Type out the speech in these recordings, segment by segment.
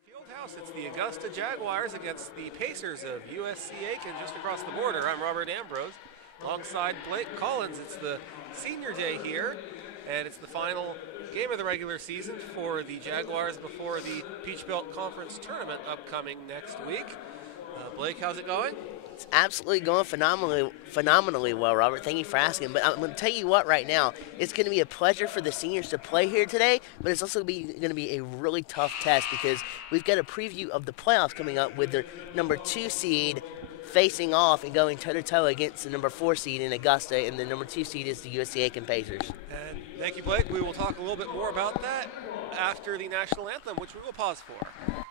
Fieldhouse. It's the Augusta Jaguars against the Pacers of USC Aiken just across the border. I'm Robert Ambrose. Alongside Blake Collins, it's the senior day here, and it's the final game of the regular season for the Jaguars before the Peach Belt Conference Tournament upcoming next week. Blake, how's it going? It's absolutely going phenomenally well, Robert. Thank you for asking. But I'm going to tell you what right now, it's going to be a pleasure for the seniors to play here today, but it's also going to be a really tough test because we've got a preview of the playoffs coming up with their number 2 seed facing off and going toe-to-toe against the number 4 seed in Augusta, and the number 2 seed is the USC Aiken Pacers. And thank you, Blake. We will talk a little bit more about that after the national anthem, which we will pause for.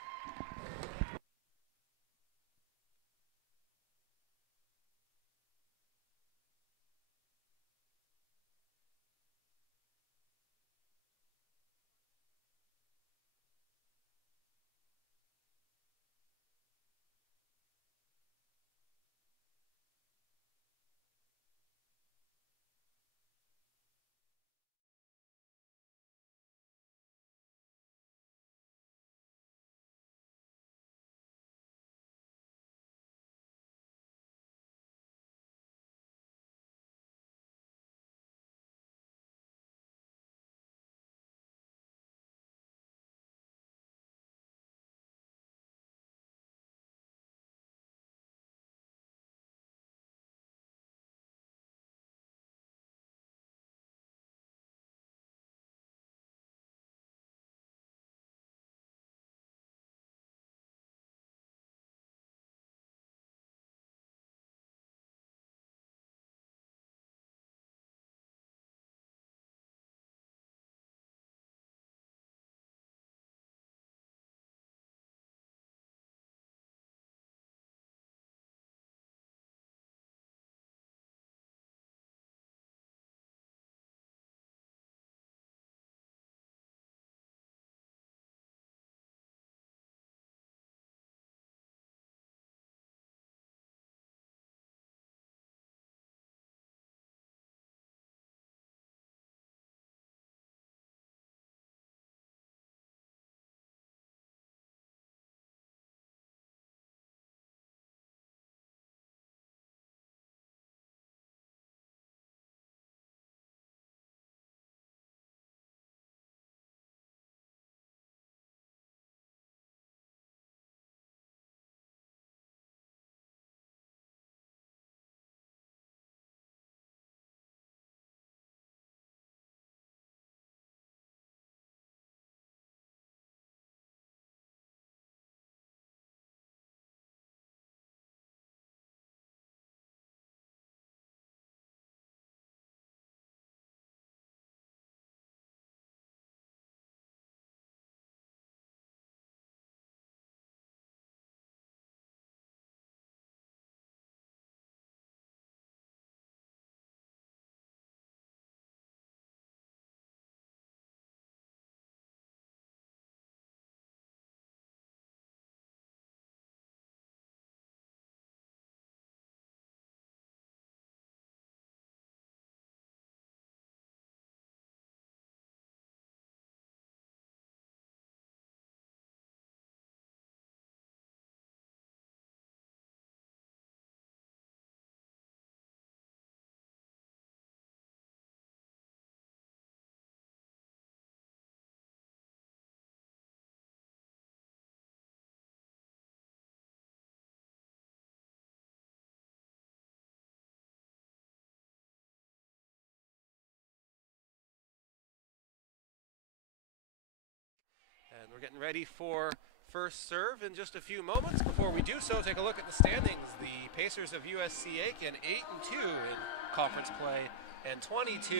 And we're getting ready for first serve in just a few moments. Before we do so, take a look at the standings. The Pacers of USC Aiken 8-2 in conference play and 22-4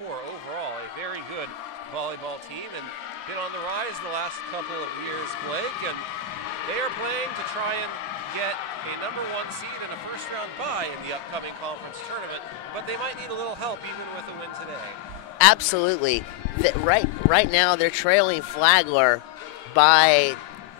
overall. A very good volleyball team and been on the rise the last couple of years, Blake. And they are playing to try and get a number 1 seed and a first round bye in the upcoming conference tournament, but they might need a little help even with a win today. Absolutely. Right now they're trailing Flagler by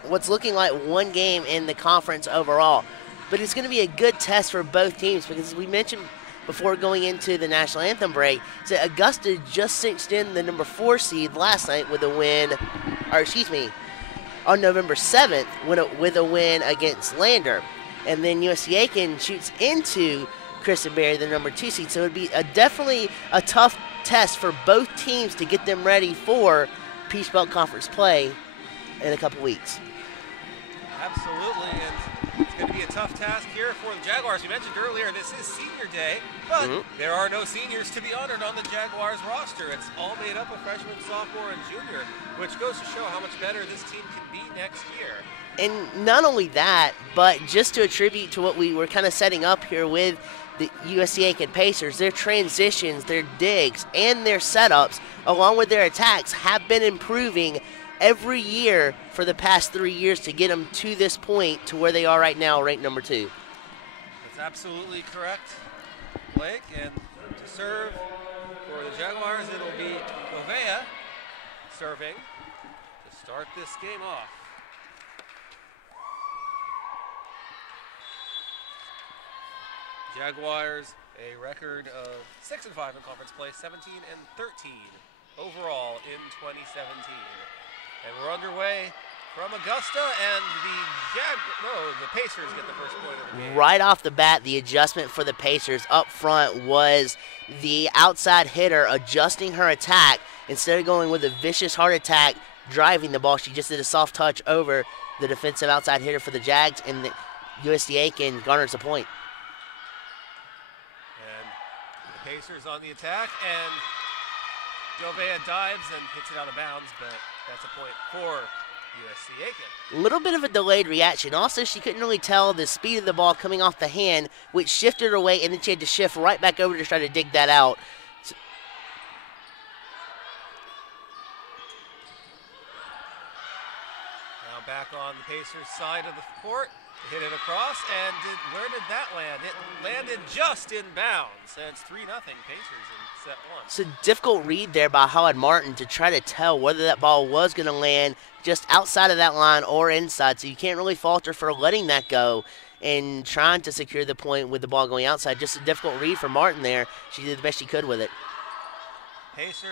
what's looking like 1 game in the conference overall. But it's going to be a good test for both teams because, as we mentioned before going into the national anthem break, so Augusta just cinched in the number 4 seed last night with a win, or excuse me, on November 7th with a win against Lander. And then USC Aiken shoots into Christenberry, the number 2 seed. So it would be definitely a tough test for both teams to get them ready for Peach Belt Conference play in a couple weeks. Absolutely, and it's going to be a tough task here for the Jaguars. You mentioned earlier this is senior day, but there are no seniors to be honored on the Jaguars roster. It's all made up of freshman, sophomore, and junior, which goes to show how much better this team can be next year. And not only that, but just to attribute to what we were kind of setting up here with the USC Aiken Pacers, their transitions, their digs, and their setups, along with their attacks, have been improving every year for the past 3 years to get them to this point to where they are right now, ranked number 2. That's absolutely correct, Blake. And to serve for the Jaguars, it'll be Govea serving to start this game off. Jaguars, a record of 6-5 in conference play, 17-13 overall in 2017. And we're underway from Augusta, and the Pacers get the first point of the game. Right off the bat, the adjustment for the Pacers up front was the outside hitter adjusting her attack. Instead of going with a vicious hard attack, driving the ball, she just did a soft touch over the defensive outside hitter for the Jags, and the USC Aiken garners a point. Pacers on the attack, and Govea dives and hits it out of bounds, but that's a point for USC Aiken. A little bit of a delayed reaction. Also, she couldn't really tell the speed of the ball coming off the hand, which shifted her away, and then she had to shift right back over to try to dig that out. Now back on the Pacers side of the court. Hit it across, and where did that land? It landed just in bounds, and it's 3-0 Pacers in set 1. It's a difficult read there by Howard Martin to try to tell whether that ball was going to land just outside of that line or inside, so you can't really falter for letting that go and trying to secure the point with the ball going outside. Just a difficult read for Martin there. She did the best she could with it. Pacers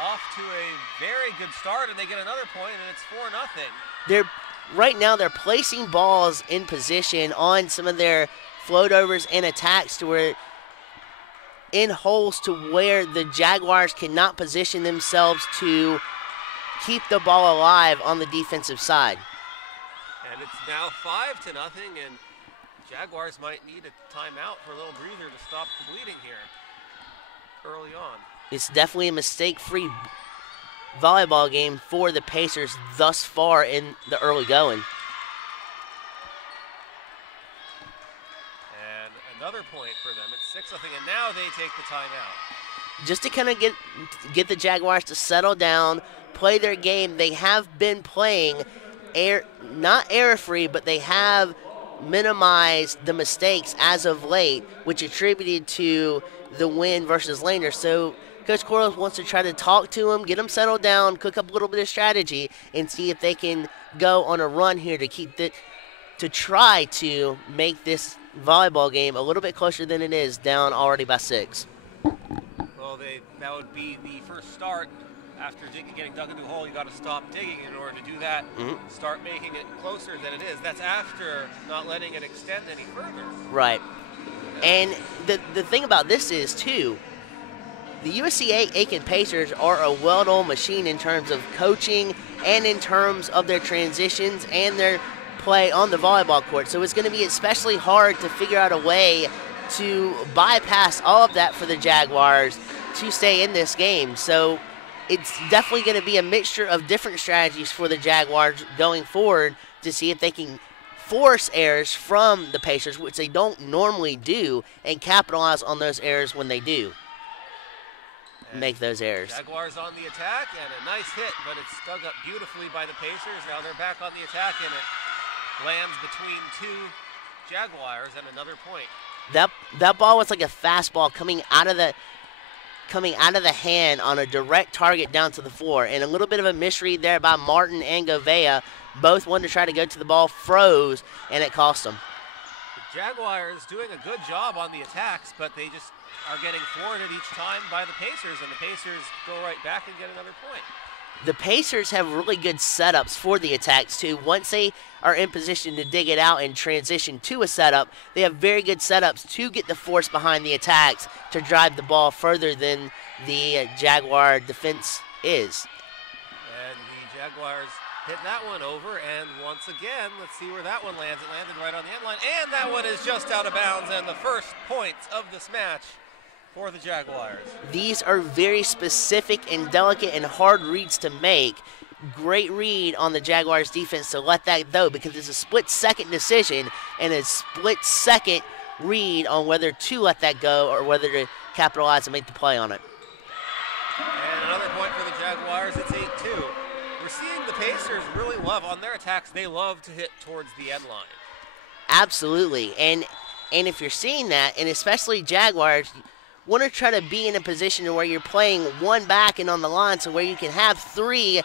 off to a very good start, and they get another point, and it's 4-0. Right now, they're placing balls in position on some of their float overs and attacks to where in holes to where the Jaguars cannot position themselves to keep the ball alive on the defensive side. And it's now 5-0, and Jaguars might need a timeout for a little breather to stop the bleeding here early on. It's definitely a mistake-free volleyball game for the Pacers thus far in the early going. And another point for them. It's 6-0, and now they take the timeout. Just to kind of get the Jaguars to settle down, play their game. They have been playing not error-free, but they have minimized the mistakes as of late, which attributed to the win versus Lander. So Coach Quarles wants to try to talk to them, get them settled down, cook up a little bit of strategy, and see if they can go on a run here to try to make this volleyball game a little bit closer than it is, down already by 6. Well, that would be the first start. After getting dug into a hole, you got to stop digging in order to do that. Start making it closer than it is. That's after not letting it extend any further. Right. And the thing about this is, too, the USC Aiken Pacers are a well-known machine in terms of coaching and in terms of their transitions and their play on the volleyball court. So it's going to be especially hard to figure out a way to bypass all of that for the Jaguars to stay in this game. So it's definitely going to be a mixture of different strategies for the Jaguars going forward to see if they can force errors from the Pacers, which they don't normally do, and capitalize on those errors when they do make those errors. Jaguars on the attack, and a nice hit, but it's dug up beautifully by the Pacers. Now they're back on the attack, and it lands between two Jaguars, and another point. That ball was like a fastball coming out of the hand on a direct target down to the floor, and a little bit of a misread there by Martin and Govea. Both wanted to try to go to the ball, froze, and it cost them. The Jaguars doing a good job on the attacks, but they just are getting thwarted each time by the Pacers, and the Pacers go right back and get another point. The Pacers have really good setups for the attacks, too. Once they are in position to dig it out and transition to a setup, they have very good setups to get the force behind the attacks to drive the ball further than the Jaguar defense is. And the Jaguars hit that one over, and once again, let's see where that one lands. It landed right on the end line, and that one is just out of bounds, and the first points of this match for the Jaguars. These are very specific and delicate and hard reads to make. Great read on the Jaguars defense to let that go, because it's a split-second decision and a split-second read on whether to let that go or whether to capitalize and make the play on it. And another point for the Jaguars. It's 8-2. We're seeing the Pacers really love, on their attacks, they love to hit towards the end line. Absolutely. And if you're seeing that, and especially Jaguars, want to try to be in a position where you're playing one back and on the line, so where you can have three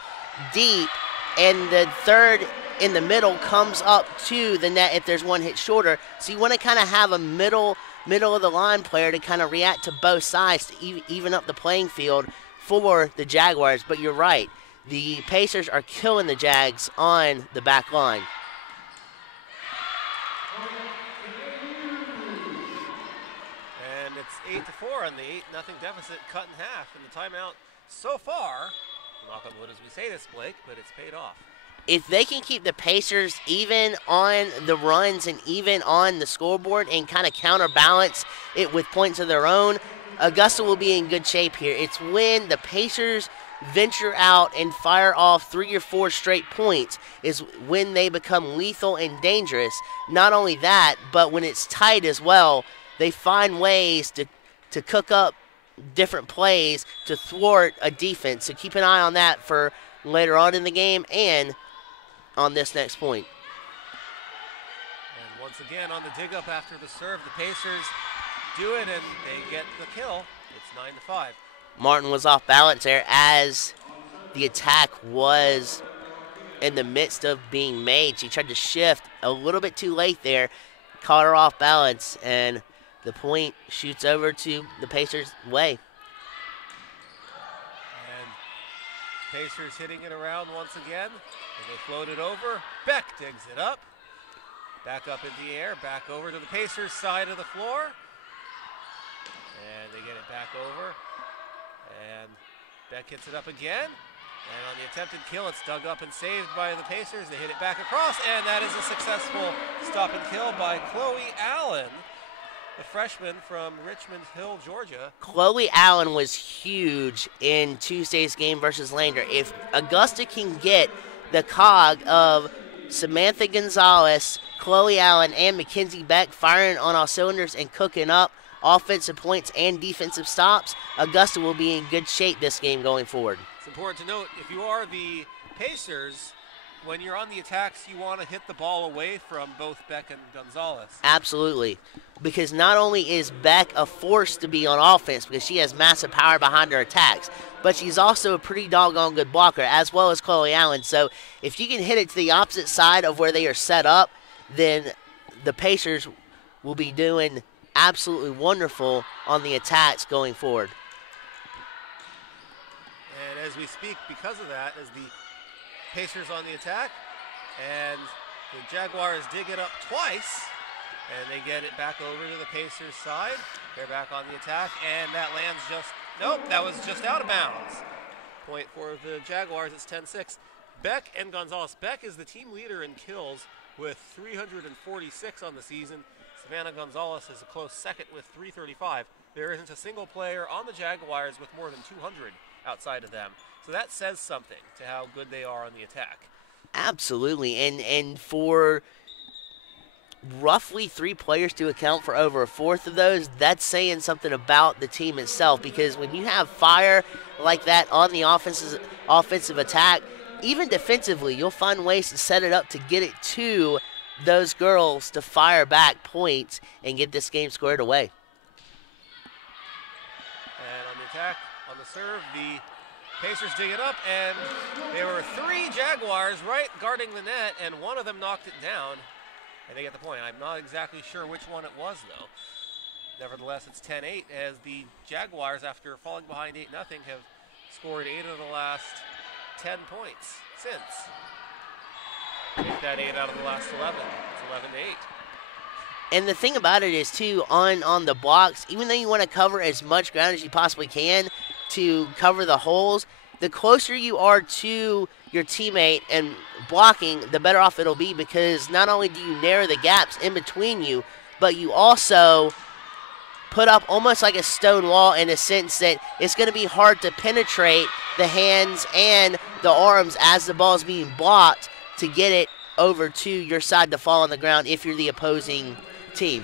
deep and the third in the middle comes up to the net if there's one hit shorter. So you want to kind of have a middle of the line player to kind of react to both sides to even up the playing field for the Jaguars. But you're right, the Pacers are killing the Jags on the back line. And it's 8-4 on the 8-0 deficit, cut in half. And the timeout so far, knock on wood as we say this, Blake, but it's paid off. If they can keep the Pacers even on the runs and even on the scoreboard and kind of counterbalance it with points of their own, Augusta will be in good shape here. It's when the Pacers venture out and fire off 3 or 4 straight points is when they become lethal and dangerous. Not only that, but when it's tight as well, they find ways to cook up different plays to thwart a defense. So keep an eye on that for later on in the game and on this next point. And once again on the dig up after the serve, the Pacers do it and they get the kill. It's 9-5. Martin was off balance there as the attack was in the midst of being made. She tried to shift a little bit too late there, caught her off balance, and the point shoots over to the Pacers' way. And Pacers hitting it around once again, and they float it over. Beck digs it up, back up in the air, back over to the Pacers' side of the floor. And they get it back over. And Beck hits it up again. And on the attempted kill, it's dug up and saved by the Pacers. They hit it back across, and that is a successful stop and kill by Chloe Allen, the freshman from Richmond Hill, Georgia. Chloe Allen was huge in Tuesday's game versus Lander. If Augusta can get the cog of Samantha Gonzalez, Chloe Allen, and Mackenzie Beck firing on all cylinders and cooking up offensive points and defensive stops, Augusta will be in good shape this game going forward. It's important to note, if you are the Pacers, when you're on the attacks, you want to hit the ball away from both Beck and Gonzalez. Absolutely. Because not only is Beck a force to be on offense because she has massive power behind her attacks, but she's also a pretty doggone good blocker, as well as Chloe Allen. So if you can hit it to the opposite side of where they are set up, then the Pacers will be doing absolutely wonderful on the attacks going forward. And as we speak, because of that, as the Pacers on the attack, and the Jaguars dig it up twice, and they get it back over to the Pacers side. They're back on the attack, and that lands just, nope, that was just out of bounds. Point for the Jaguars, it's 10-6. Beck and Gonzalez. Beck is the team leader in kills with 346 on the season. Savannah Gonzalez is a close second with 335. There isn't a single player on the Jaguars with more than 200 outside of them. So that says something to how good they are on the attack. Absolutely. And for roughly 3 players to account for over a fourth of those, that's saying something about the team itself, because when you have fire like that on the offensive attack, even defensively, you'll find ways to set it up to get it to those girls to fire back points and get this game squared away. And on the attack, on the serve, the Pacers dig it up, and there were 3 Jaguars right guarding the net, and one of them knocked it down, and they get the point. I'm not exactly sure which one it was, though. Nevertheless, it's 10-8, as the Jaguars, after falling behind 8-0, have scored 8 of the last 10 points since. Make that 8 out of the last 11. It's 11-8. And the thing about it is, too, on the blocks, even though you want to cover as much ground as you possibly can to cover the holes, the closer you are to your teammate and blocking, the better off it'll be, because not only do you narrow the gaps in between you, but you also put up almost like a stone wall in a sense that it's going to be hard to penetrate the hands and the arms as the ball is being blocked to get it over to your side to fall on the ground if you're the opposing team.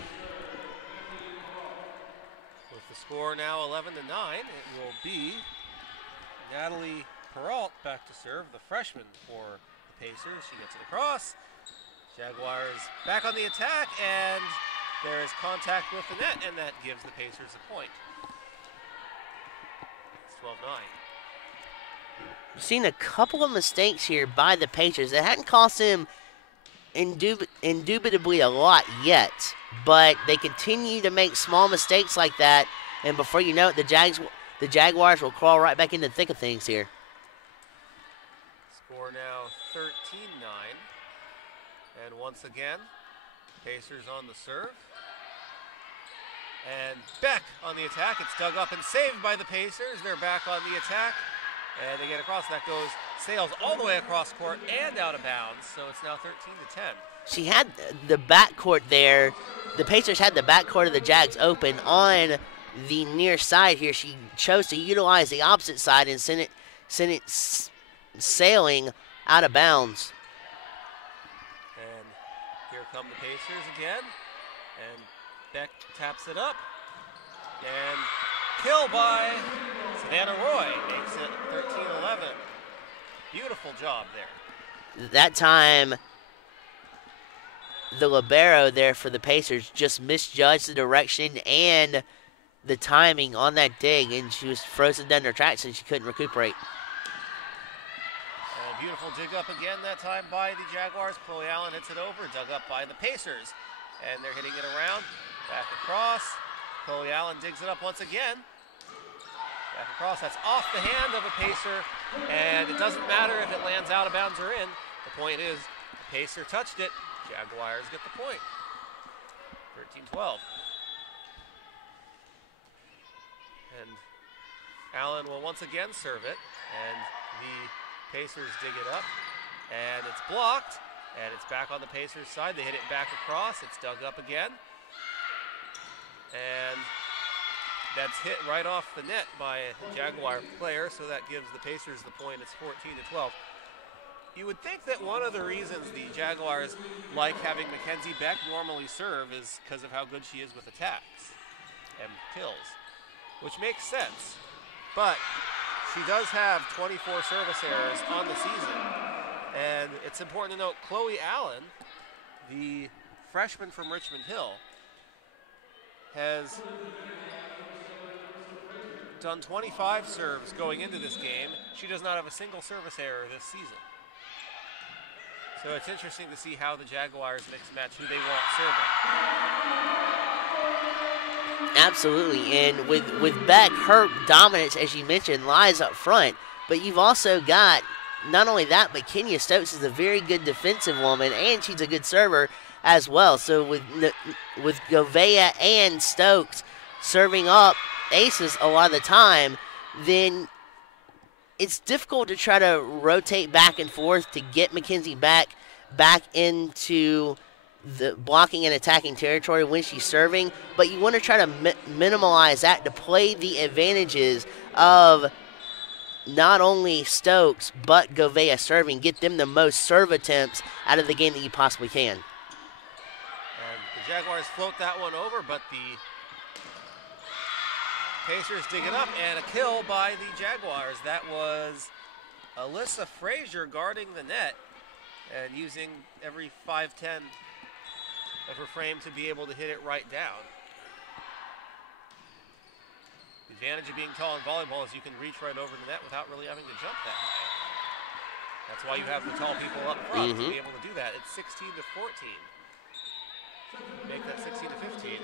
With the score now 11-9, it will be Natalie Peralt back to serve, the freshman for the Pacers. She gets it across. Jaguars back on the attack, and there is contact with the net, and that gives the Pacers a point. It's 12-9. We've seen a couple of mistakes here by the Pacers. It hadn't cost them indubitably a lot yet, but they continue to make small mistakes like that, and before you know it, the Jaguars will crawl right back into the thick of things here. Score now 13-9. And once again, Pacers on the serve. And Beck on the attack. It's dug up and saved by the Pacers. They're back on the attack. And they get across. That goes, sails all the way across court and out of bounds. So it's now 13-10. She had the backcourt there. The Pacers had the backcourt of the Jags open on the near side here. She chose to utilize the opposite side and sent it sailing out of bounds. And here come the Pacers again. And Beck taps it up. And kill by Savannah Roy makes it 13-11. Beautiful job there. That time, the libero there for the Pacers just misjudged the direction and the timing on that dig, and she was frozen down her tracks and she couldn't recuperate. And beautiful dig up again, that time by the Jaguars. Chloe Allen hits it over, dug up by the Pacers. And they're hitting it around, back across. Chloe Allen digs it up once again. Back across, that's off the hand of a Pacer, and it doesn't matter if it lands out of bounds or in. The point is, the Pacer touched it. Jaguars get the point. 13-12. And Allen will once again serve it, and the Pacers dig it up, and it's blocked, and it's back on the Pacers side. They hit it back across. It's dug up again, and that's hit right off the net by a Jaguar player, so that gives the Pacers the point. It's 14-12. You would think that one of the reasons the Jaguars like having Mackenzie Beck normally serve is because of how good she is with attacks and kills, which makes sense. But she does have 24 service errors on the season. And it's important to note, Chloe Allen, the freshman from Richmond Hill, has done 25 serves going into this game. She does not have a single service error this season. So it's interesting to see how the Jaguars mix match who they want serving. Absolutely, and with Beck, her dominance, as you mentioned, lies up front. But you've also got, not only that, but Kenya Stokes is a very good defensive woman, and she's a good server as well. So with Govea and Stokes serving up aces a lot of the time, then it's difficult to try to rotate back and forth to get Mackenzie back into the blocking and attacking territory when she's serving, but you want to try to minimize that to play the advantages of not only Stokes but Govea serving, get them the most serve attempts out of the game that you possibly can. And the Jaguars float that one over, but the Pacers dig it up, and a kill by the Jaguars. That was Alyssa Frazier guarding the net and using every 5'10" of her frame to be able to hit it right down. The advantage of being tall in volleyball is you can reach right over the net without really having to jump that high. That's why you have the tall people up front to be able to do that. It's 16-14. Make that 16-15.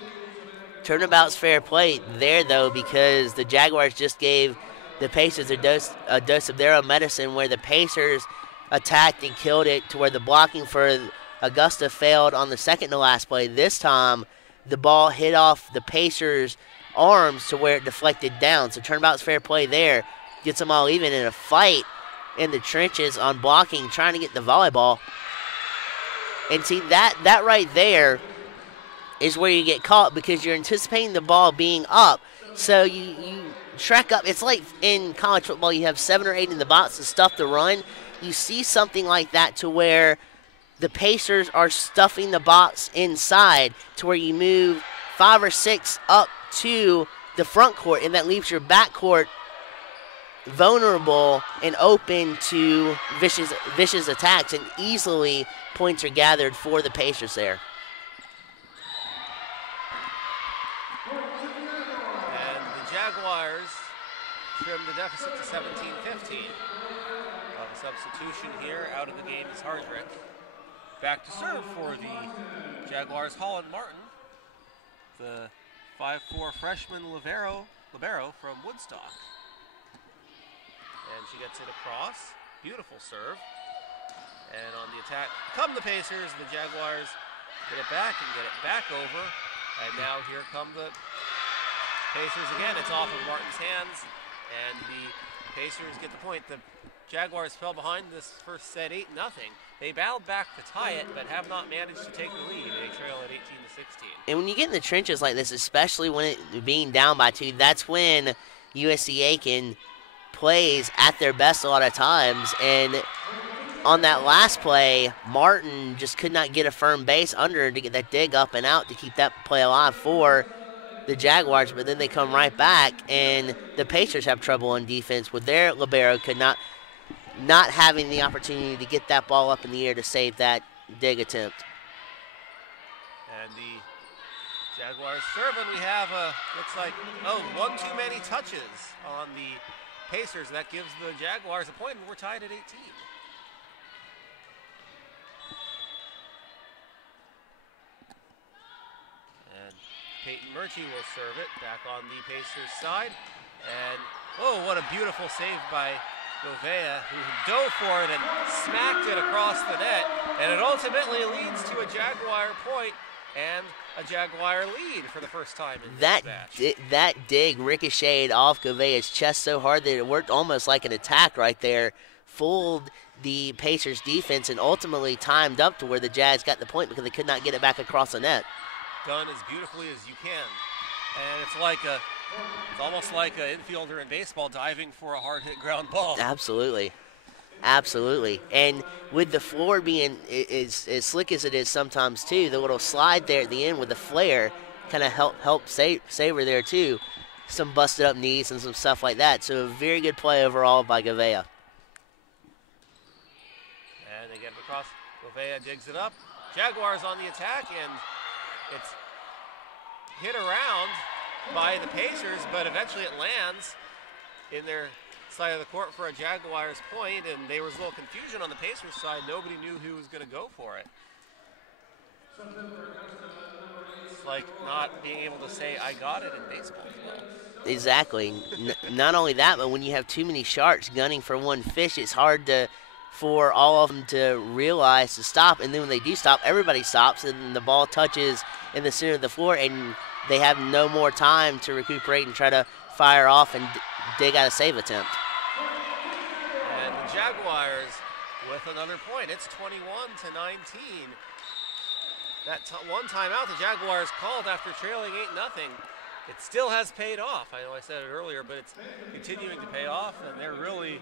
Turnabout's fair play there, though, because the Jaguars just gave the Pacers a dose of their own medicine, where the Pacers attacked and killed it to where the blocking for Augusta failed on the second to last play. This time, the ball hit off the Pacers' arms to where it deflected down. So turnabout's fair play there. Gets them all even in a fight in the trenches on blocking, trying to get the volleyball. And see, that right there is where you get caught, because you're anticipating the ball being up. So you track up. It's like in college football, you have 7 or 8 in the box and stuff to run. You see something like that to where the Pacers are stuffing the box inside, to where you move 5 or 6 up to the front court, and that leaves your back court vulnerable and open to vicious attacks, and easily points are gathered for the Pacers there. And the Jaguars trim the deficit to 17-15. A substitution here. Out of the game is Hardrick. Back to serve for the Jaguars, Holland Martin, the 5'4" freshman libero from Woodstock. And she gets it across. Beautiful serve. And on the attack come the Pacers. The Jaguars get it back and get it back over. And now here come the Pacers again. It's off of Martin's hands. And the Pacers get the point. The Jaguars fell behind this first set 8-0. They battled back to tie it, but have not managed to take the lead. They trail at 18-16. And when you get in the trenches like this, especially when it being down by 2, that's when USC Aiken plays at their best a lot of times. And on that last play, Martin just could not get a firm base under to get that dig up and out to keep that play alive for the Jaguars, but then they come right back, and the Pacers have trouble on defense with their libero not having the opportunity to get that ball up in the air to save that dig attempt. And the Jaguars serve, and we have looks like, one too many touches on the Pacers. That gives the Jaguars a point, and we're tied at 18. And Peyton Murchie will serve it back on the Pacers side. And, what a beautiful save by Gouveia, who dove for it and smacked it across the net. And it ultimately leads to a Jaguar point and a Jaguar lead for the first time in this match. That dig ricocheted off Gouveia's chest so hard that it worked almost like an attack right there, fooled the Pacers defense, and ultimately timed up to where the Jags got the point because they could not get it back across the net. Done as beautifully as you can. And it's almost like an infielder in baseball diving for a hard-hit ground ball. Absolutely. Absolutely. And with the floor being as slick as it is sometimes, too, the little slide there at the end with the flare kind of helped Sabre there, too. Some busted up knees and some stuff like that. So a very good play overall by Gouveia. And they get it across. Gouveia digs it up. Jaguars on the attack, and it's hit around by the Pacers, but eventually it lands in their side of the court for a Jaguars point, and there was a little confusion on the Pacers side. Nobody knew who was going to go for it. It's like not being able to say, I got it in baseball. Exactly. Not only that, but when you have too many sharks gunning for one fish, it's hard for all of them to realize to stop. And then when they do stop, everybody stops, and the ball touches in the center of the floor, and they have no more time to recuperate and try to fire off and dig out a save attempt. And the Jaguars with another point. It's 21-19. That one timeout the Jaguars called after trailing 8-0. It still has paid off. I know I said it earlier, but it's continuing to pay off, and they're really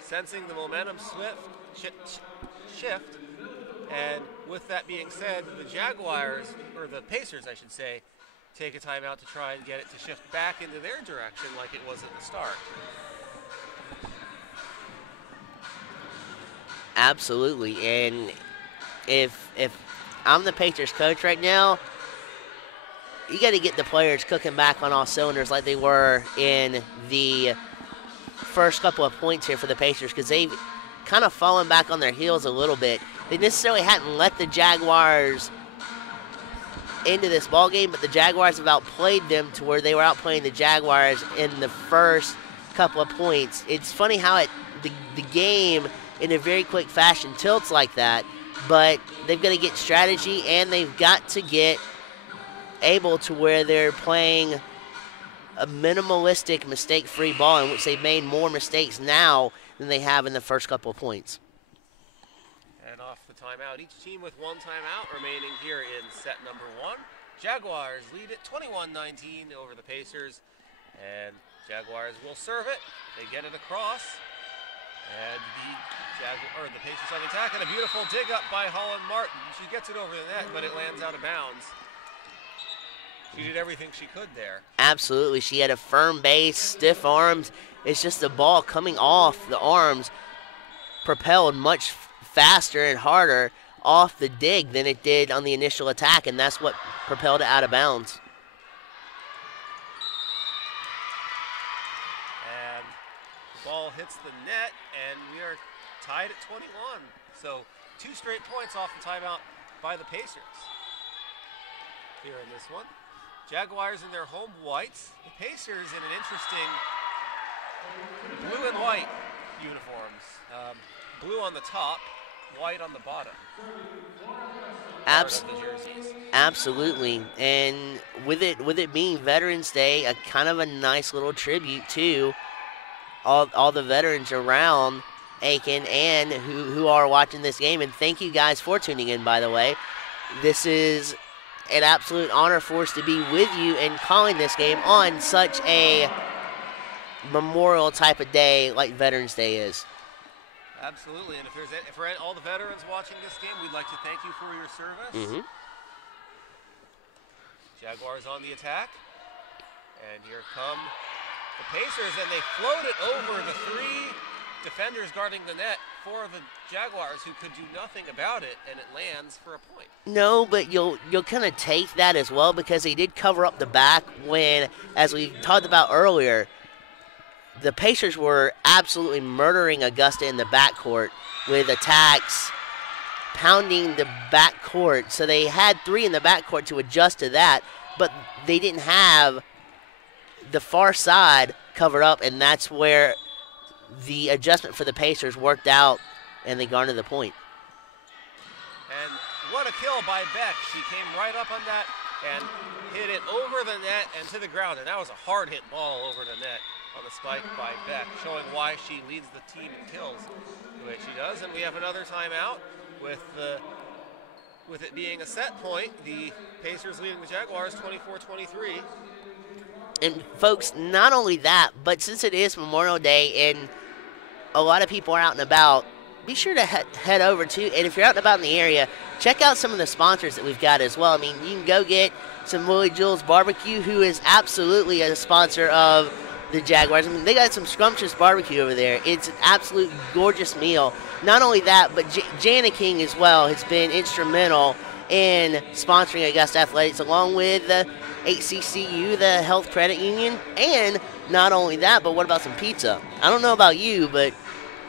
sensing the momentum shift. And with that being said, the Jaguars, or the Pacers, I should say, take a timeout to try and get it to shift back into their direction like it was at the start. Absolutely. And if I'm the Pacers coach right now, you got to get the players cooking back on all cylinders like they were in the first couple of points here for the Pacers, because they've kind of fallen back on their heels a little bit. They necessarily hadn't let the Jaguars into this ball game, but the Jaguars have outplayed them to where they were outplaying the Jaguars in the first couple of points. It's funny how the game in a very quick fashion tilts like that, but they've got to get strategy and they've got to get able to where they're playing a minimalistic, mistake-free ball in which they've made more mistakes now than they have in the first couple of points. And off the timeout, each team with one timeout remaining here in set number 1. Jaguars lead it 21-19 over the Pacers, and Jaguars will serve it. They get it across, and the Pacers on the attack, and a beautiful dig up by Holland Martin. She gets it over the net, but it lands out of bounds. She did everything she could there. Absolutely. She had a firm base, stiff arms. It's just the ball coming off the arms propelled much faster and harder off the dig than it did on the initial attack, and that's what propelled it out of bounds. And the ball hits the net, and we are tied at 21. So 2 straight points off the timeout by the Pacers. Here in this one. Jaguars in their home whites. The Pacers in an interesting blue and white uniforms. Blue on the top, white on the bottom. Absolutely. And with it being Veterans Day, a kind of a nice little tribute to all the veterans around Aiken and who are watching this game. And thank you guys for tuning in, by the way. This is an absolute honor for us to be with you and calling this game on such a memorial type of day like Veterans Day is. Absolutely, and if for all the veterans watching this game, we'd like to thank you for your service. Mm-hmm. Jaguars on the attack, and here come the Pacers, and they float it over the 3 defenders guarding the net for the Jaguars, who could do nothing about it, and it lands for a point. No, but you'll kind of take that as well, because they did cover up the back when, as we talked about earlier, the Pacers were absolutely murdering Augusta in the backcourt with attacks, pounding the backcourt. So they had 3 in the backcourt to adjust to that, but they didn't have the far side covered up, and that's where the adjustment for the Pacers worked out, and they garnered the point. And what a kill by Beck. She came right up on that and hit it over the net and to the ground, and that was a hard-hit ball over the net on the spike by Beck, showing why she leads the team in kills the way she does. And we have another timeout with it being a set point. The Pacers leading the Jaguars 24-23. And folks, not only that, but since it is Memorial Day and a lot of people are out and about, be sure to head over to, and if you're out and about in the area, check out some of the sponsors that we've got as well. I mean, you can go get some Willie Jules Barbecue, who is absolutely a sponsor of the Jaguars. I mean, they got some scrumptious barbecue over there. It's an absolute gorgeous meal. Not only that, but Jana King as well has been instrumental in sponsoring Augusta Athletics, along with the HCCU, the Health Credit Union. And not only that, but what about some pizza? I don't know about you, but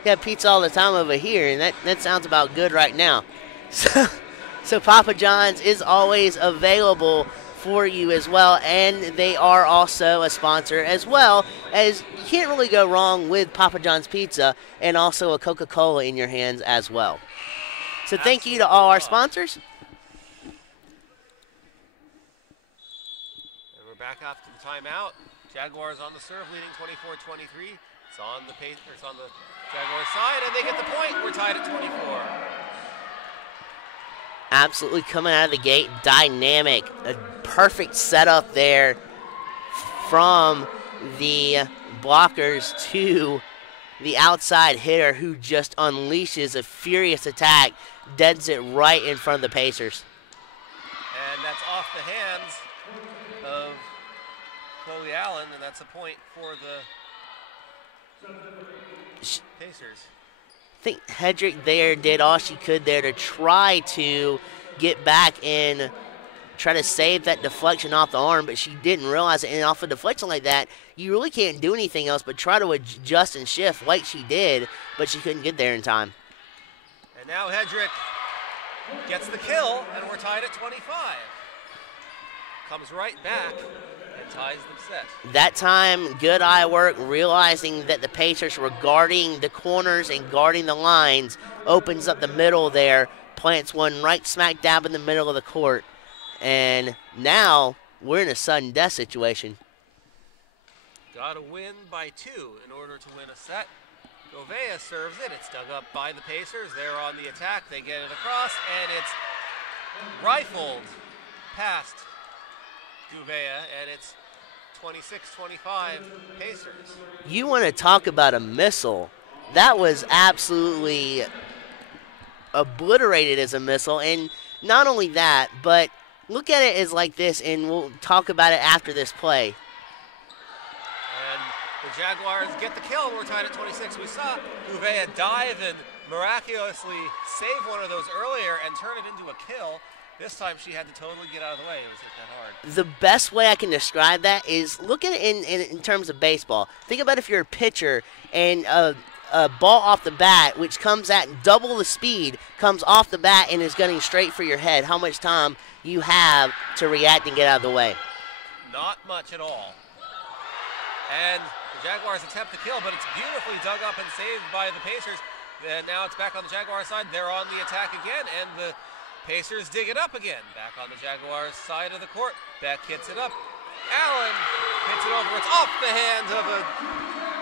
we have pizza all the time over here, and that sounds about good right now. So Papa John's is always available for you as well, and they are also a sponsor as well, as you can't really go wrong with Papa John's Pizza and also a Coca-Cola in your hands as well. So thank you to all our sponsors. And we're back after the timeout. Jaguars on the serve, leading 24-23. It's on the Jaguars side, and they get the point. We're tied at 24. Absolutely coming out of the gate, dynamic, a perfect setup there from the blockers to the outside hitter, who just unleashes a furious attack, deads it right in front of the Pacers. And that's off the hands of Chloe Allen, and that's a point for the Pacers. I think Hedrick there did all she could there to try to get back and try to save that deflection off the arm, but she didn't realize it. And off a deflection like that, you really can't do anything else but try to adjust and shift like she did, but she couldn't get there in time. And now Hedrick gets the kill, and we're tied at 25. comes right back and ties the set. That time, good eye work, realizing that the Pacers were guarding the corners and guarding the lines, opens up the middle there, plants one right smack dab in the middle of the court. And now we're in a sudden death situation. Got to win by 2 in order to win a set. Gouveia serves it. It's dug up by the Pacers. They're on the attack. They get it across, and it's rifled past Gouveia, and it's 26-25 Pacers. You want to talk about a missile. That was absolutely obliterated as a missile. And not only that, but look at it as like this, and we'll talk about it after this play. And the Jaguars get the kill. We're tied at 26. We saw Gouveia dive and miraculously save one of those earlier and turn it into a kill. This time she had to totally get out of the way. It was hit that hard. The best way I can describe that is look at it in terms of baseball. Think about if you're a pitcher and a ball off the bat, which comes at double the speed, comes off the bat and is gunning straight for your head. How much time you have to react and get out of the way? Not much at all. And the Jaguars attempt the kill, but it's beautifully dug up and saved by the Pacers. And now it's back on the Jaguars side. They're on the attack again, and the Pacers dig it up again. Back on the Jaguars side of the court. Beck hits it up. Allen hits it over. It's off the hands of a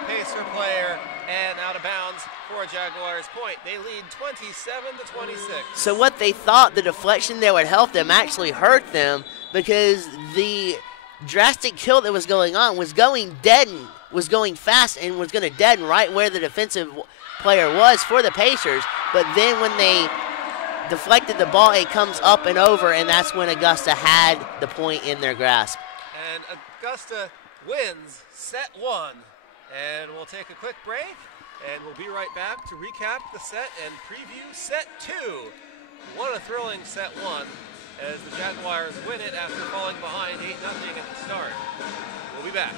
Pacer player and out of bounds for a Jaguars point. They lead 27-26. So what they thought the deflection there would help them actually hurt them, because the drastic kill that was going on was going fast and was going to deaden right where the defensive player was for the Pacers. But then when they deflected the ball, it comes up and over, and that's when Augusta had the point in their grasp. And Augusta wins set 1. And we'll take a quick break, and we'll be right back to recap the set and preview set 2. What a thrilling set 1 as the Jaguars win it after falling behind 8-0 at the start. We'll be back.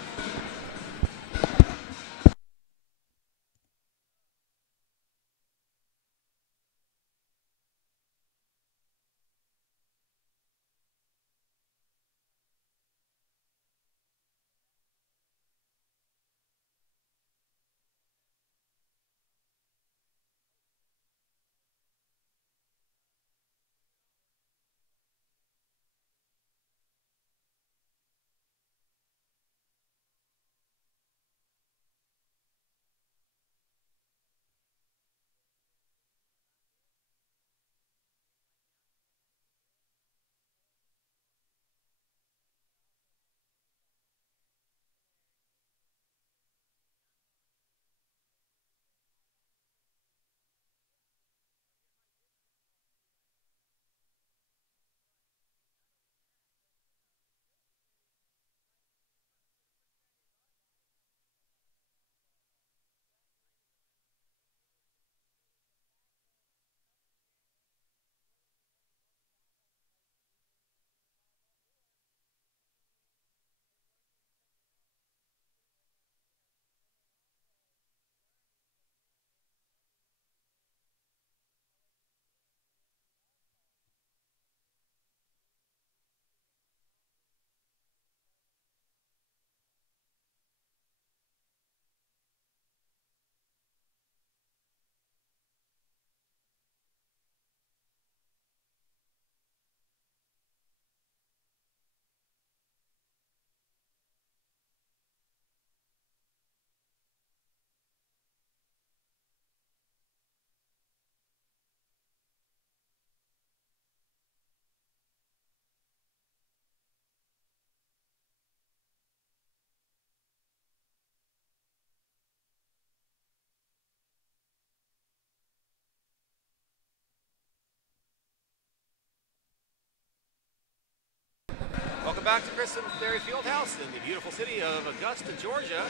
Welcome back to Christenberry Fieldhouse in the beautiful city of Augusta, Georgia,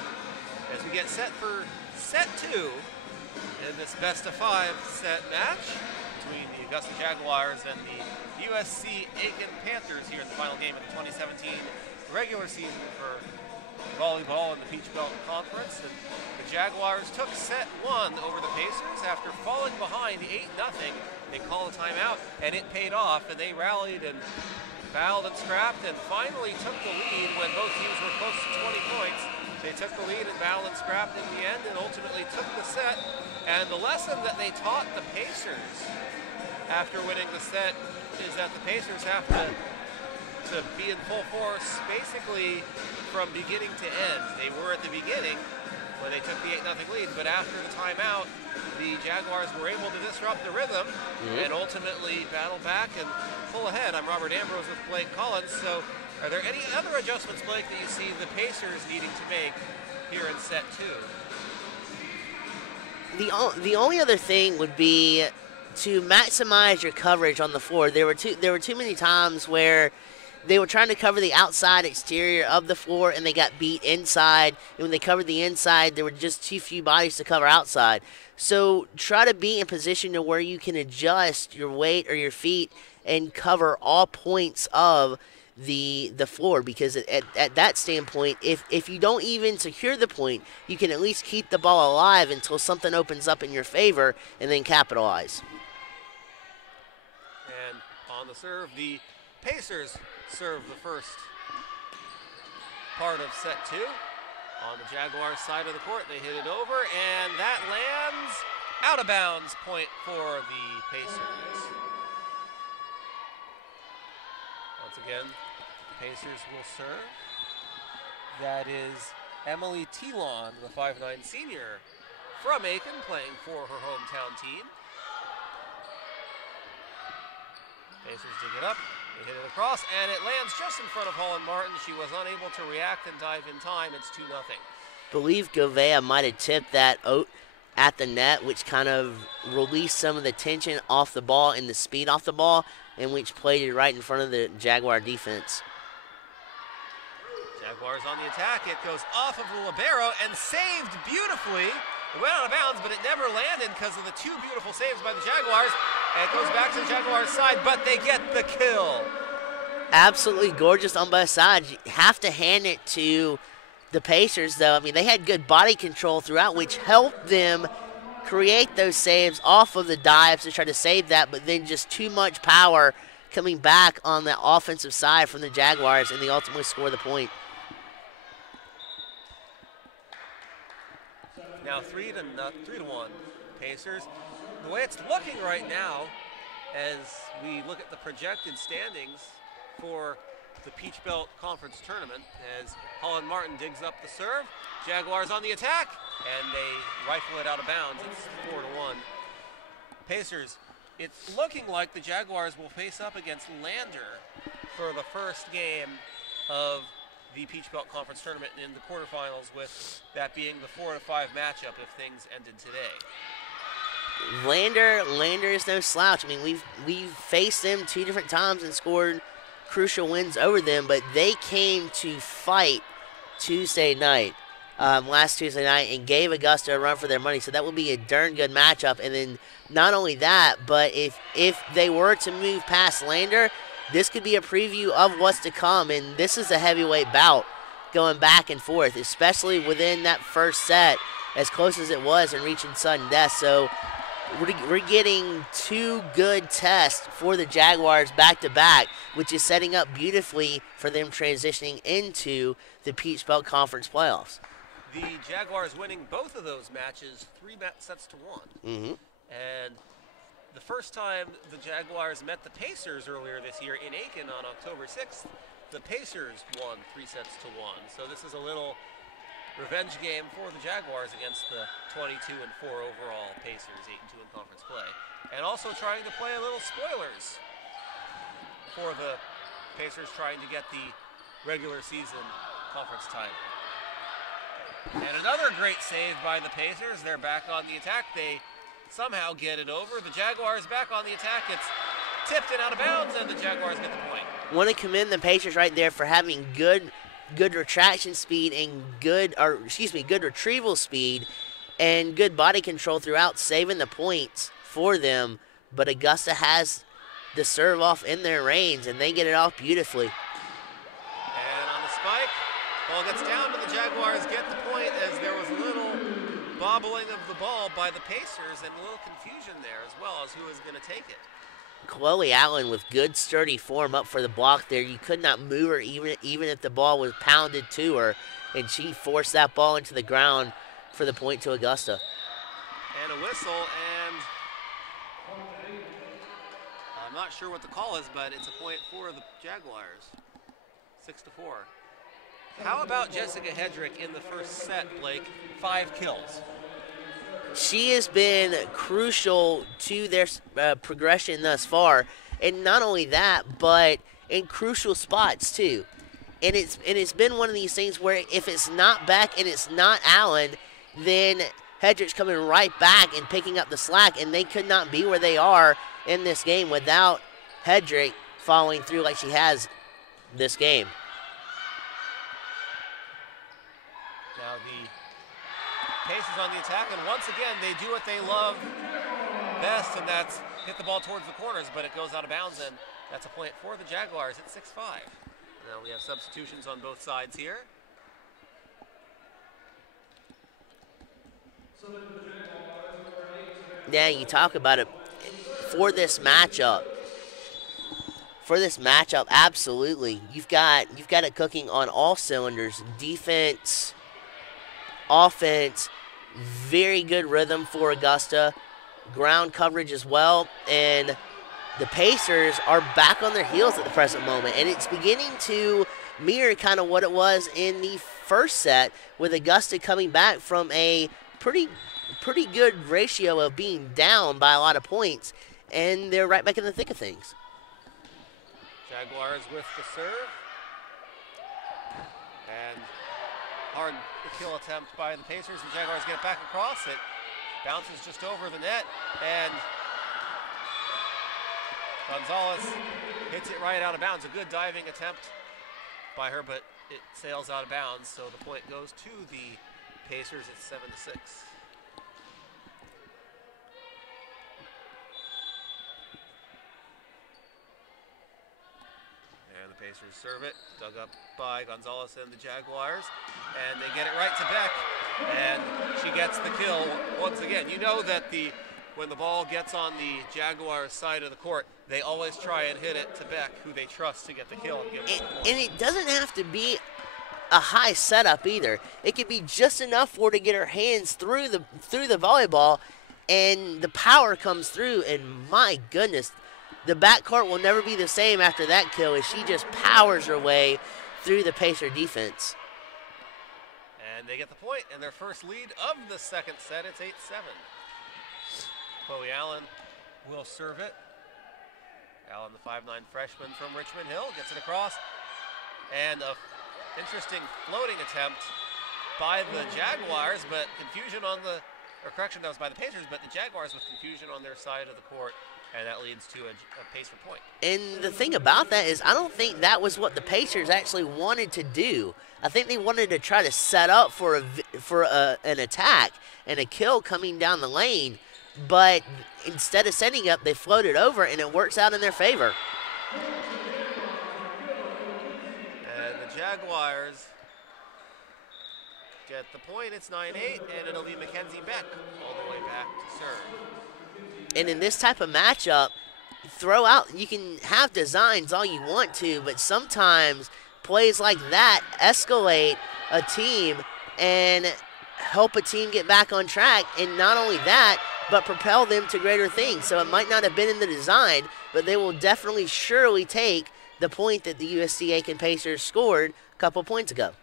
as we get set for set 2 in this best-of-5 set match between the Augusta Jaguars and the USC Aiken Panthers here in the final game of the 2017 regular season for volleyball in the Peach Belt Conference. And the Jaguars took set 1 over the Pacers after falling behind 8-0. They called a timeout, and it paid off, and they rallied and battled and scrapped and finally took the lead when both teams were close to 20 points. They took the lead and battled and scrapped in the end and ultimately took the set. And the lesson that they taught the Pacers after winning the set is that the Pacers have to be in full force basically from beginning to end. They were at the beginning when they took the 8-0 lead, but after the timeout, the Jaguars were able to disrupt the rhythm and ultimately battle back and pull ahead. I'm Robert Ambrose with Blake Collins. So are there any other adjustments, Blake, that you see the Pacers needing to make here in set 2? The only other thing would be to maximize your coverage on the floor. There were too many times where they were trying to cover the outside exterior of the floor and they got beat inside. And when they covered the inside, there were just too few bodies to cover outside. So try to be in position to where you can adjust your weight or your feet and cover all points of the floor, because at that standpoint, if you don't even secure the point, you can at least keep the ball alive until something opens up in your favor and then capitalize. And on the serve, the Pacers serve the first part of set 2. On the Jaguars side of the court, they hit it over, and that lands out of bounds, point for the Pacers. Once again, the Pacers will serve. That is Emily Telon, the 5'9" senior from Aiken, playing for her hometown team. Pacers dig it up, they hit it across, and it lands just in front of Holland Martin. She was unable to react and dive in time. It's 2-0. Believe Govea might have tipped that at the net, which kind of released some of the tension off the ball and the speed off the ball, and which played it right in front of the Jaguar defense. Jaguars on the attack. It goes off of the libero and saved beautifully. It went out of bounds, but it never landed because of the two beautiful saves by the Jaguars. And it goes back to the Jaguars' side, but they get the kill. Absolutely gorgeous on both sides. You have to hand it to the Pacers, though. I mean, they had good body control throughout, which helped them create those saves off of the dives to try to save that, but then just too much power coming back on the offensive side from the Jaguars, and they ultimately score the point. Now 3-1 Pacers. The way it's looking right now, as we look at the projected standings for the Peach Belt Conference Tournament, as Holland Martin digs up the serve, Jaguars on the attack, and they rifle it out of bounds. It's 4-1. Pacers, it's looking like the Jaguars will face up against Lander for the first game of the Peach Belt Conference Tournament in the quarterfinals, with that being the 4-5 matchup if things ended today. Lander is no slouch. I mean, we've faced them 2 different times and scored crucial wins over them, but they came to fight Tuesday night, last Tuesday night, and gave Augusta a run for their money. So that will be a darn good matchup. And then not only that, but if they were to move past Lander, this could be a preview of what's to come. And this is a heavyweight bout going back and forth, especially within that first set, as close as it was and reaching sudden death. So we're getting 2 good tests for the Jaguars back-to-back, which is setting up beautifully for them transitioning into the Peach Belt Conference playoffs. The Jaguars winning both of those matches 3 sets to 1. And the first time the Jaguars met the Pacers earlier this year in Aiken on October 6th, the Pacers won 3 sets to 1. So this is a little revenge game for the Jaguars against the 22-4 overall Pacers, 8-2 in conference play. And also trying to play a little spoilers for the Pacers, trying to get the regular season conference title. And another great save by the Pacers. They're back on the attack. They somehow get it over. The Jaguars back on the attack. It's tipped and out of bounds, and the Jaguars get the point. Want to commend the Pacers right there for having good retraction speed and good retrieval speed and good body control throughout, saving the points for them. But Augusta has the serve off in their reins, and they get it off beautifully. And on the spike, ball gets down, but the Jaguars get the point, as there was a little bobbling of the ball by the Pacers and a little confusion there as well as who is going to take it. Chloe Allen with good sturdy form up for the block there. You could not move her even if the ball was pounded to her, and she forced that ball into the ground for the point to Augusta. And a whistle, and I'm not sure what the call is, but it's a point for the Jaguars. 6-4. How about Jessica Hedrick in the first set, Blake? 5 kills. She has been crucial to their progression thus far, and not only that, but in crucial spots too. And it's been one of these things where if it's not Beck and it's not Allen, then Hedrick's coming right back and picking up the slack, and they could not be where they are in this game without Hedrick following through like she has this game. Now the Pacers on the attack, and once again they do what they love best, and that's hit the ball towards the corners, but it goes out of bounds, and that's a point for the Jaguars at 6-5. Now we have substitutions on both sides here. Yeah, you talk about it for this matchup. For this matchup, absolutely. You've got it cooking on all cylinders. Defense, offense, very good rhythm for Augusta. Ground coverage as well. And the Pacers are back on their heels at the present moment. And it's beginning to mirror kind of what it was in the first set, with Augusta coming back from a pretty good ratio of being down by a lot of points. And they're right back in the thick of things. Jaguars with the serve. And hard kill attempt by the Pacers. The Jaguars get it back across. It bounces just over the net. And Gonzalez hits it right out of bounds. A good diving attempt by her, but it sails out of bounds. So the point goes to the Pacers at 7-6. And the Pacers serve it, dug up by Gonzalez and the Jaguars, and they get it right to Beck, and she gets the kill once again. You know that when the ball gets on the Jaguars side of the court, they always try and hit it to Beck, who they trust to get the kill and give it the point. And it doesn't have to be a high setup either. It could be just enough for her to get her hands through the volleyball, and the power comes through, and my goodness, the backcourt will never be the same after that kill as she just powers her way through the Pacer defense. And they get the point and their first lead of the second set. It's 8-7. Chloe Allen will serve it. Allen, the 5'9" freshman from Richmond Hill, gets it across. And an interesting floating attempt by the Jaguars, but confusion on the, or correction, that was by the Pacers, but the Jaguars with confusion on their side of the court. And that leads to a Pacer point. And the thing about that is I don't think that was what the Pacers actually wanted to do. I think they wanted to try to set up for an attack and a kill coming down the lane. But instead of setting up, they floated over, and it works out in their favor. And the Jaguars get the point. It's 9-8, and it'll be Mackenzie Beck all the way back to serve. And in this type of matchup, you can have designs all you want to, but sometimes plays like that escalate a team and help a team get back on track. And not only that, but propel them to greater things. So it might not have been in the design, but they will definitely surely take the point that the USC Aiken Pacers scored a couple points ago.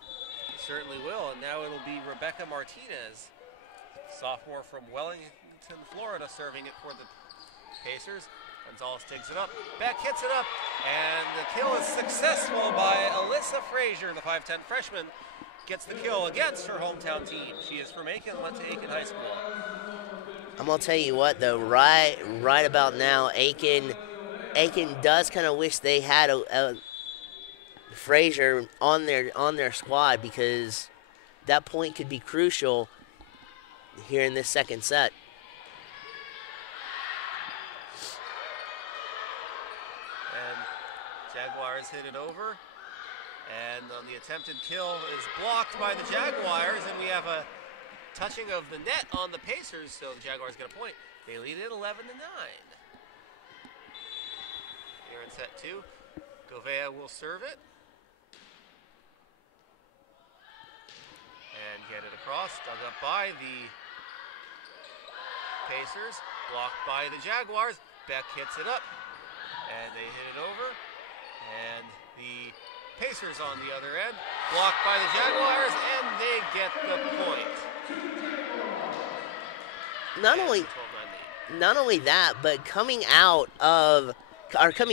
They certainly will. And now it'll be Rebecca Martinez, sophomore from Wellington, Florida, serving it for the Pacers. Gonzalez takes it up. Beck hits it up. And the kill is successful by Alyssa Frazier, the 5'10" freshman. Gets the kill against her hometown team. She is from Aiken, went to Aiken High School. I'm going to tell you what, though, right about now, Aiken does kind of wish they had a Frazier on their squad, because that point could be crucial here in this second set. Jaguars hit it over, and on the attempted kill is blocked by the Jaguars, and we have a touching of the net on the Pacers, so the Jaguars get a point. They lead it 11-9. set 2. Govea will serve it. And get it across, dug up by the Pacers, blocked by the Jaguars. Beck hits it up, and they hit it over. And the Pacers on the other end, blocked by the Jaguars, and they get the point. Not only that, but coming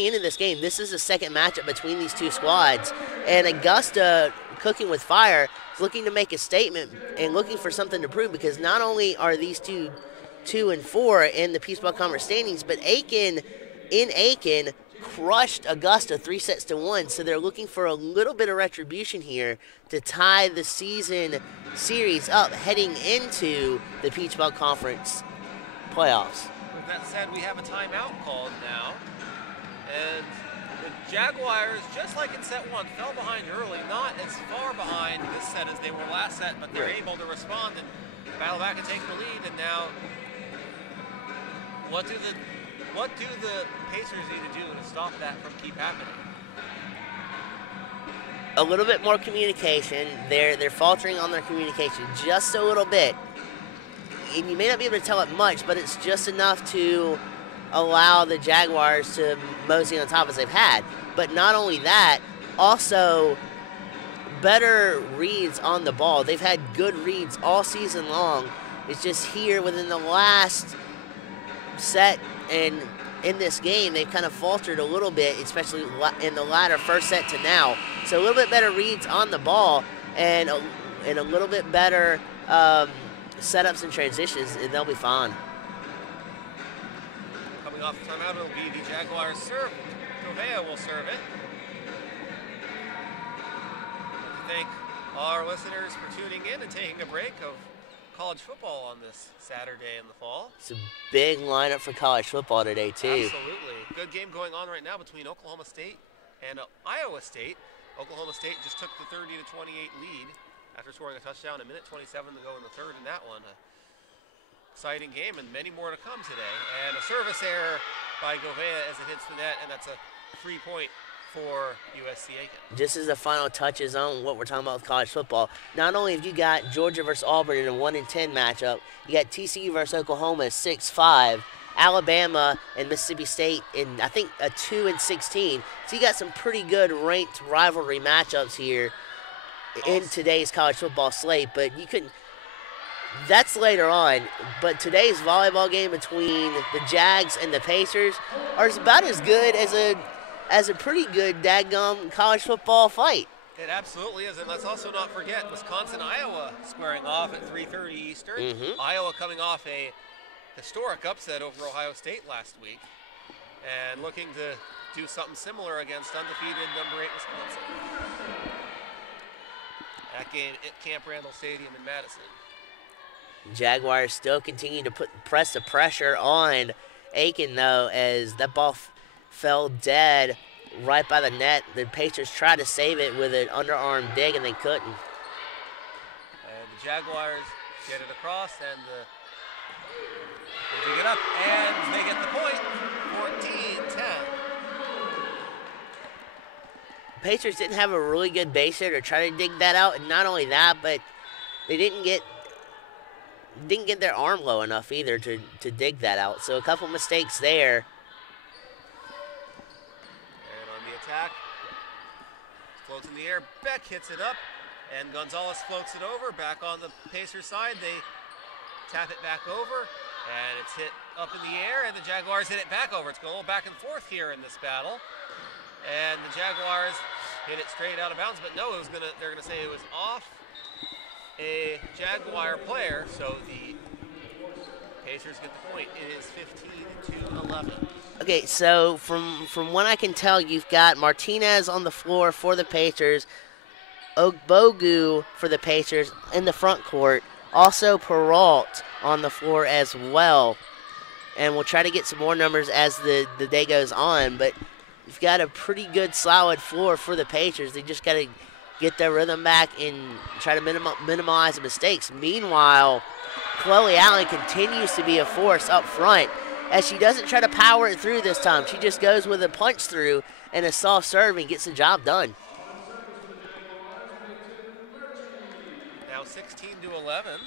into this game, this is the second matchup between these two squads, and Augusta, cooking with fire, is looking to make a statement and looking for something to prove, because not only are these 2 and 4 in the Peace Ball Conference standings, but Aiken crushed Augusta 3-1, so they're looking for a little bit of retribution here to tie the season series up heading into the Peach Ball Conference playoffs. With that said, we have a timeout called now, and the Jaguars, just like in set 1, fell behind early, not as far behind this set as they were last set, but they're able to respond and battle back and take the lead. And now, what do the Pacers need to do to stop that from keep happening? A little bit more communication. They're faltering on their communication just a little bit. And you may not be able to tell it much, but it's just enough to allow the Jaguars to mosey on top as they've had. But not only that, also better reads on the ball. They've had good reads all season long. It's just here within the last set and in this game, they've kind of faltered a little bit, especially in the latter first set to now. So a little bit better reads on the ball and a little bit better setups and transitions, and they'll be fine. Coming off the timeout, it'll be the Jaguars serve. Govea will serve it. I'd like to thank our listeners for tuning in and taking a break of college football on this Saturday in the fall. It's a big lineup for college football today, too. Absolutely. Good game going on right now between Oklahoma State and Iowa State. Oklahoma State just took the 30-28 lead after scoring a touchdown, 1:27 to go in the third in that one. Exciting game, and many more to come today. And a service error by Govea as it hits the net, and that's a free point for USC Aiken. Just as the final touches on what we're talking about with college football, not only have you got Georgia versus Auburn in a 1-10 matchup, you got TCU versus Oklahoma 6-5, Alabama and Mississippi State in, I think, a 2-16. So you got some pretty good ranked rivalry matchups here in today's college football slate, but you couldn't. That's later on, but today's volleyball game between the Jags and the Pacers is about as good as a pretty good dadgum college football fight. It absolutely is, and let's also not forget Wisconsin-Iowa squaring off at 3:30 Eastern. Iowa coming off a historic upset over Ohio State last week, and looking to do something similar against undefeated number 8 Wisconsin. That game at Camp Randall Stadium in Madison. Jaguars still continue to press the pressure on Aiken, though, as that ball fell dead right by the net. The Pacers tried to save it with an underarm dig, and they couldn't. And the Jaguars get it across, and they dig it up, and they get the point, 14-10. Pacers didn't have a really good base hit to try to dig that out, and not only that, but they didn't get their arm low enough either to dig that out. So a couple mistakes there. And on the attack, floats in the air, Beck hits it up, and Gonzalez floats it over. Back on the Pacers side, they tap it back over, and it's hit up in the air, and the Jaguars hit it back over. It's going a little back and forth here in this battle. And the Jaguars hit it straight out of bounds, but no, they're gonna say it was off a Jaguar player, so the Pacers get the point. It is 15-11. Okay, so from what I can tell, you've got Martinez on the floor for the Pacers, Ogbogu for the Pacers in the front court, also Peralt on the floor as well. And we'll try to get some more numbers as the day goes on, but you've got a pretty good solid floor for the Pacers. They just got to get their rhythm back and try to minimize the mistakes. Meanwhile, Chloe Allen continues to be a force up front. as she doesn't try to power it through this time. She just goes with a punch through and a soft serve and gets the job done. Now 16-11.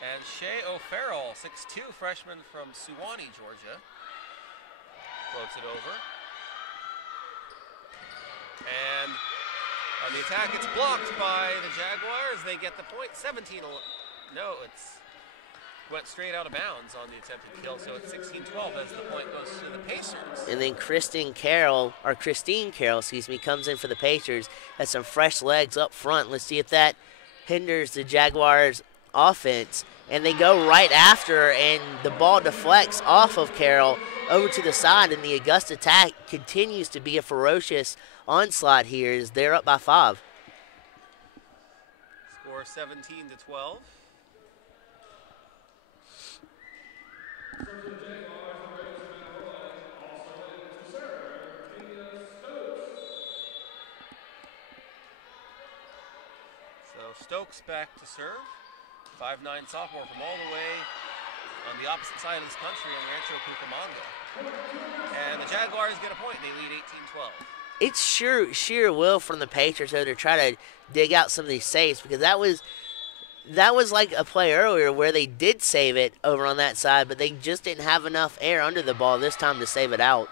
And Shea O'Farrell, 6'2", freshman from Suwanee, Georgia, floats it over. And on the attack, it's blocked by the Jaguars. They get the point. 17. No, it's went straight out of bounds on the attempted kill, so it's 16-12 as the point goes to the Pacers. And then Christine Carroll, comes in for the Pacers. Has some fresh legs up front. Let's see if that hinders the Jaguars' offense. And they go right after her, and the ball deflects off of Carroll over to the side, and the Augusta attack continues to be a ferocious onslaught here as they're up by 5. Score 17-12. So Stokes back to serve. 5'9" sophomore from all the way on the opposite side of this country in Rancho Cucamonga. And the Jaguars get a point. They lead 18-12. It's sheer will from the Pacers though to try to dig out some of these saves, because that was like a play earlier where they did save it over on that side, but they just didn't have enough air under the ball this time to save it out.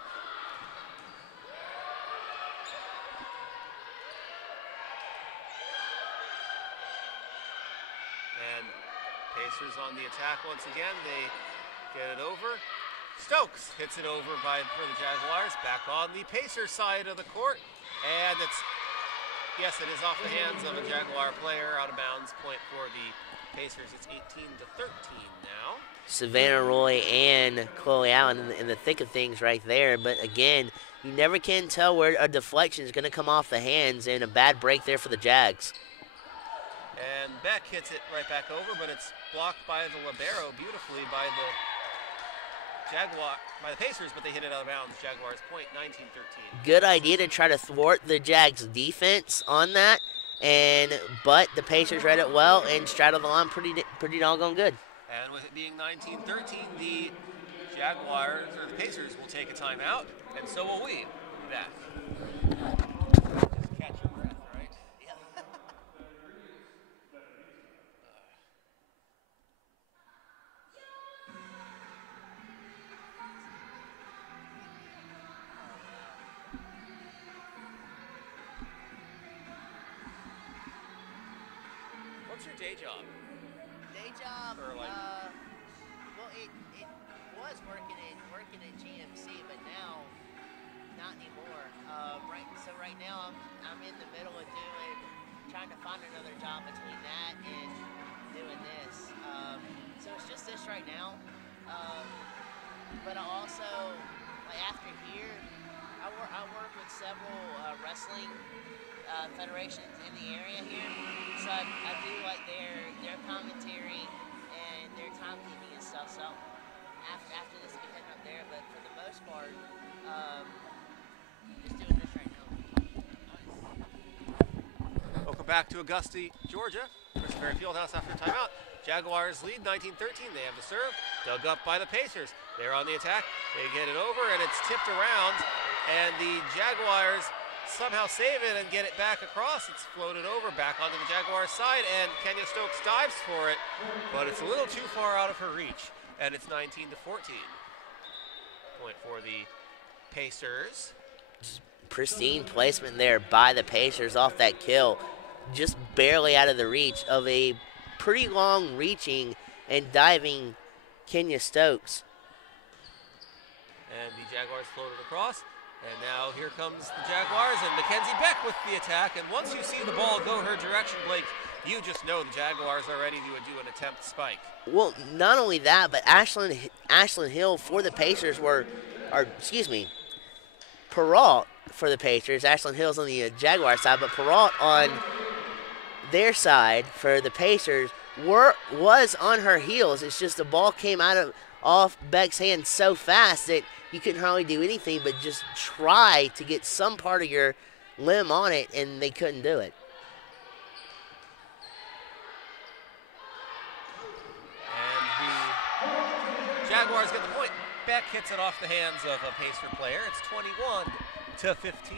And Pacers on the attack once again. They get it over. Stokes hits it over for the Jaguars. Back on the Pacers side of the court. And yes, it is off the hands of a Jaguar player. Out of bounds, point for the Pacers. It's 18-13 now. Savannah Roy and Chloe Allen in the thick of things right there. But again, you never can tell where a deflection is going to come off the hands, and a bad break there for the Jags. And Beck hits it right back over, but it's blocked by the libero beautifully by the Pacers, but they hit it out of bounds. Jaguars point, 19-13. Good idea to try to thwart the Jags' defense on that, but the Pacers read it well and straddled the line pretty doggone good. And with it being 19-13, the Pacers will take a timeout, and so will we. We'll be back. Just catch your breath, right? Yeah. What's your day job? Day job, Or like, well, it was working at GMC, but now not anymore. Right now I'm in the middle of trying to find another job between that and doing this. So it's just this right now. But I also, like after here, I work with several wrestling federations in the area here. So I do like their commentary and their timekeeping and stuff. So after this, I'll be heading up there. But for the most part, just doing this right now. nice. Welcome back to Augusta, Georgia. Christenberry Fieldhouse after timeout. Jaguars lead 19-13. They have the serve, dug up by the Pacers. They're on the attack. They get it over, and it's tipped around. And the Jaguars somehow save it and get it back across. It's floated over back onto the Jaguars side, and Kenya Stokes dives for it, but it's a little too far out of her reach, and it's 19-14. Point for the Pacers. Just pristine placement there by the Pacers off that kill. Just barely out of the reach of a pretty long reaching and diving Kenya Stokes. And the Jaguars floated across. And now here comes the Jaguars, and Mackenzie Beck with the attack. And once you see the ball go her direction, Blake, you just know the Jaguars are ready to do an attempt spike. Well, not only that, but Ashlyn Hill for the Pacers Perrault for the Pacers. Ashlyn Hill's on the Jaguar side, but Perrault on their side for the Pacers was on her heels. It's just the ball came off Beck's hand so fast that you couldn't hardly do anything but just try to get some part of your limb on it, and they couldn't do it. And the Jaguars get the point. Beck hits it off the hands of a Pacer player. It's 21-15.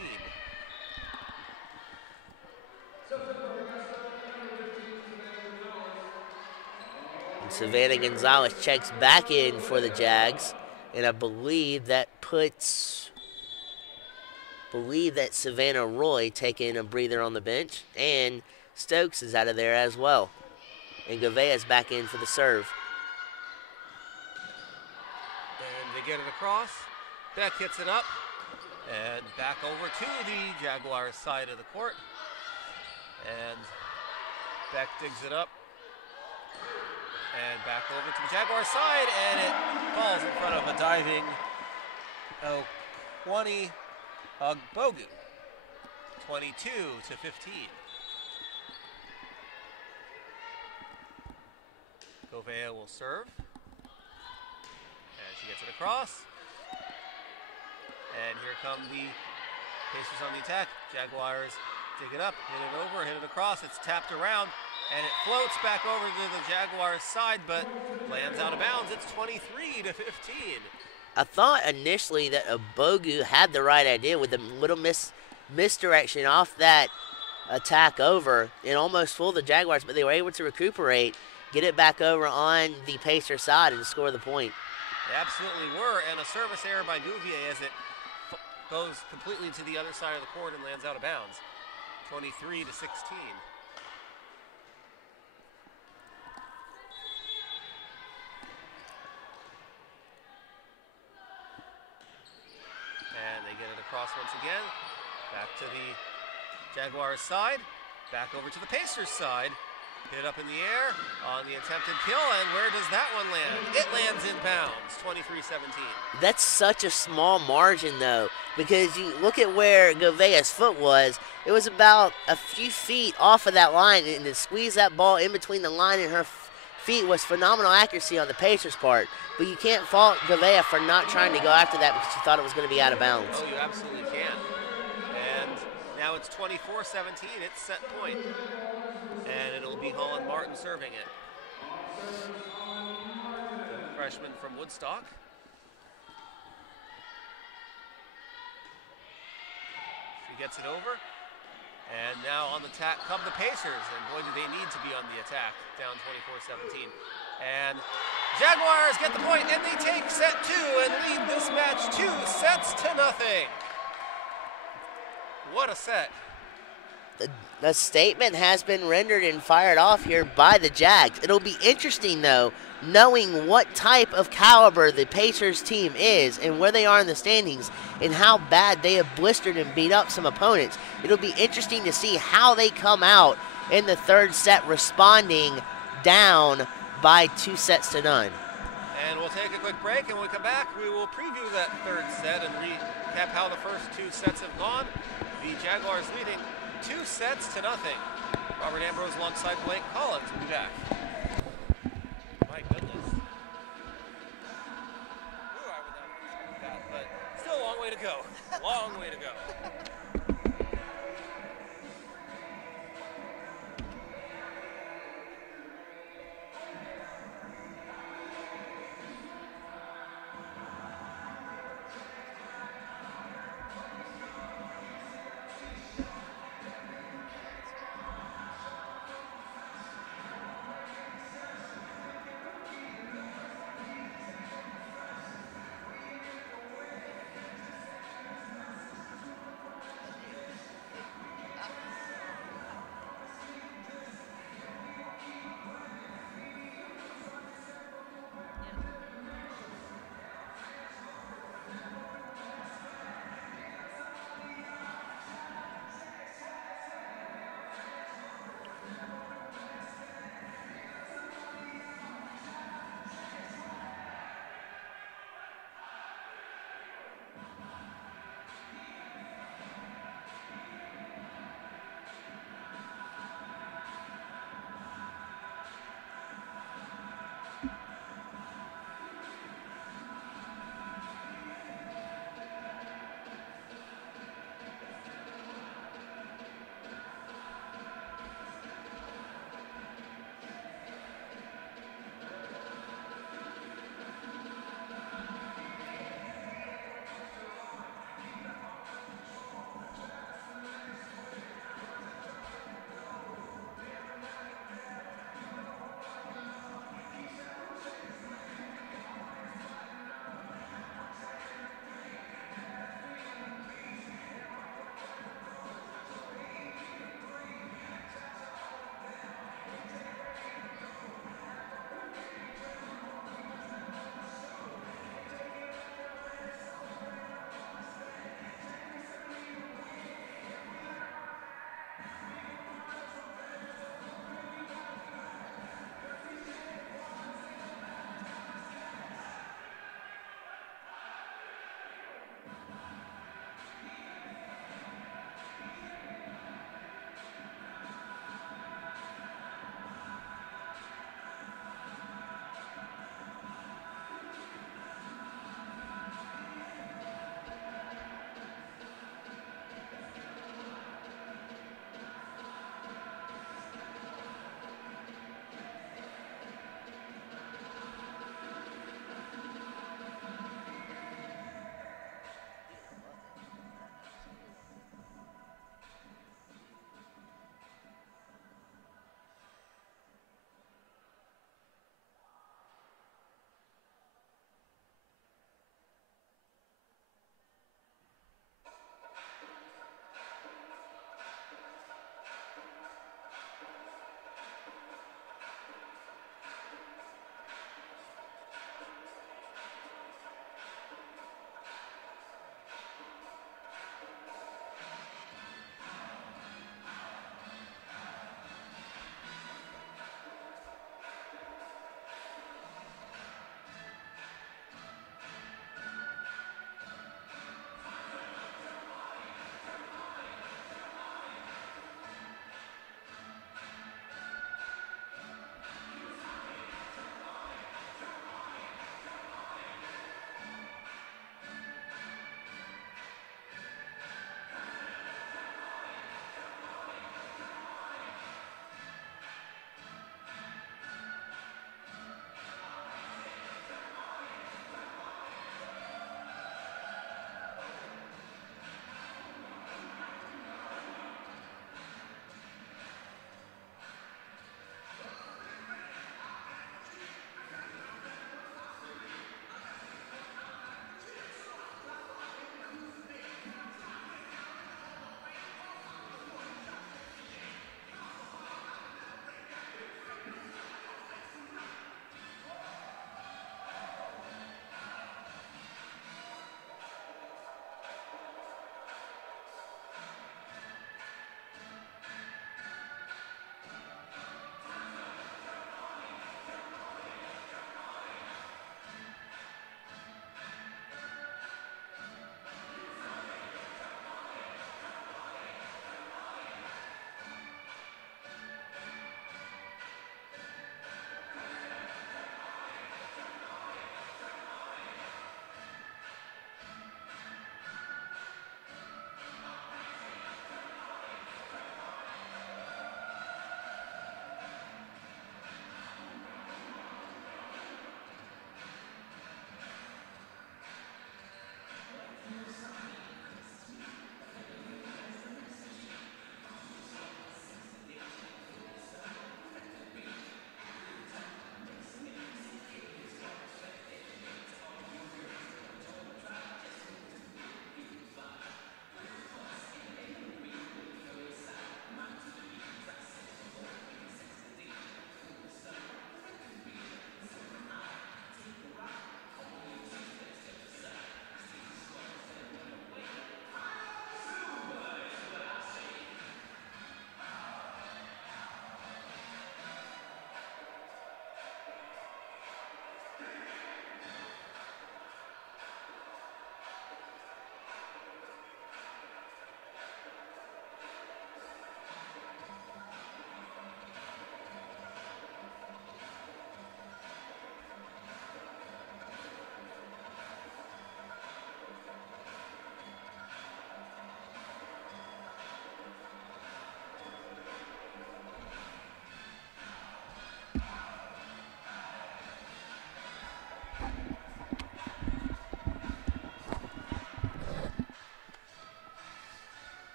And Savannah Gonzalez checks back in for the Jags, and I believe that Savannah Roy taking a breather on the bench, and Stokes is out of there as well. And Govea's back in for the serve. And they get it across. Beck hits it up. And back over to the Jaguars side of the court. And Beck digs it up. And back over to the Jaguars side. And it falls in front of a diving Okwani Ogbogu. 22-15. Govea will serve. And she gets it across. And here come the Pacers on the attack. Jaguars dig it up, hit it over, hit it across. It's tapped around, and it floats back over to the Jaguars side, but lands out of bounds. It's 23-15. I thought initially that Ogbogu had the right idea with a little misdirection off that attack over and almost fooled the Jaguars, but they were able to recuperate, get it back over on the Pacer side, and score the point. They absolutely were, and a service error by Gouvier as it goes completely to the other side of the court and lands out of bounds. 23-16. And they get it across once again. Back to the Jaguars side. Back over to the Pacers side. Hit up in the air on the attempted kill, and where does that one land? It lands in bounds, 23-17. That's such a small margin, though, because you look at where Govea's foot was. It was about a few feet off of that line, and to squeeze that ball in between the line and her feet was phenomenal accuracy on the Pacers' part. But you can't fault Govea for not trying to go after that because she thought it was going to be out of bounds. Oh, you absolutely can. And now it's 24-17. It's set point. And it'll be Holland Martin serving it. The freshman from Woodstock. She gets it over. And now on the attack come the Pacers. And boy, do they need to be on the attack. Down 24-17. And Jaguars get the point, and they take set 2 and lead this match 2-0. What a set. The statement has been rendered and fired off here by the Jags. It'll be interesting, though, knowing what type of caliber the Pacers team is and where they are in the standings and how bad they have blistered and beat up some opponents. It'll be interesting to see how they come out in the third set, responding down by 2-0. And we'll take a quick break, and when we come back, we will preview that third set and recap how the first 2 sets have gone. The Jaguars leading 2-0. Robert Ambrose alongside Blake Collins will be back. My goodness. Ooh, I would not expect that, but still a long way to go. Long way to go.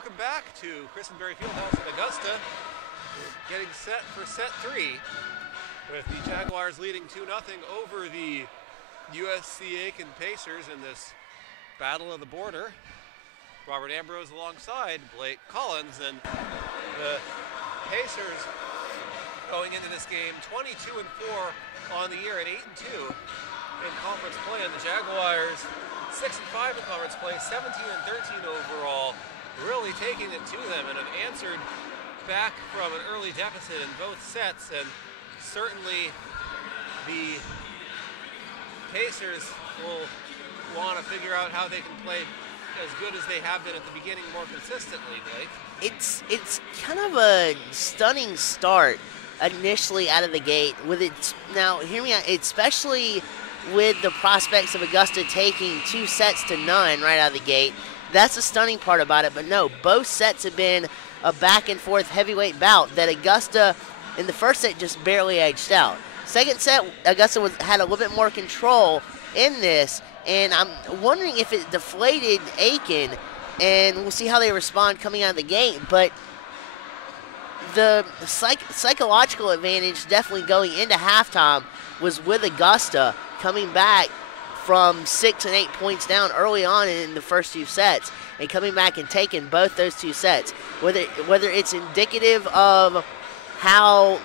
welcome back to Christenberry Fieldhouse in Augusta. Getting set for set 3 with the Jaguars leading 2-0 over the USC Aiken Pacers in this battle of the border. Robert Ambrose alongside Blake Collins, and the Pacers going into this game 22-4 on the year at 8-2 in conference play, and the Jaguars 6-5 in conference play, 17-13 overall, really taking it to them and have answered back from an early deficit in both sets, and certainly the Pacers will want to figure out how they can play as good as they have been at the beginning more consistently, Blake. It's kind of a stunning start initially out of the gate with it. Now, hear me out, especially with the prospects of Augusta taking 2-0 right out of the gate. That's the stunning part about it. But no, both sets have been a back-and-forth heavyweight bout that Augusta in the first set just barely edged out. Second set, Augusta had a little bit more control in this, and I'm wondering if it deflated Aiken, and we'll see how they respond coming out of the gate. But the psychological advantage definitely going into halftime was with Augusta coming back from 6 and 8 points down early on in the first 2 sets and coming back and taking both those 2 sets. Whether it's indicative of how,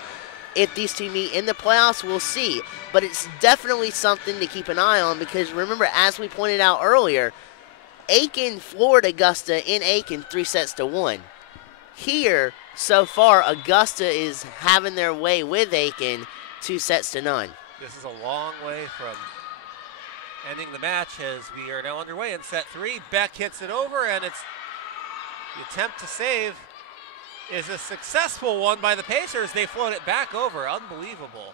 if these two meet in the playoffs, we'll see. But it's definitely something to keep an eye on because remember, as we pointed out earlier, Aiken floored Augusta in Aiken 3-1. Here, so far, Augusta is having their way with Aiken 2-0. This is a long way from ending the match as we are now underway in set 3. Beck hits it over, and it's the attempt to save is a successful one by the Pacers. They float it back over. Unbelievable.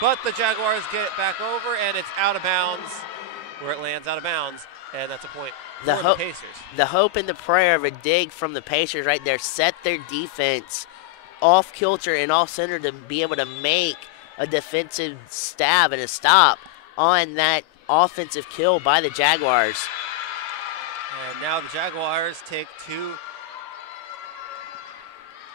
But the Jaguars get it back over, and it's out of bounds where it lands out of bounds, and that's a point for the Pacers. The hope and the prayer of a dig from the Pacers right there set their defense off kilter and off center to be able to make a defensive stab and a stop on that offensive kill by the Jaguars. And now the Jaguars take 2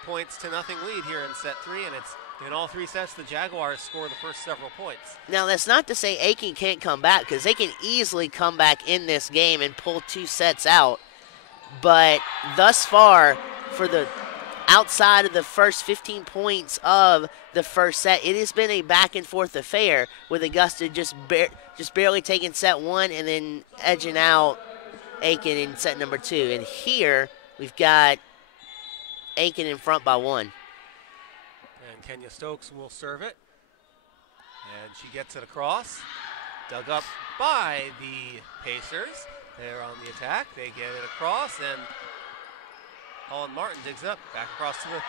points to nothing lead here in set 3, and it's in all 3 sets the Jaguars score the first several points. Now that's not to say Aiken can't come back, because they can easily come back in this game and pull 2 sets out, but thus far, for the outside of the first 15 points of the first set, it has been a back-and-forth affair with Augusta just barely taking set 1 and then edging out Aiken in set number 2. And here we've got Aiken in front by 1. And Kenya Stokes will serve it. And she gets it across. Dug up by the Pacers. They're on the attack. They get it across, and Colin Martin digs up, back across to the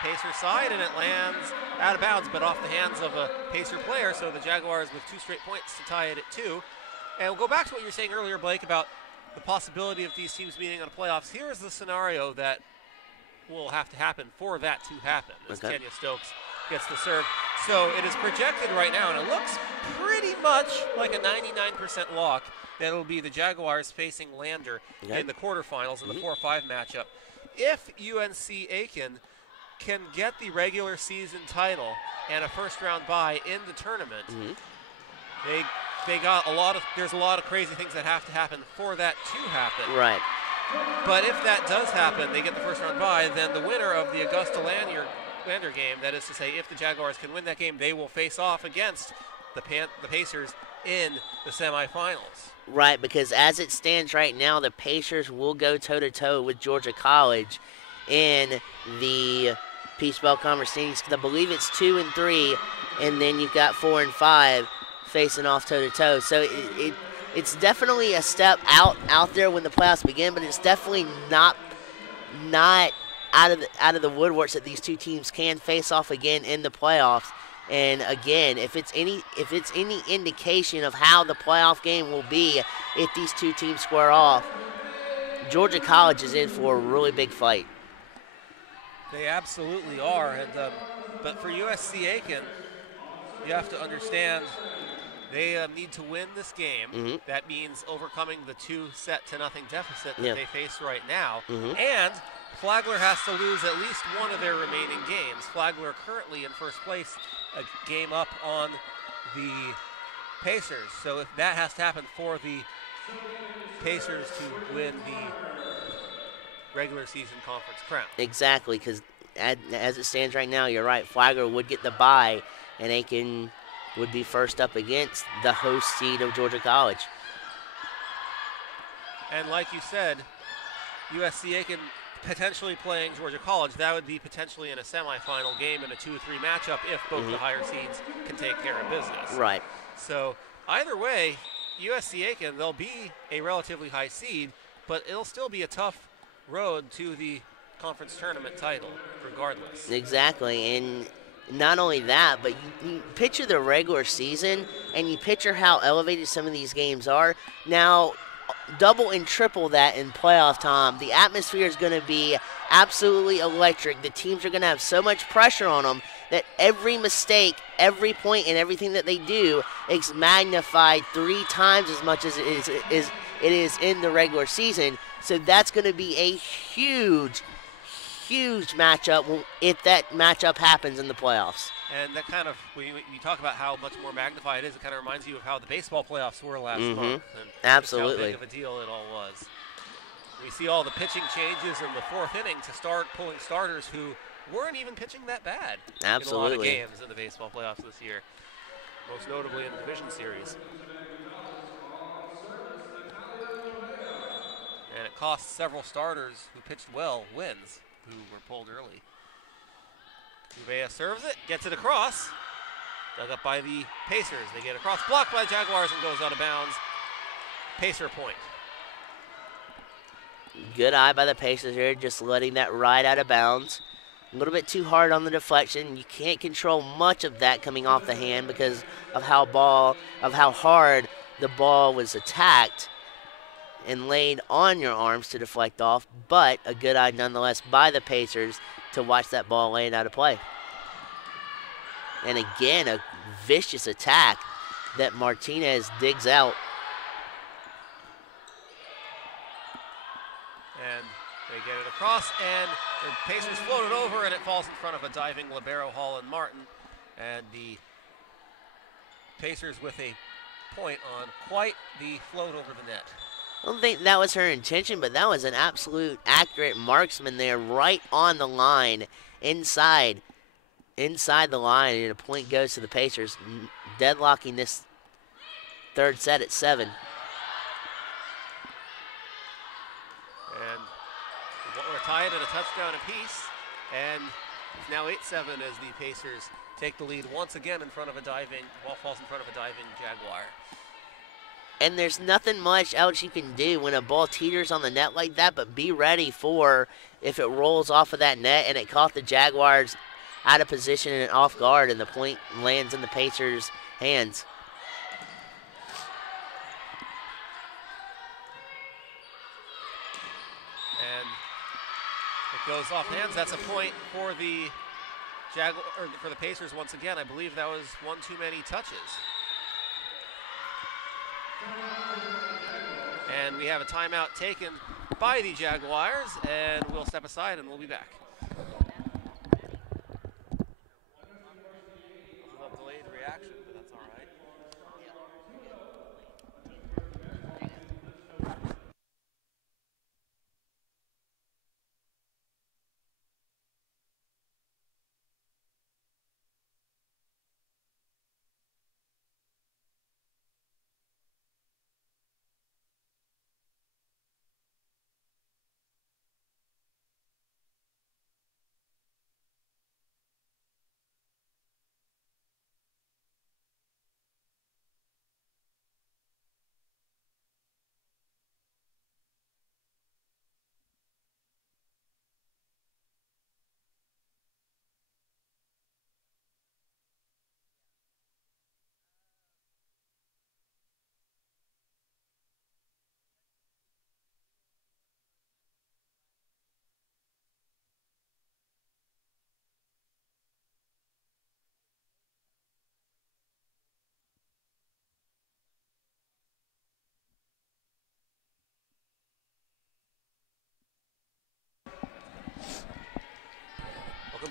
Pacer side, and it lands out of bounds, but off the hands of a Pacer player, so the Jaguars with 2 straight points to tie it at 2. And we'll go back to what you were saying earlier, Blake, about the possibility of these teams meeting on the playoffs. Here is the scenario that will have to happen for that to happen, as Kenya Stokes gets the serve. So it is projected right now, and it looks pretty much like a 99% lock that it'll be the Jaguars facing Lander in the quarterfinals in the 4-5 matchup. If UNC Aiken can get the regular season title and a first-round bye in the tournament, they got there's a lot of crazy things that have to happen for that to happen. Right. But if that does happen, they get the first-round bye, then the winner of the Augusta Lander game, that is to say, if the Jaguars can win that game, they will face off against the Pacers in the semifinals. Right, because as it stands right now, the Pacers will go toe-to-toe with Georgia College in the Peace Bell Conference standings. I believe it's 2 and 3, and then you've got 4 and 5 facing off toe-to-toe. So it's definitely a step out there when the playoffs begin, but it's definitely not out of the woodworks that these two teams can face off again in the playoffs. And again, if it's any indication of how the playoff game will be if these two teams square off, Georgia College is in for a really big fight. They absolutely are, and but for USC Aiken, you have to understand They need to win this game. Mm-hmm. That means overcoming the 2-0 deficit that Yeah. they face right now. Mm-hmm. And Flagler has to lose at least one of their remaining games. Flagler currently in first place, a game up on the Pacers. So if that has to happen for the Pacers to win the regular season conference crown. Exactly, because as it stands right now, you're right. Flagler would get the bye, and Aiken would be first up against the host seed of Georgia College. And like you said, USC Aiken potentially playing Georgia College. That would be potentially in a semifinal game in a 2-3 matchup if both the higher seeds can take care of business. Right. So either way, USC Aiken, they'll be a relatively high seed, but it'll still be a tough road to the conference tournament title regardless. Exactly, and not only that, but you picture the regular season and you picture how elevated some of these games are. Now, double and triple that in playoff time. The atmosphere is going to be absolutely electric. The teams are going to have so much pressure on them that every mistake, every point, and everything that they do is magnified 3 times as much as it is in the regular season. So that's going to be a huge matchup if that matchup happens in the playoffs. And that kind of, when you talk about how much more magnified it is, it kind of reminds you of how the baseball playoffs were last month. And absolutely. how big of a deal it all was. We see all the pitching changes in the 4th inning to start pulling starters who weren't even pitching that bad. Absolutely. In a lot of games in the baseball playoffs this year, most notably in the division series. And it cost several starters who pitched well wins, who were pulled early. Uvea serves it, gets it across. Dug up by the Pacers. They get across, blocked by the Jaguars, and goes out of bounds. Pacer point. Good eye by the Pacers here, just letting that ride out of bounds. A little bit too hard on the deflection. You can't control much of that coming off the hand because of how hard the ball was attacked and laid on your arms to deflect off, but a good eye nonetheless by the Pacers to watch that ball laying out of play. And again, a vicious attack that Martinez digs out. And they get it across, and the Pacers float it over, and it falls in front of a diving libero, Holland Martin. And the Pacers with a point on quite the float over the net. I don't think that was her intention, but that was an absolute accurate marksman there right on the line, inside the line, and a point goes to the Pacers, deadlocking this third set at 7. And we're tied at a touchdown apiece, and it's now 8-7 as the Pacers take the lead once again in front of a diving, ball falls in front of a diving Jaguar. And there's nothing much else you can do when a ball teeters on the net like that, but be ready for if it rolls off of that net and it caught the Jaguars out of position and off guard, and the point lands in the Pacers' hands. And it goes off hands. That's a point for the for the Pacers once again. I believe that was one too many touches. And we have a timeout taken by the Jaguars, and we'll step aside and we'll be back. Delayed reaction.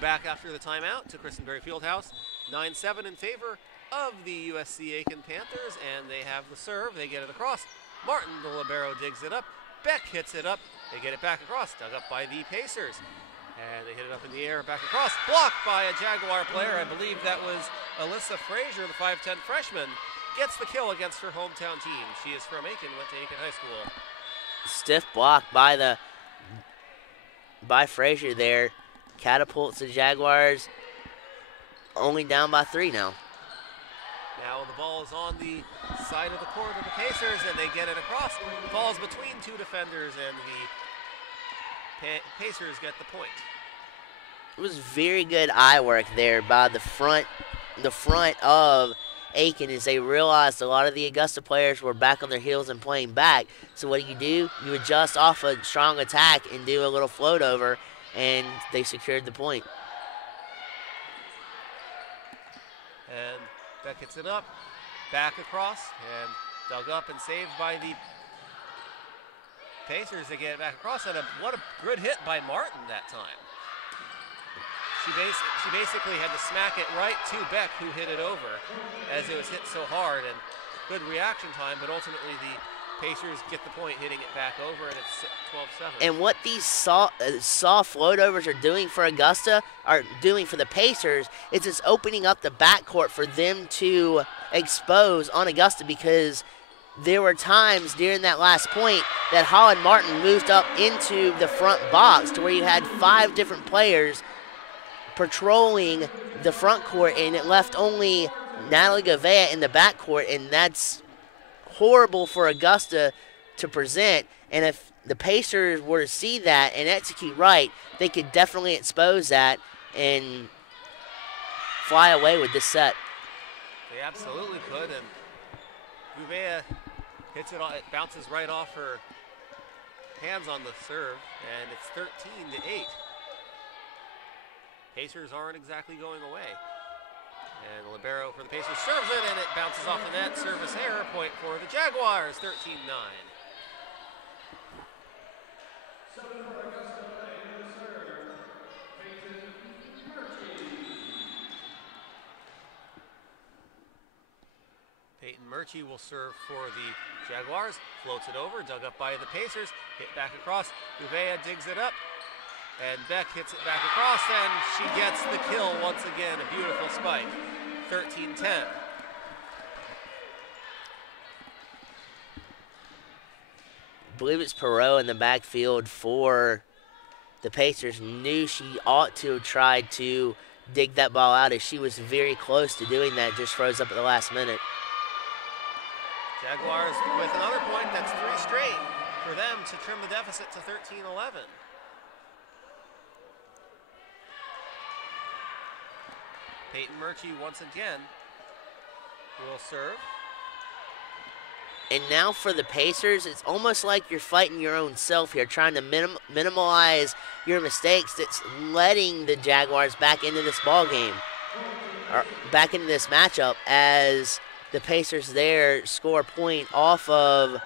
back after the timeout to Christenberry Fieldhouse. 9-7 in favor of the USC Aiken Panthers, and they have the serve. They get it across. Martin, the libero, digs it up. Beck hits it up. They get it back across, dug up by the Pacers. And they hit it up in the air, back across. Blocked by a Jaguar player. I believe that was Alyssa Frazier, the 5'10 freshman. Gets the kill against her hometown team. She is from Aiken, went to Aiken High School. Stiff block by Frazier there. Catapults the Jaguars only down by 3 now. Now the ball is on the side of the court of the Pacers, and they get it across. Falls between 2 defenders, and the Pacers get the point. It was very good eye work there by the front of Aiken as they realized a lot of the Augusta players were back on their heels and playing back. So what do? You adjust off a strong attack and do a little float over, and they secured the point. And Beck hits it up, back across, and dug up and saved by the Pacers. They get it back across, and what a good hit by Martin that time. She basically had to smack it right to Beck, who hit it over as it was hit so hard, and good reaction time, but ultimately the Pacers get the point, hitting it back over, and it's 12-7. And what these soft floatovers are doing for Augusta, are doing for the Pacers, is it's opening up the backcourt for them to expose on Augusta, because there were times during that last point that Holland Martin moved up into the front box to where you had 5 different players patrolling the front court, and it left only Natalie Gouveia in the backcourt, and that's horrible for Augusta to present. And if the Pacers were to see that and execute right, they could definitely expose that and fly away with this set. They absolutely could, and Gouveia hits it, it bounces right off her hands on the serve, and it's 13-8. Pacers aren't exactly going away. And libero for the Pacers serves it, and it bounces off the net. Service error, point for the Jaguars, 13-9. Peyton Murchie will serve for the Jaguars. Floats it over, dug up by the Pacers. Hit back across. Gouveia digs it up. And Beck hits it back across, and she gets the kill once again. A beautiful spike. 13-10. I believe it's Perot in the backfield for the Pacers. Knew she ought to have tried to dig that ball out, as she was very close to doing that. Just froze up at the last minute. Jaguars with another point. That's 3 straight for them to trim the deficit to 13-11. Peyton Murchie once again will serve. And now for the Pacers, it's almost like you're fighting your own self here, trying to minimize your mistakes. That's letting the Jaguars back into this ball game, or back into this matchup, as the Pacers there score a point off of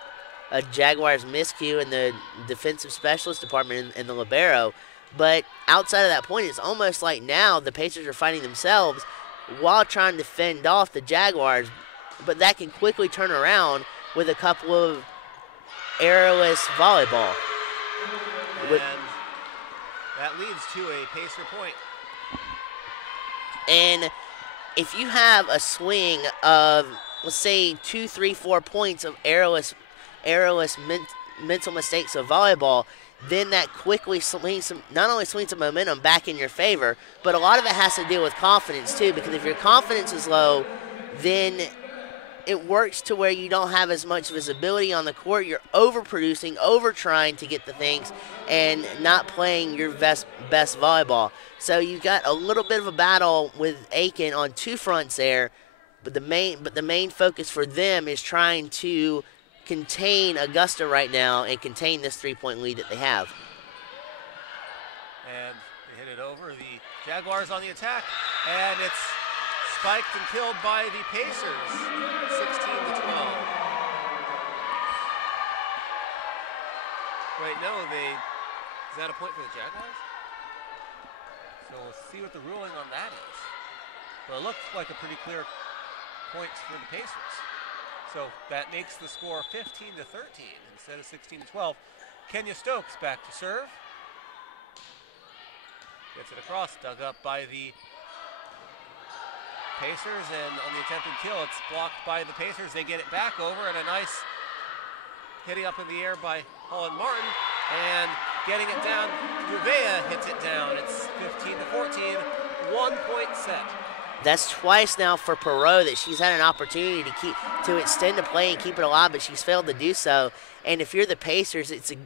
a Jaguars miscue in the defensive specialist department in the libero. But outside of that point, it's almost like now the Pacers are fighting themselves while trying to fend off the Jaguars. But that can quickly turn around with a couple of errorless volleyball. And that leads to a Pacer point. And if you have a swing of, let's say, 2, 3, 4 points of errorless mental mistakes of volleyball, then that quickly not only swings some momentum back in your favor, but a lot of it has to deal with confidence too, because if your confidence is low, then it works to where you don't have as much visibility on the court. You're overproducing, over trying to get the things, and not playing your best volleyball. So you've got a little bit of a battle with Aiken on 2 fronts there, but the main focus for them is trying to contain Augusta right now and contain this 3-point lead that they have. And they hit it over. The Jaguars on the attack, and it's spiked and killed by the Pacers, 16-12. Wait, no, is that a point for the Jaguars? So we'll see what the ruling on that is. But it looks like a pretty clear point for the Pacers. So that makes the score 15-13 instead of 16-12. Kenya Stokes back to serve. Gets it across, dug up by the Pacers, and on the attempted kill, it's blocked by the Pacers. They get it back over, and a nice hitting up in the air by Holland Martin, and getting it down, Gouveia hits it down. It's 15-14, 1 point set. That's twice now for Perot that she's had an opportunity to extend the play and keep it alive, but she's failed to do so. And if you're the Pacers, it's a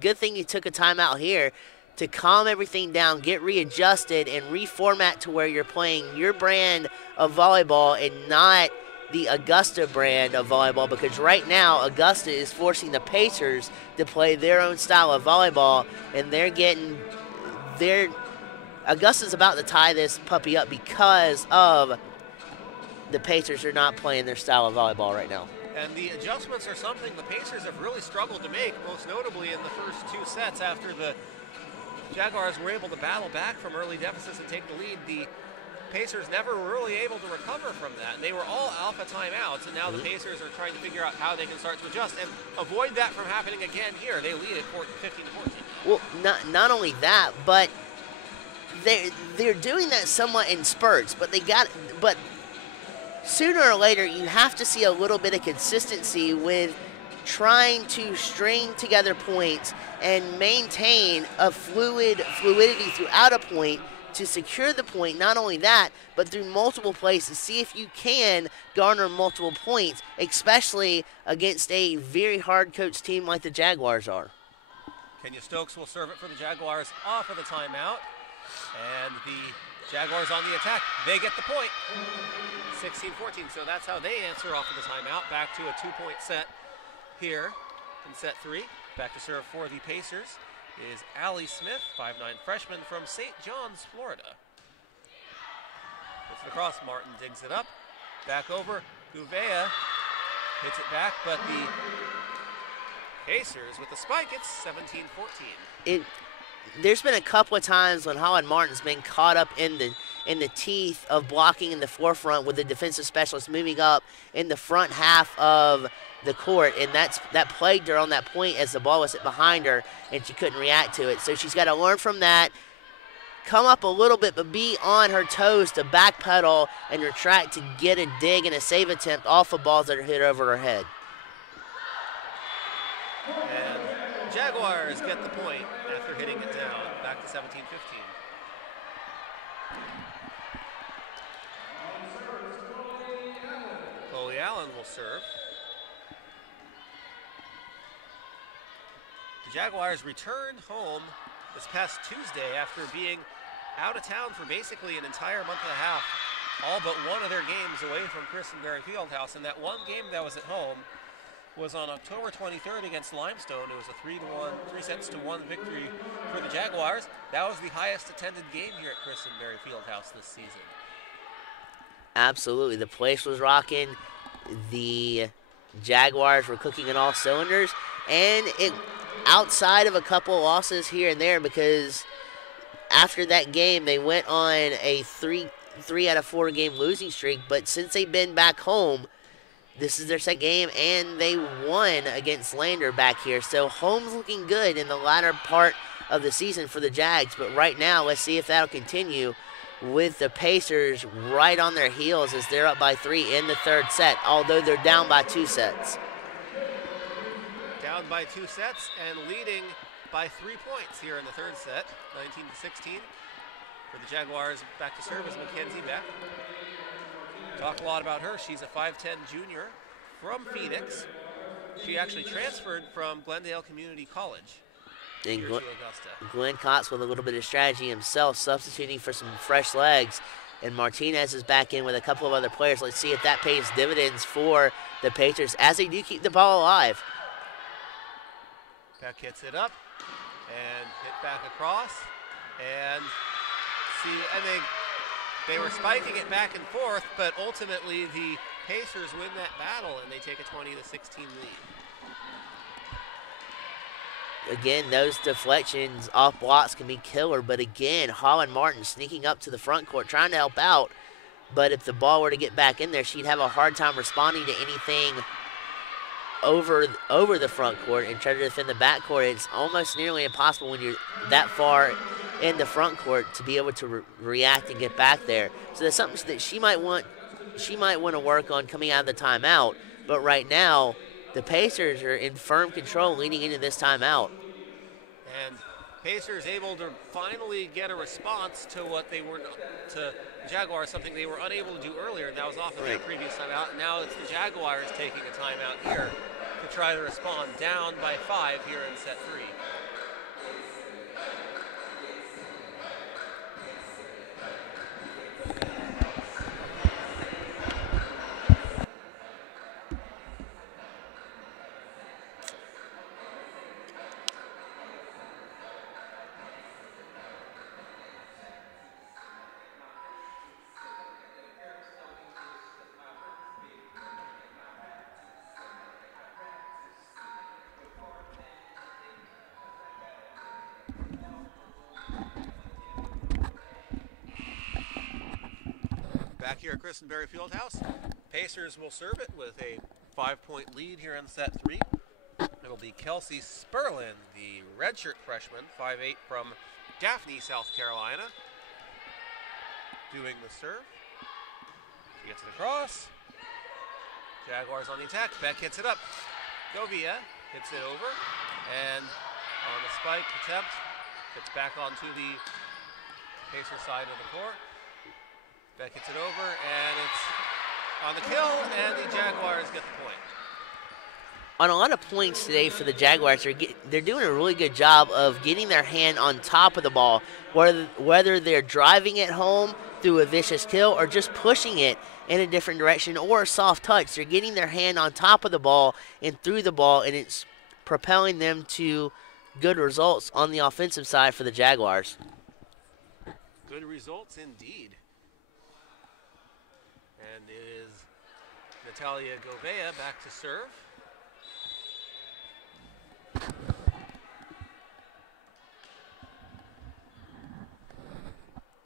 good thing you took a timeout here to calm everything down, get readjusted, and reformat to where you're playing your brand of volleyball and not the Augusta brand of volleyball, because right now Augusta is forcing the Pacers to play their own style of volleyball, and Augusta's about to tie this puppy up because of the Pacers are not playing their style of volleyball right now. And the adjustments are something the Pacers have really struggled to make, most notably in the first 2 sets after the Jaguars were able to battle back from early deficits and take the lead. The Pacers never were really able to recover from that. And they were all alpha timeouts, and now the Pacers are trying to figure out how they can start to adjust and avoid that from happening again here. They lead at 15-14. Well, not only that, but they're doing that somewhat in spurts, but sooner or later you have to see a little bit of consistency with trying to string together points and maintain a fluidity throughout a point to secure the point. Not only that, but through multiple plays to see if you can garner multiple points, especially against a very hard coached team like the Jaguars are. Kenya Stokes will serve it for the Jaguars off of the timeout. And the Jaguars on the attack. They get the point. 16-14. So that's how they answer off of the timeout. Back to a 2-point set here in set 3. Back to serve for the Pacers is Allie Smith, 5'9" freshman from St. John's, Florida. Puts it across. Martin digs it up. Back over. Gouveia hits it back, but the Pacers with the spike, it's 17-14. There's been a couple of times when Holland Martin's been caught up in the teeth of blocking in the forefront with the defensive specialist moving up in the front half of the court, and that plagued her on that point as the ball was hit behind her and she couldn't react to it. So she's got to learn from that, come up a little bit, but be on her toes to backpedal and retract to get a dig and a save attempt off of balls that are hit over her head. And Jaguars get the point after hitting it down. Back to 17-15. Chloe Allen will serve. The Jaguars returned home this past Tuesday after being out of town for basically an entire month and a half, all but one of their games away from Christenberry Fieldhouse. And that one game that was at home was on October 23rd against Limestone. It was a 3-1 victory for the Jaguars. That was the highest attended game here at Christenberry Fieldhouse this season. Absolutely. The place was rocking. The Jaguars were cooking in all cylinders. And outside of a couple losses here and there, because after that game they went on a 3 out of 4 game losing streak. But since they've been back home, this is their second game, and they won against Lander back here. So home's looking good in the latter part of the season for the Jags. But right now, let's see if that'll continue with the Pacers right on their heels as they're up by 3 in the third set, although they're down by 2 sets. Down by 2 sets and leading by 3 points here in the third set, 19-16. For the Jaguars, back to serve is Mackenzie Beck. Talk a lot about her. She's a 5'10" junior from Phoenix. She actually transferred from Glendale Community College here to Augusta. Glenn Kotz with a little bit of strategy himself, substituting for some fresh legs. And Martinez is back in with a couple of other players. Let's see if that pays dividends for the Pacers as they do keep the ball alive. Beck hits it up and hit back across. And they were spiking it back and forth, but ultimately the Pacers win that battle and they take a 20-16 lead. again, those deflections off blocks can be killer. But again, Holland Martin sneaking up to the front court, trying to help out. But if the ball were to get back in there, she'd have a hard time responding to anything over the front court and try to defend the back court. It's almost nearly impossible when you're that far in the front court to be able to react and get back there. So that's something that she might want to work on coming out of the timeout. But right now, the Pacers are in firm control leading into this timeout. And Pacers able to finally get a response to what they were to Jaguars, something they were unable to do earlier, and that was off of their previous timeout. And now it's the Jaguars taking a timeout here to try to respond, down by 5 here in set 3. Back here at Christenberry Fieldhouse, Pacers will serve it with a 5-point lead here in set 3. It'll be Kelsey Sperlin, the redshirt freshman, 5'8" from Daphne, South Carolina, doing the serve. She gets it across. Jaguars on the attack. Beck hits it up. Govia hits it over, and on the spike attempt, gets back onto the Pacer side of the court. Beck hits it over, and it's on the kill, and the Jaguars get the point. On a lot of points today for the Jaguars, they're doing a really good job of getting their hand on top of the ball, whether they're driving it home through a vicious kill or just pushing it in a different direction or a soft touch. They're getting their hand on top of the ball and through the ball, and it's propelling them to good results on the offensive side for the Jaguars. Good results indeed. And it is Natalia Govea back to serve.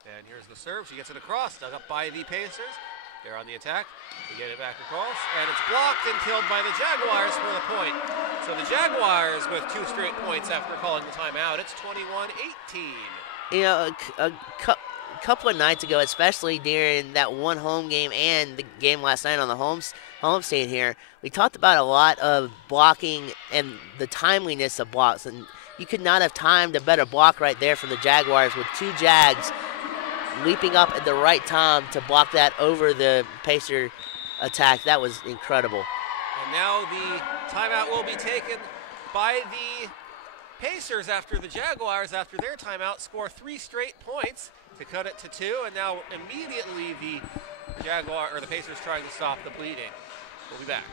And here's the serve. She gets it across, dug up by the Pacers. They're on the attack. They get it back across, and it's blocked and killed by the Jaguars for the point. So the Jaguars with 2 straight points after calling the timeout. It's 21-18. You know, a couple of nights ago, especially during that one home game and the game last night on the homestand here, we talked about a lot of blocking and the timeliness of blocks, and you could not have timed a better block right there from the Jaguars with 2 Jags leaping up at the right time to block that over the Pacer attack. That was incredible. And now the timeout will be taken by the Pacers after the Jaguars, after their timeout, score 3 straight points to cut it to 2, and now immediately the Pacers trying to stop the bleeding. We'll be back.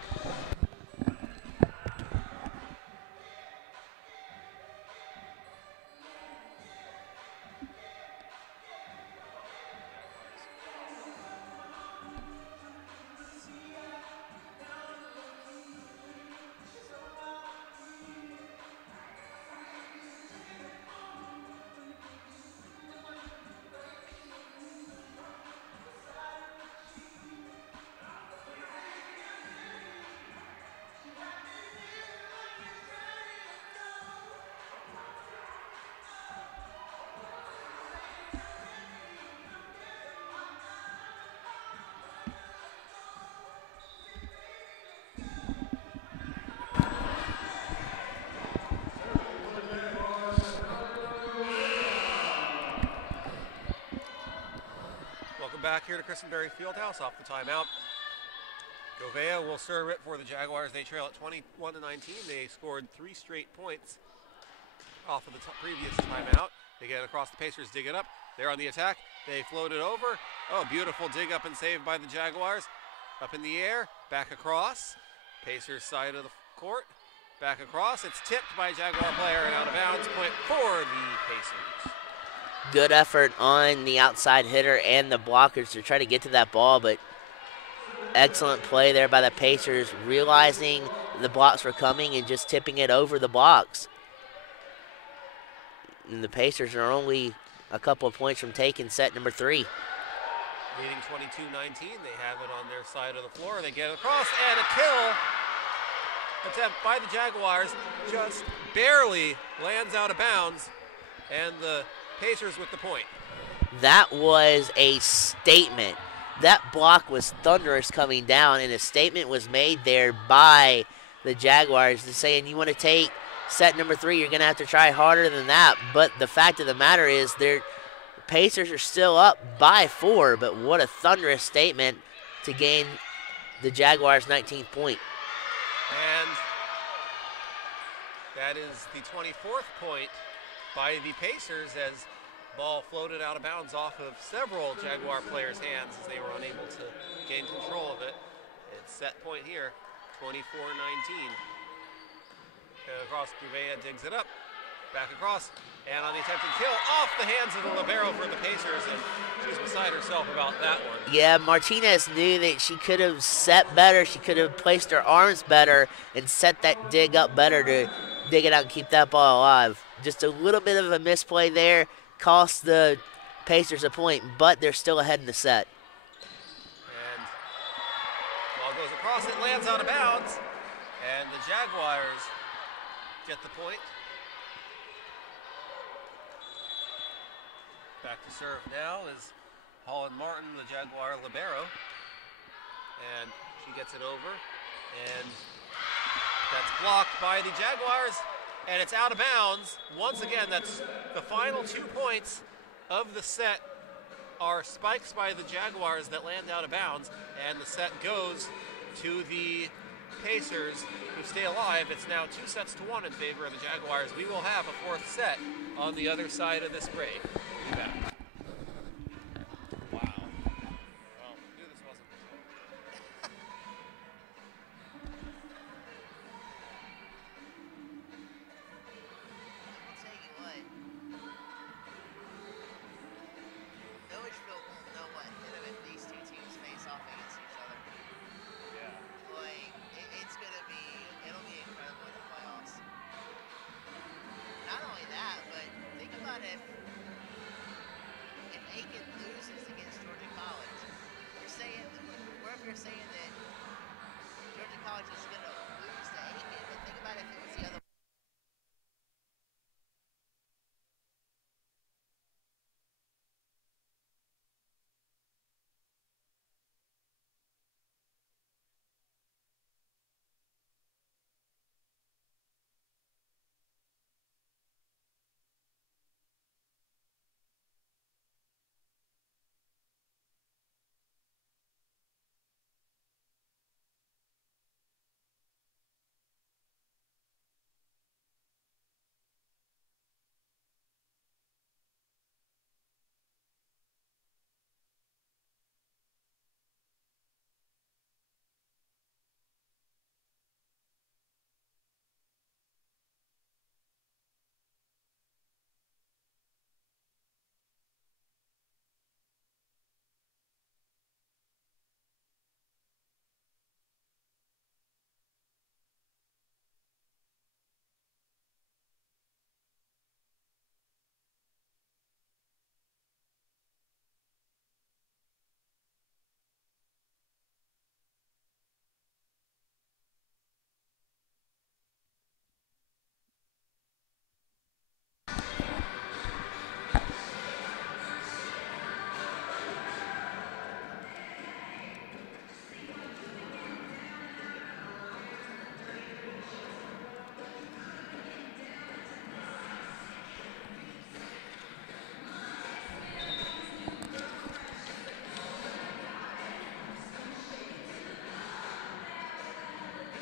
Back here to Christenberry Fieldhouse off the timeout. Govea will serve it for the Jaguars. They trail at 21-19. They scored 3 straight points off of the previous timeout. They get it across the Pacers, dig it up. They're on the attack. They float it over. Oh, beautiful dig up and save by the Jaguars. Up in the air, back across. Pacers side of the court, back across. It's tipped by a Jaguar player and out of bounds. Point for the Pacers. Good effort on the outside hitter and the blockers to try to get to that ball, but excellent play there by the Pacers, realizing the blocks were coming and just tipping it over the blocks. And the Pacers are only a couple of points from taking set number 3. Leading 22-19, they have it on their side of the floor. They get it across, and a kill attempt by the Jaguars just barely lands out of bounds, and the Pacers with the point. That was a statement. That block was thunderous coming down, and a statement was made there by the Jaguars saying, you want to take set number 3, you're going to have to try harder than that. But the fact of the matter is, the Pacers are still up by 4, but what a thunderous statement to gain the Jaguars' 19th point. And that is the 24th point by the Pacers as ball floated out of bounds off of several Jaguar players' hands as they were unable to gain control of it. It's set point here, 24-19. Across, Gouveia digs it up, back across, and on the attempted kill, off the hands of the libero for the Pacers, and she's beside herself about that one. Yeah, Martinez knew that she could have set better, she could have placed her arms better and set that dig up better to dig it out and keep that ball alive. Just a little bit of a misplay there cost the Pacers a point, but they're still ahead in the set. And ball goes across, it lands out of bounds, and the Jaguars get the point. Back to serve now is Holland Martin, the Jaguar libero, and she gets it over, and that's blocked by the Jaguars, and it's out of bounds. Once again, that's the final 2 points of the set are spikes by the Jaguars that land out of bounds, and the set goes to the Pacers, who stay alive. It's now 2-1 in favor of the Jaguars. We will have a 4th set on the other side of this break. We'll be back. Wow. Well, I knew this wasn't the point. I'll tell you what. Milledgeville won't know what hit of it these two teams face off against each other. Yeah. Like, it'll be incredible in the playoffs. Not only that, but think about if Aiken loses against Georgia College. You're saying that Georgia College is going to lose to Aiken, but think about if it was the other.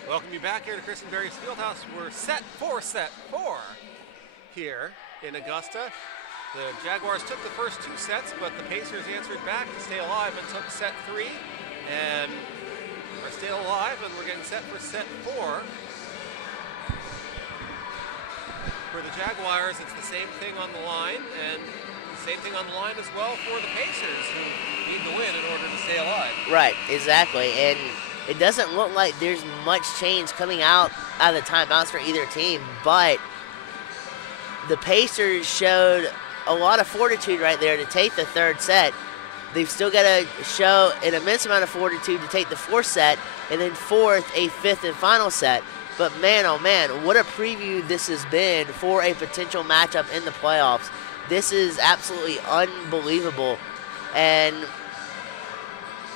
Welcome you back here to Christenberry Fieldhouse. We're set four here in Augusta. The Jaguars took the first 2 sets, but the Pacers answered back to stay alive and took set 3 and are still alive, and we're getting set for set 4. For the Jaguars, it's the same thing on the line, and the same thing on the line as well for the Pacers, who need the win in order to stay alive. Right, exactly, and it doesn't look like there's much change coming out of the timeouts for either team, but the Pacers showed a lot of fortitude right there to take the third set. They've still got to show an immense amount of fortitude to take the fourth set, and then fourth, a fifth and final set. But man, oh man, what a preview this has been for a potential matchup in the playoffs. This is absolutely unbelievable. And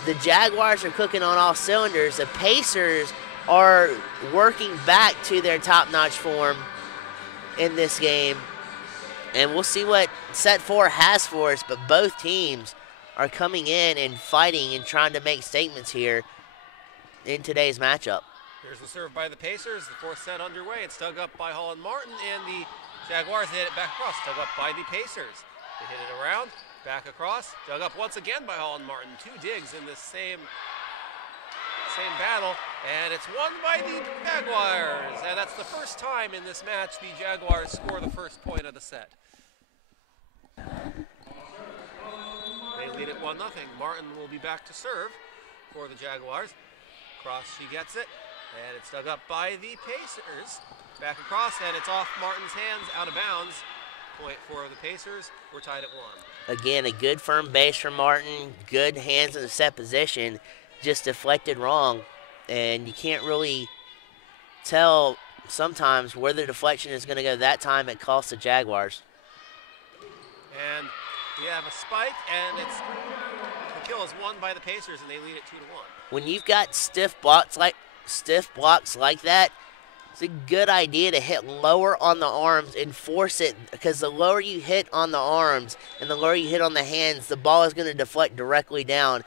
the Jaguars are cooking on all cylinders. The Pacers are working back to their top-notch form in this game. And we'll see what set 4 has for us, but both teams are coming in and fighting and trying to make statements here in today's matchup. Here's the serve by the Pacers. The fourth set underway. It's dug up by Holland Martin, and the Jaguars hit it back across. Dug up by the Pacers. They hit it around, back across, dug up once again by Holland Martin. 2 digs in this same battle, and it's won by the Jaguars. And that's the first time in this match the Jaguars score the first point of the set. They lead it 1-0. Martin will be back to serve for the Jaguars. Cross, she gets it, and it's dug up by the Pacers. Back across, and it's off Martin's hands, out of bounds. Point for the Pacers. We're tied at 1. Again, a good firm base from Martin. Good hands in the set position. Just deflected wrong. And you can't really tell sometimes where the deflection is going to go. That time it costs the Jaguars. And we have a spike, and the kill is won by the Pacers, and they lead it 2-1. When you've got stiff blocks like that, it's a good idea to hit lower on the arms and force it, because the lower you hit on the arms and the lower you hit on the hands, the ball is going to deflect directly down.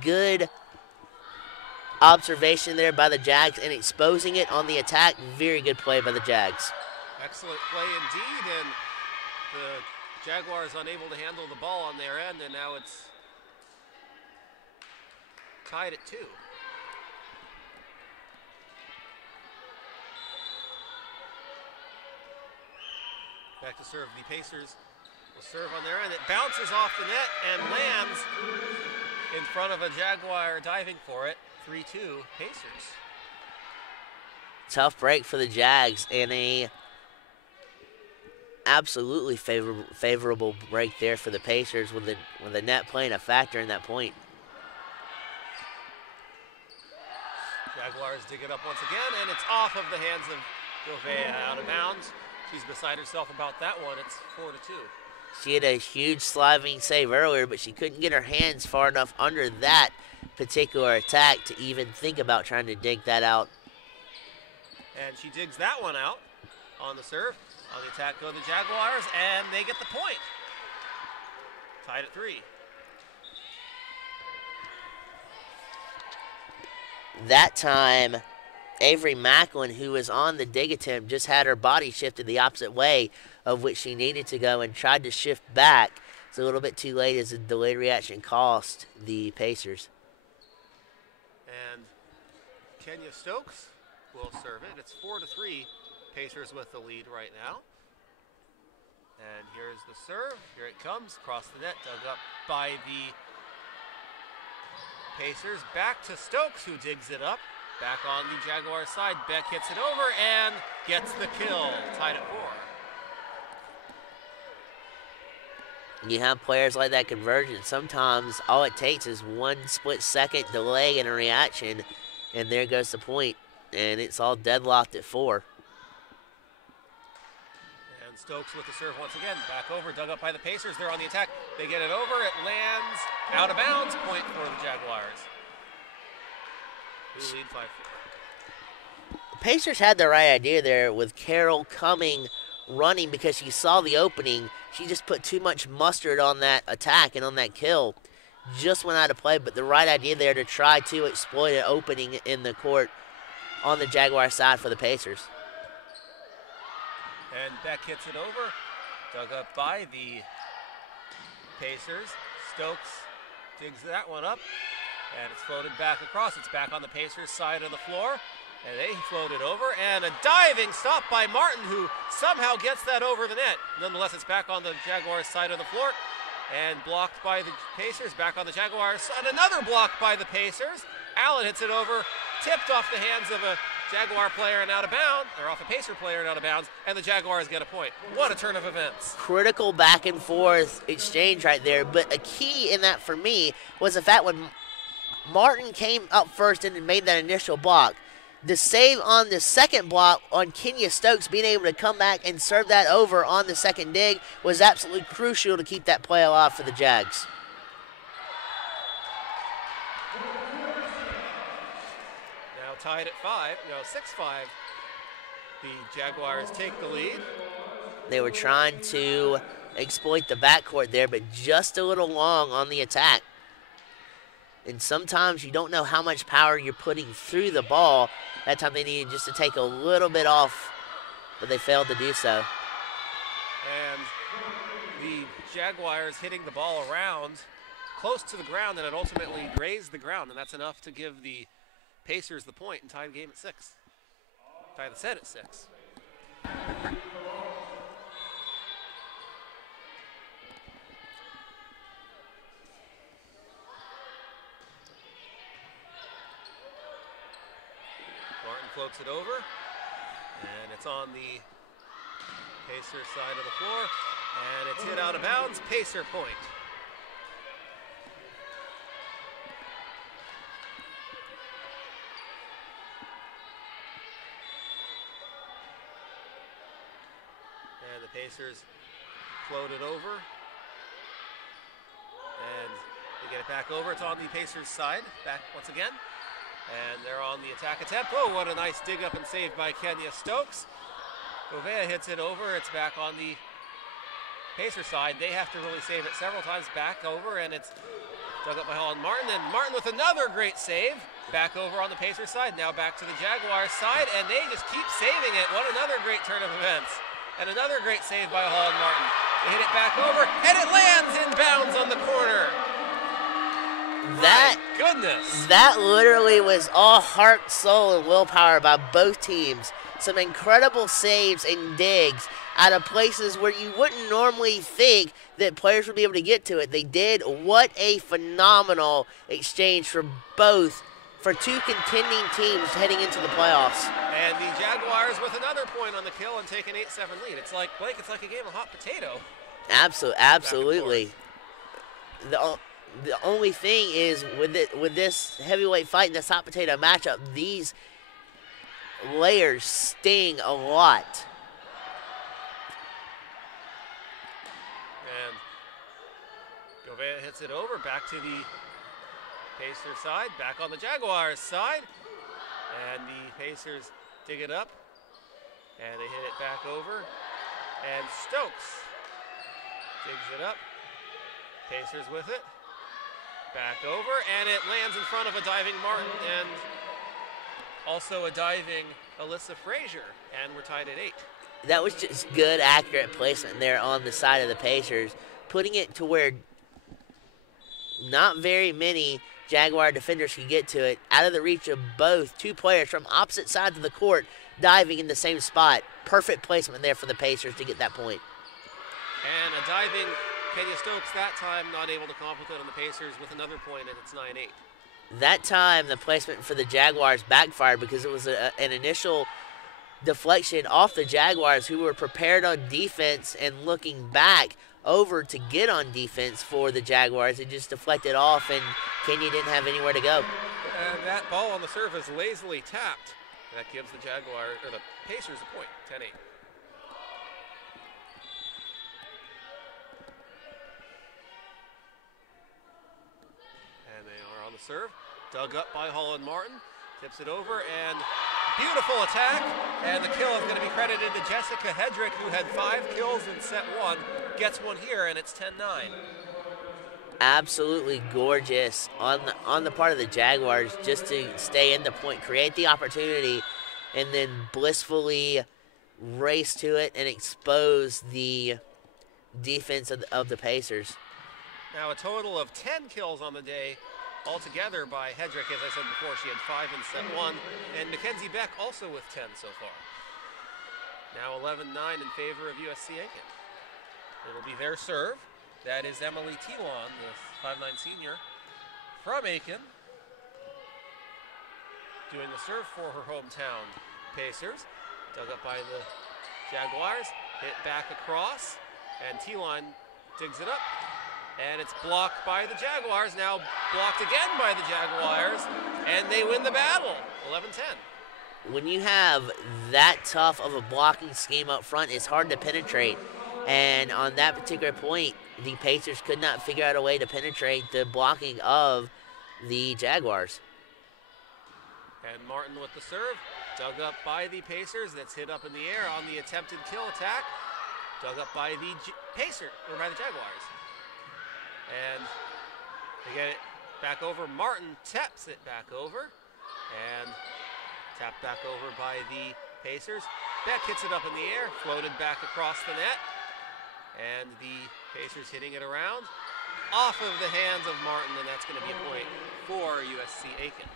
Good observation there by the Jags and exposing it on the attack. Very good play by the Jags. Excellent play indeed, and the Jaguars unable to handle the ball on their end, and now it's tied at 2. Back to serve the Pacers. Will serve on their end. It bounces off the net and lands in front of a Jaguar diving for it. 3-2 Pacers. Tough break for the Jags, and a absolutely favorable break there for the Pacers with the net playing a factor in that point. Jaguars dig it up once again, and it's off of the hands of Gouveia, out of bounds. She's beside herself about that one. It's 4-2. She had a huge sliding save earlier, but she couldn't get her hands far enough under that particular attack to even think about trying to dig that out. And she digs that one out on the serve. On the attack go the Jaguars, and they get the point. Tied at 3. That time, Avery Macklin, who was on the dig attempt, just had her body shifted the opposite way of which she needed to go and tried to shift back. It's a little bit too late as the delayed reaction cost the Pacers. And Kenya Stokes will serve it. It's 4-3. Pacers with the lead right now. And here's the serve. Here it comes. Across the net. Dug up by the Pacers. Back to Stokes, who digs it up. Back on the Jaguar side. Beck hits it over and gets the kill. Tied at 4. You have players like that convergence. Sometimes all it takes is one split-second delay in a reaction, and there goes the point. And it's all deadlocked at 4. And Stokes with the serve once again. Back over, dug up by the Pacers. They're on the attack. They get it over. It lands out of bounds. Point for the Jaguars, who lead 5-4. The Pacers had the right idea there with Carroll coming, running, because she saw the opening. She just put too much mustard on that attack and on that kill. Just went out of play, but the right idea there to try to exploit an opening in the court on the Jaguar side for the Pacers. And Beck hits it over. Dug up by the Pacers. Stokes digs that one up. And it's floated back across. It's back on the Pacers side of the floor. And they float it over. And a diving stop by Martin, who somehow gets that over the net. Nonetheless, it's back on the Jaguars side of the floor. And blocked by the Pacers. Back on the Jaguars side. Another block by the Pacers. Allen hits it over. Tipped off the hands of a Jaguar player and out of bounds, or off a Pacer player and out of bounds, and the Jaguars get a point. What a turn of events. Critical back and forth exchange right there, but a key in that for me was the fact when Martin came up first and made that initial block. The save on the second block on Kenya Stokes being able to come back and serve that over on the second dig was absolutely crucial to keep that play alive for the Jags. Now tied at 6-5. The Jaguars take the lead. They were trying to exploit the backcourt there, but just a little long on the attack. And sometimes you don't know how much power you're putting through the ball. That time they needed just to take a little bit off, but they failed to do so. And the Jaguars hitting the ball around close to the ground, and it ultimately grazed the ground, and that's enough to give the Pacers the point and tie the game at 6. Tie the set at 6. Floats it over, and it's on the Pacer side of the floor, and it's hit out of bounds. Pacer point. And the Pacers float it over, and they get it back over. It's on the Pacers side, back once again. And they're on the attack attempt. Oh, what a nice dig up and save by Kenya Stokes. Gouveia hits it over. It's back on the Pacer side. They have to really save it several times back over, and it's dug up by Holland Martin. And Martin with another great save. Back over on the Pacer side. Now back to the Jaguars side, and they just keep saving it. What another great turn of events. And another great save by Holland Martin. They hit it back over, and it lands in bounds on the corner. That, my goodness. That literally was all heart, soul, and willpower by both teams. Some incredible saves and digs out of places where you wouldn't normally think that players would be able to get to it. They did. What a phenomenal exchange for two contending teams heading into the playoffs. And the Jaguars with another point on the kill and take an 8-7 lead. It's like, Blake, it's like a game of hot potato. Absolutely. The only thing is with this heavyweight fight and this hot potato matchup, these layers sting a lot. And Gouveia hits it over, back to the Pacers side, back on the Jaguars side. And the Pacers dig it up, and they hit it back over. And Stokes digs it up. Pacers with it. Back over, and it lands in front of a diving Martin and also a diving Alyssa Frazier, and we're tied at 8. That was just good, accurate placement there on the side of the Pacers, putting it to where not very many Jaguar defenders could get to it, out of the reach of both two players from opposite sides of the court diving in the same spot. Perfect placement there for the Pacers to get that point. And a diving Kenya Stokes that time not able to complement on the Pacers with another point, and it's 9-8. That time the placement for the Jaguars backfired because it was an initial deflection off the Jaguars, who were prepared on defense and looking back over to get on defense for the Jaguars. It just deflected off, and Kenya didn't have anywhere to go. And that ball on the serve is lazily tapped. That gives the the Pacers a point, 10-8. And they are on the serve, dug up by Holland Martin, tips it over, and beautiful attack, and the kill is going to be credited to Jessica Hedrick, who had 5 kills in set 1, gets one here, and it's 10-9. Absolutely gorgeous on the part of the Jaguars, just to stay in the point, create the opportunity, and then blissfully race to it and expose the defense of the Pacers. Now a total of 10 kills on the day altogether by Hedrick. As I said before, she had 5 in set 1, and Mackenzie Beck also with 10 so far. Now 11-9 in favor of USC Aiken. It'll be their serve. That is Emily Tilon, the 5'9" senior from Aiken. doing the serve for her hometown Pacers. Dug up by the Jaguars, hit back across, and T-Line digs it up. And it's blocked by the Jaguars, now blocked again by the Jaguars, and they win the battle, 11-10. When you have that tough of a blocking scheme up front, it's hard to penetrate. And on that particular point, the Pacers could not figure out a way to penetrate the blocking of the Jaguars. And Martin with the serve, dug up by the Pacers. That's hit up in the air on the attempted kill attack. Dug up by the by the Jaguars. And they get it back over. Martin taps it back over. And tapped back over by the Pacers. Beck hits it up in the air, floated back across the net. And the Pacers hitting it around off of the hands of Martin, and that's going to be a point for USC Aiken.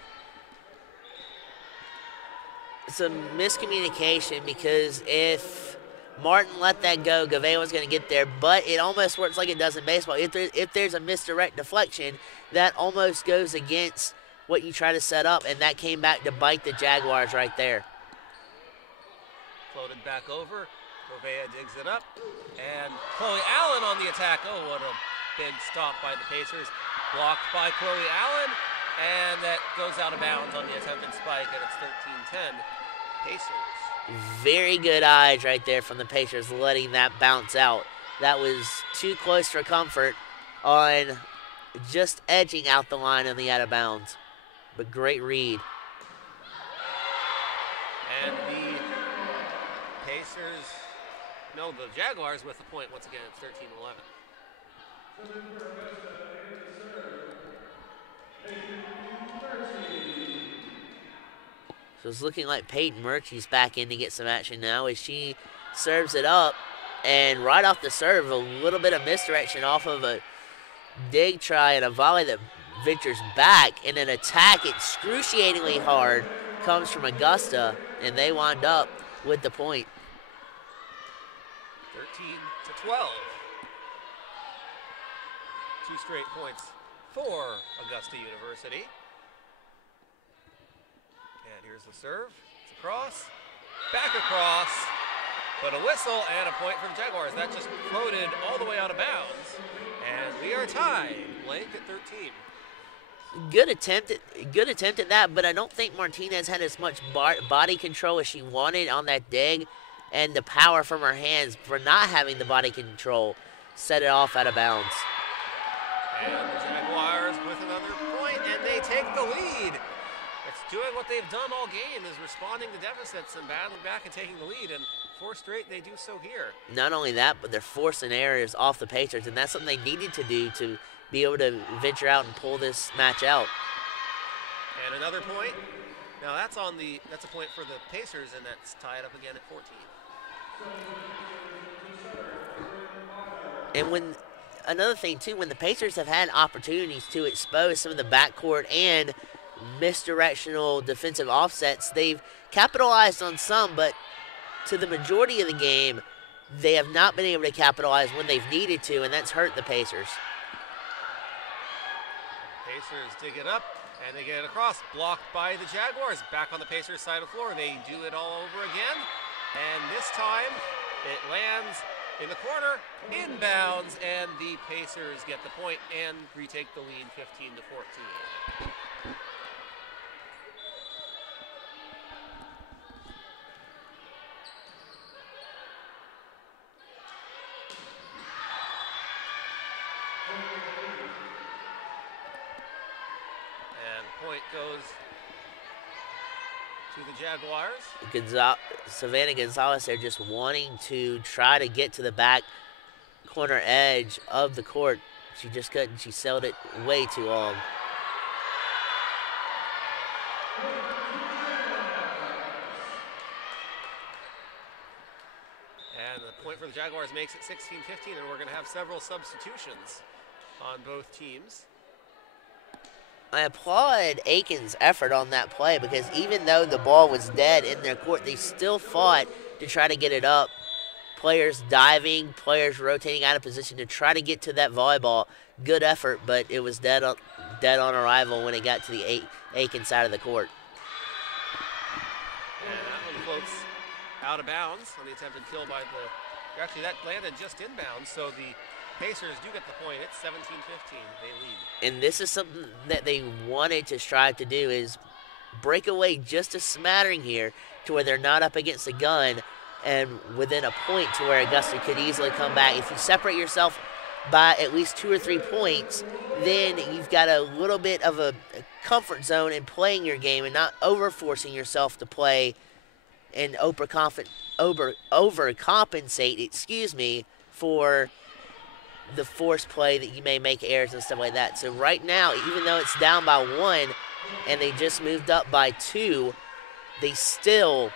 It's a miscommunication because if Martin let that go, Gavay was going to get there, but it almost works like it does in baseball. If there's a misdirect deflection, that almost goes against what you try to set up, and that came back to bite the Jaguars right there. Floated back over. Gouveia digs it up. And Chloe Allen on the attack. Oh, what a big stop by the Pacers. Blocked by Chloe Allen, and that goes out of bounds on the attempted spike, and it's 13-10 Pacers. Very good eyes right there from the Pacers letting that bounce out. That was too close for comfort on just edging out the line on the out of bounds. But great read. And the Pacers, no, the Jaguars with the point once again. It's 13-11. So it's looking like Peyton Murchie's back in to get some action now as she serves it up. And right off the serve, a little bit of misdirection off of a dig try and a volley that ventures back. And an attack excruciatingly hard comes from Augusta, and they wind up with the point. 13-12. 2 straight points for Augusta University. And here's the serve. It's across, back across, but a whistle and a point for the Jaguars. That just floated all the way out of bounds. And we are tied, blank at 13. Good attempt at that, but I don't think Martinez had as much body control as she wanted on that dig, and the power from her hands for not having the body control set it off out of bounds. And the Jaguars with another point, and they take the lead. It's doing what they've done all game, is responding to deficits and battling back and taking the lead, and 4 straight they do so here. Not only that, but they're forcing errors off the Pacers, and that's something they needed to do to be able to venture out and pull this match out. And another point. Now that's a point for the Pacers, and that's tied up again at 14. And another thing too, when the Pacers have had opportunities to expose some of the backcourt and misdirectional defensive offsets, they've capitalized on some, but to the majority of the game, they have not been able to capitalize when they've needed to, and that's hurt the Pacers. Pacers dig it up, and they get it across. Blocked by the Jaguars. Back on the Pacers side of the floor. They do it all over again. And this time, it lands in the corner, inbounds, and the Pacers get the point and retake the lead 15-14. Point goes to the Jaguars. Savannah Gonzalez there just wanting to try to get to the back corner edge of the court. She just couldn't. She sailed it way too long. And the point for the Jaguars makes it 16-15, and we're going to have several substitutions on both teams. I applaud Aiken's effort on that play because even though the ball was dead in their court, they still fought to try to get it up. Players diving, players rotating out of position to try to get to that volleyball. Good effort, but it was dead on arrival when it got to the Aiken side of the court. out of bounds on the attempted kill by the, actually that landed just inbounds, so the Pacers do get the point. It's 17-15, they lead. And this is something that they wanted to strive to do, is break away just a smattering here to where they're not up against the gun and within a point to where Augusta could easily come back. If you separate yourself by at least 2 or 3 points, then you've got a little bit of a comfort zone in playing your game and not over-forcing yourself to play and overcompensate, for the forced play that you may make errors and stuff like that. So right now, even though it's down by 1 and they just moved up by 2, they still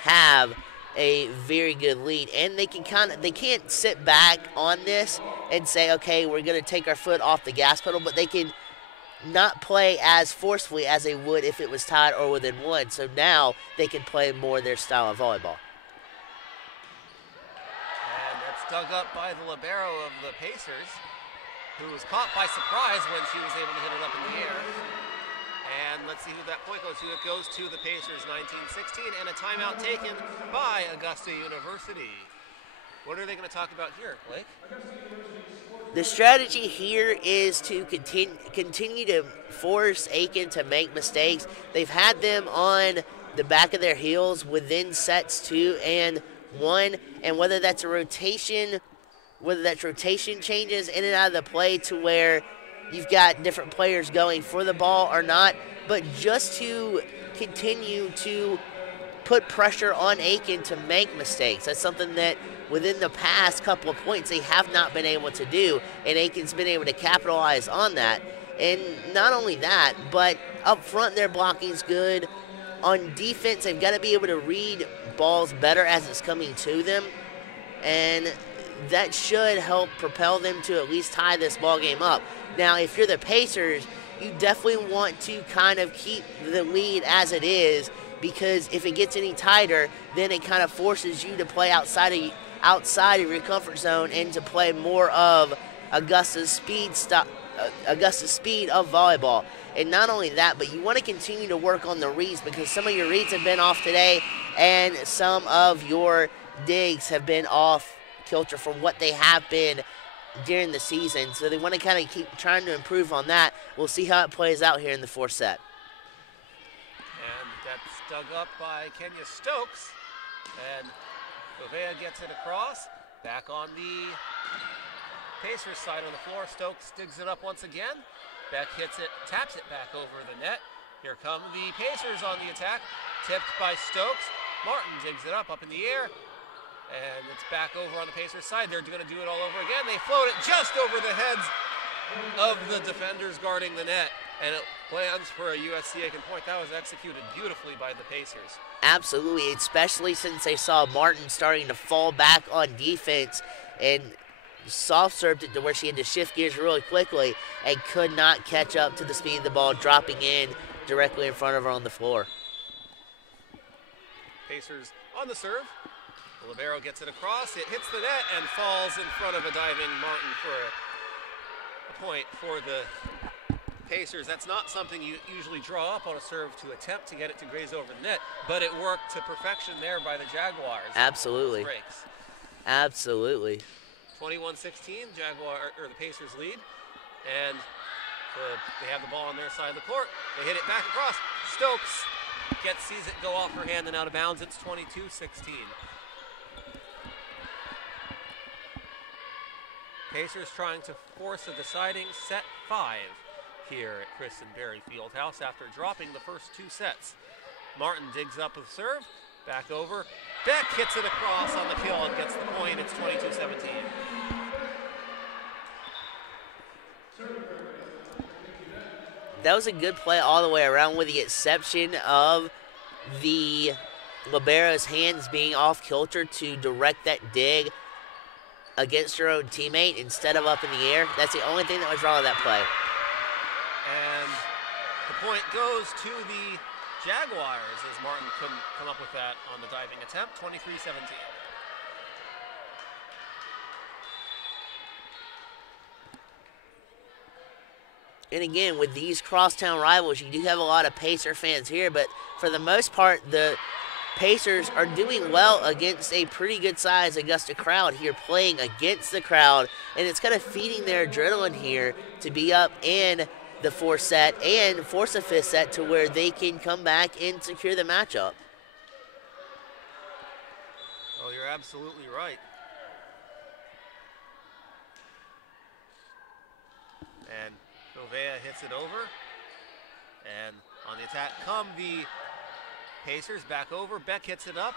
have a very good lead, and they can't sit back on this and say, okay, we're going to take our foot off the gas pedal, but they can not play as forcefully as they would if it was tied or within 1. So now they can play more their style of volleyball. And that's dug up by the libero of the Pacers, who was caught by surprise when she was able to hit it up in the air. And let's see who that point goes to. It goes to the Pacers, 19-16, and a timeout taken by Augusta University. What are they going to talk about here, Blake? The strategy here is to continue to force Aiken to make mistakes. They've had them on the back of their heels within sets 2 and 1, and whether that's rotation changes in and out of the play to where you've got different players going for the ball or not, but just to continue to put pressure on Aiken to make mistakes. That's something that within the past couple of points they have not been able to do, and Aiken's been able to capitalize on that. And not only that, but up front their blocking's good. On defense, they've got to be able to read balls better as it's coming to them, and that should help propel them to at least tie this ball game up. Now, if you're the Pacers, you definitely want to kind of keep the lead as it is, because if it gets any tighter, then it kind of forces you to play outside of your comfort zone and to play more of Augusta's speed of volleyball. And not only that, but you want to continue to work on the reads, because some of your reads have been off today and some of your digs have been off kilter from what they have been during the season. So they want to kind of keep trying to improve on that. We'll see how it plays out here in the 4th set. And that's dug up by Kenya Stokes. And Gouveia gets it across. Back on the Pacers side on the floor. Stokes digs it up once again. Beck hits it, taps it back over the net. Here come the Pacers on the attack. Tipped by Stokes. Martin digs it up in the air. And it's back over on the Pacers side. They're going to do it all over again. They float it just over the heads of the defenders guarding the net. And it lands for a USC Aiken point. That was executed beautifully by the Pacers. Absolutely, especially since they saw Martin starting to fall back on defense and soft-served it to where she had to shift gears really quickly and could not catch up to the speed of the ball, dropping in directly in front of her on the floor. Pacers on the serve. The libero gets it across. It hits the net and falls in front of a diving Martin for a point for the Pacers. That's not something you usually draw up on a serve to attempt to get it to graze over the net, but it worked to perfection there by the Jaguars. Absolutely. Breaks. Absolutely. 21-16, the Pacers lead, and they have the ball on their side of the court. They hit it back across. Stokes sees it go off her hand and out of bounds. It's 22-16. Pacers trying to force a deciding set 5 here at Christenberry Fieldhouse after dropping the first 2 sets. Martin digs up with serve, back over. Beck hits it across on the kill and gets the point. It's 22-17. That was a good play all the way around, with the exception of the libero's hands being off kilter to direct that dig against her own teammate instead of up in the air. That's the only thing that was wrong with that play. And the point goes to the Jaguars, as Martin couldn't come up with that on the diving attempt. 23-17. And again, with these crosstown rivals, you do have a lot of Pacer fans here, but for the most part, the Pacers are doing well against a pretty good size Augusta crowd here, playing against the crowd, and it's kind of feeding their adrenaline here to be up in the fourth set and force a fifth set to where they can come back and secure the matchup. Oh, you're absolutely right. And Govea hits it over. And on the attack come the Pacers, back over. Beck hits it up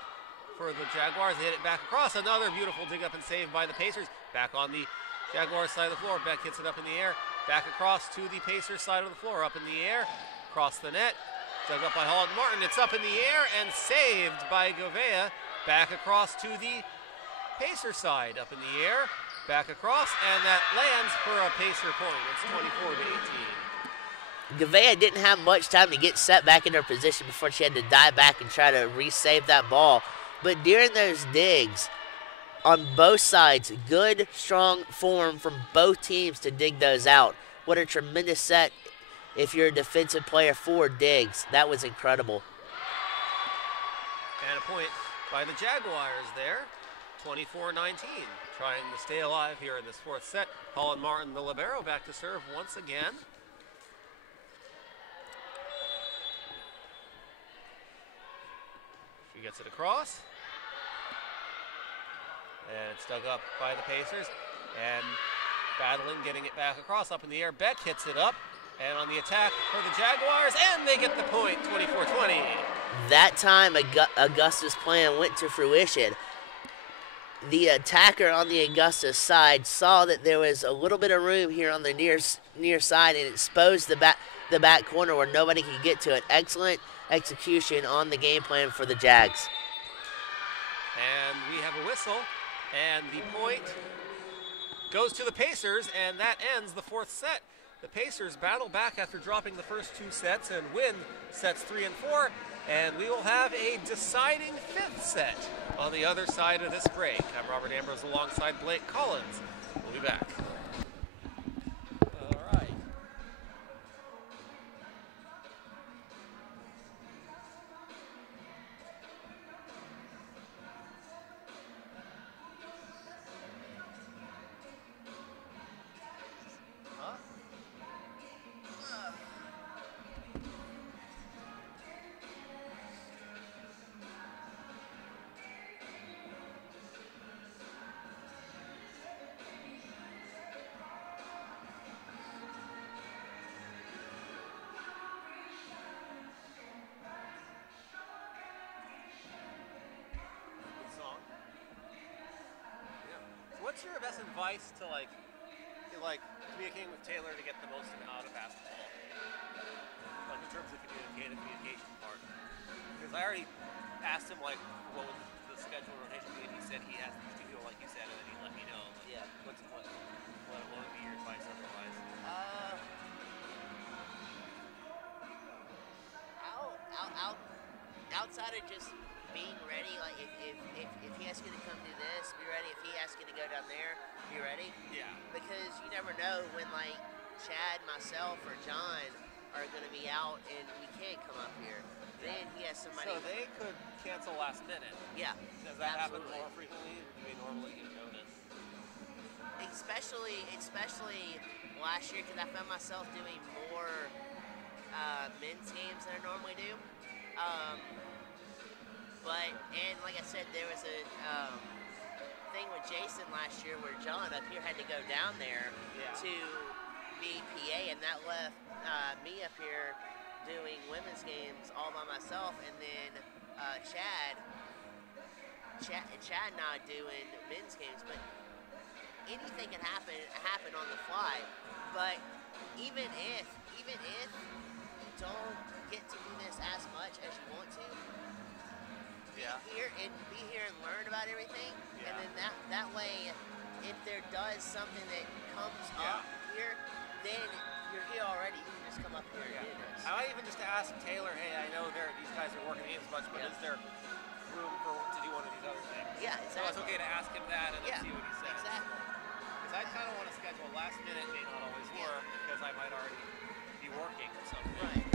for the Jaguars. They hit it back across. Another beautiful dig up and save by the Pacers. Back on the Jaguars side of the floor. Beck hits it up in the air. Back across to the Pacers side of the floor. Up in the air. Across the net. Dug up by Holland Martin. It's up in the air and saved by Govea. Back across to the Pacer side. Up in the air. Back across. And that lands for a Pacer point. It's 24-18. Govea didn't have much time to get set back in her position before she had to dive back and try to resave that ball. But during those digs, on both sides, good, strong form from both teams to dig those out. What a tremendous set if you're a defensive player for digs. That was incredible. And a point by the Jaguars there, 24-19. Trying to stay alive here in this fourth set. Holland Martin, the libero, back to serve once again. She gets it across. And it's dug up by the Pacers. And battling, getting it back across, up in the air. Beck hits it up. And on the attack for the Jaguars, and they get the point, 24-20. That time, Augusta's plan went to fruition. The attacker on the Augusta side saw that there was a little bit of room here on the near side and exposed the back corner where nobody could get to it. Excellent execution on the game plan for the Jags. And we have a whistle, and the point goes to the Pacers, and that ends the fourth set. The Pacers battle back after dropping the first two sets and win sets 3 and 4, and we will have a deciding fifth set on the other side of this break. I'm Robert Ambrose alongside Blake Collins. We'll be back. All right. What's your best advice to like communicating with Taylor to get the most out of basketball? Like in terms of communication part. Because I already asked him like what would the schedule rotation be, and he said he has these two people like you said, and then he let me know. Like, Yeah. What would be your advice otherwise? Outside of just being ready, like if he asks you to come do this, be ready. If he asks you to go down there, be ready. Yeah. Because you never know when like Chad, myself, or John are going to be out and we can't come up here. Then he has somebody. So they could cancel last minute. Yeah. Does that happen absolutely. more frequently? Do we normally get notice? Especially last year, because I found myself doing more men's games than I normally do. And like I said, there was a thing with Jason last year where John up here had to go down there to be PA, and that left me up here doing women's games all by myself, and then Chad and I doing men's games. But anything can happen on the fly. But even if you don't get to do this as much as you want to, be here and learn about everything, and then that way, if there does something that comes up here, then you're here already. You can just come up here and do this. I might even just ask Taylor, hey, I know these guys are working games much, but is there room to do one of these other things? Yeah, exactly. So it's okay to ask him that and then see what he says. Exactly. Because I kind of want to schedule last minute, may not always work, because I might already be working or something. Right.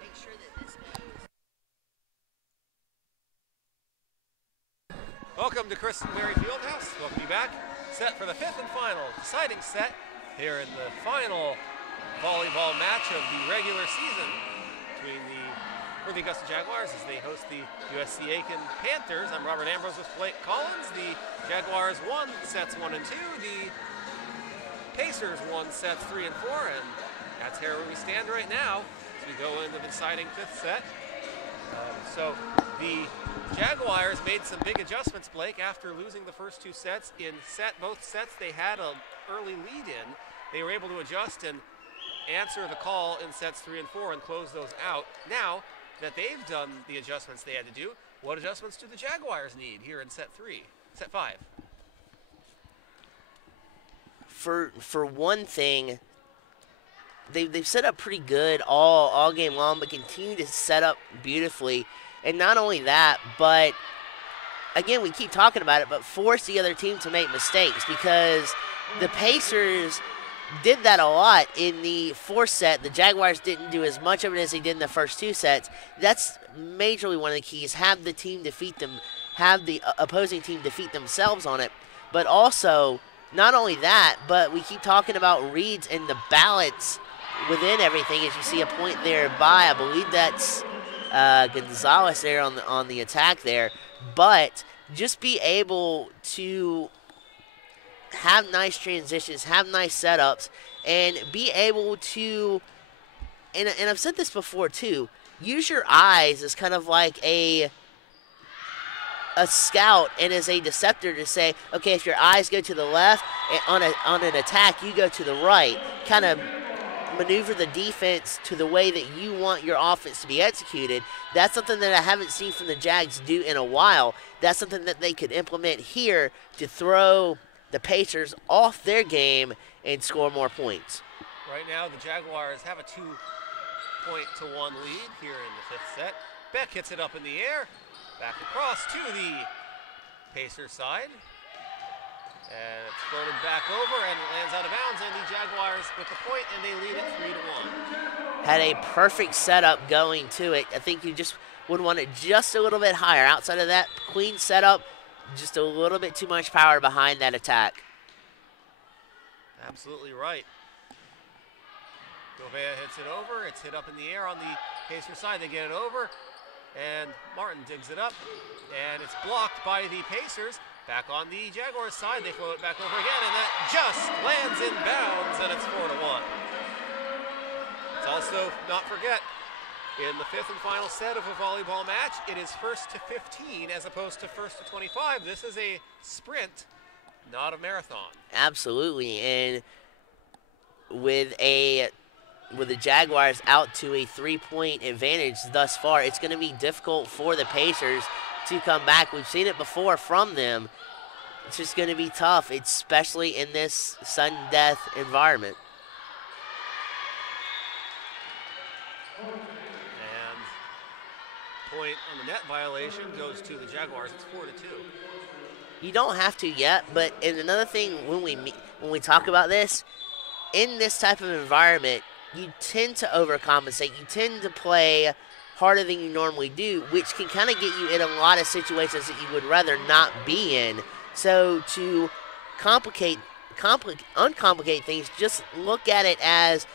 Make sure that this goes. Welcome to Christenberry Fieldhouse. Welcome you back. Set for the fifth and final deciding set here in the final volleyball match of the regular season for the Augusta Jaguars as they host the USC Aiken Panthers. I'm Robert Ambrose with Blake Collins. The Jaguars won sets 1 and 2. The Pacers won sets 3 and 4, and that's here where we stand right now as we go into the deciding fifth set. So the Jaguars made some big adjustments, Blake, after losing the first two sets. In both sets, they had an early lead in. They were able to adjust and answer the call in sets 3 and 4 and close those out. Now that they've done the adjustments they had to do, what adjustments do the Jaguars need here in set 5? For one thing, they've set up pretty good all game long, but continue to set up beautifully. And not only that, but again, we keep talking about it, but force the other team to make mistakes, because the Pacers did that a lot in the fourth set. The Jaguars didn't do as much of it as they did in the first two sets. That's majorly one of the keys. Have the team defeat them, have the opposing team defeat themselves on it. But also, not only that, but we keep talking about reads and the balance within everything. As you see a point there by, I believe that's Gonzalez there on the attack there. But just be able to have nice transitions, have nice setups, and be able to, and I've said this before too, use your eyes as kind of like a scout and as a deceptor to say, okay, if your eyes go to the left on an attack, you go to the right. Kind of maneuver the defense to the way that you want your offense to be executed. That's something that I haven't seen from the Jags do in a while. That's something that they could implement here to throw the Pacers off their game and score more points. Right now, the Jaguars have a 2-1 lead here in the fifth set. Beck hits it up in the air, back across to the Pacers side. And it's floated back over and it lands out of bounds, and the Jaguars with the point, and they lead it 3-1. Had a perfect setup going to it. I think you just would want it just a little bit higher. Outside of that queen setup, just a little bit too much power behind that attack. Absolutely right. Govea hits it over. It's hit up in the air on the Pacer side. They get it over, and Martin digs it up, and it's blocked by the Pacers. Back on the Jaguars side, they float it back over again, and that just lands in bounds, and it's 4-1. Let's also not forget, in the fifth and final set of a volleyball match, it is 1st to 15 as opposed to 1st to 25. This is a sprint, not a marathon. Absolutely, and with the Jaguars out to a 3-point advantage thus far, it's going to be difficult for the Pacers to come back. We've seen it before from them. It's just going to be tough, especially in this sudden death environment. And point on the net violation goes to the Jaguars. It's 4-2. You don't have to yet, but and another thing when we talk about this, in this type of environment, you tend to overcompensate. You tend to play harder than you normally do, which can kind of get you in a lot of situations that you would rather not be in. So to uncomplicate things, just look at it as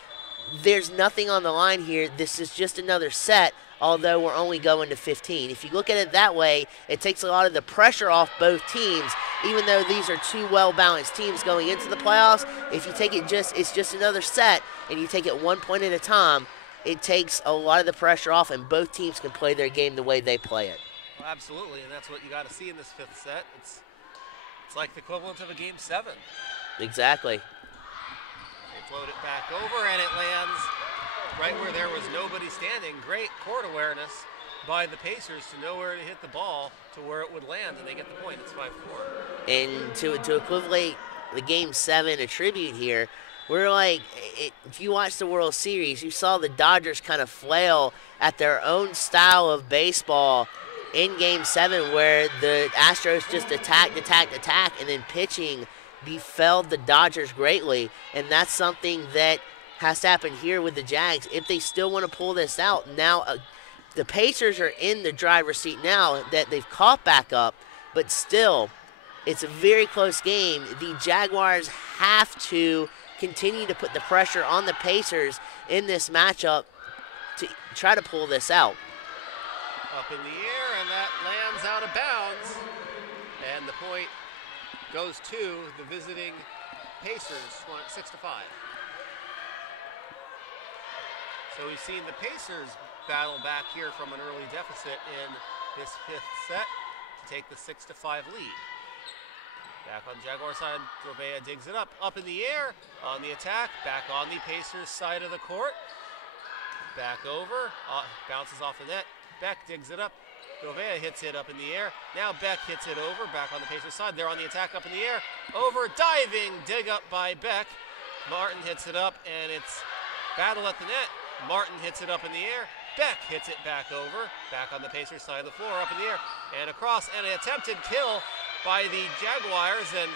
there's nothing on the line here. This is just another set, although we're only going to 15. If you look at it that way, it takes a lot of the pressure off both teams, even though these are two well-balanced teams going into the playoffs. If you take it's just another set, and you take it 1 point at a time, it takes a lot of the pressure off, and both teams can play their game the way they play it. Well, absolutely, and that's what you got to see in this fifth set. It's like the equivalent of a Game 7. Exactly. They float it back over, and it lands right where there was nobody standing. Great court awareness by the Pacers to know where to hit the ball to where it would land, and they get the point. It's 5-4. And to equivalent the Game 7 attribute here, we're like, if you watch the World Series, you saw the Dodgers kind of flail at their own style of baseball in Game 7, where the Astros just attacked, and then pitching befell the Dodgers greatly. And that's something that has to happen here with the Jags if they still want to pull this out. Now, the Pacers are in the driver's seat now that they've caught back up, but still, it's a very close game. The Jaguars have to continue to put the pressure on the Pacers in this matchup to try to pull this out. Up in the air, and that lands out of bounds. And the point goes to the visiting Pacers, 6-5. So we've seen the Pacers battle back here from an early deficit in this 5th set to take the 6-5 lead. Back on Jaguar side, Grovea digs it up in the air, on the attack, back on the Pacers side of the court. Back over, bounces off the net. Beck digs it up. Grovea hits it up in the air. Now Beck hits it over, back on the Pacers side. They're on the attack up in the air. Over, diving, dig up by Beck. Martin hits it up, and it's battle at the net. Martin hits it up in the air. Beck hits it back over, back on the Pacers side of the floor, up in the air, and across, and an attempted kill by the Jaguars, and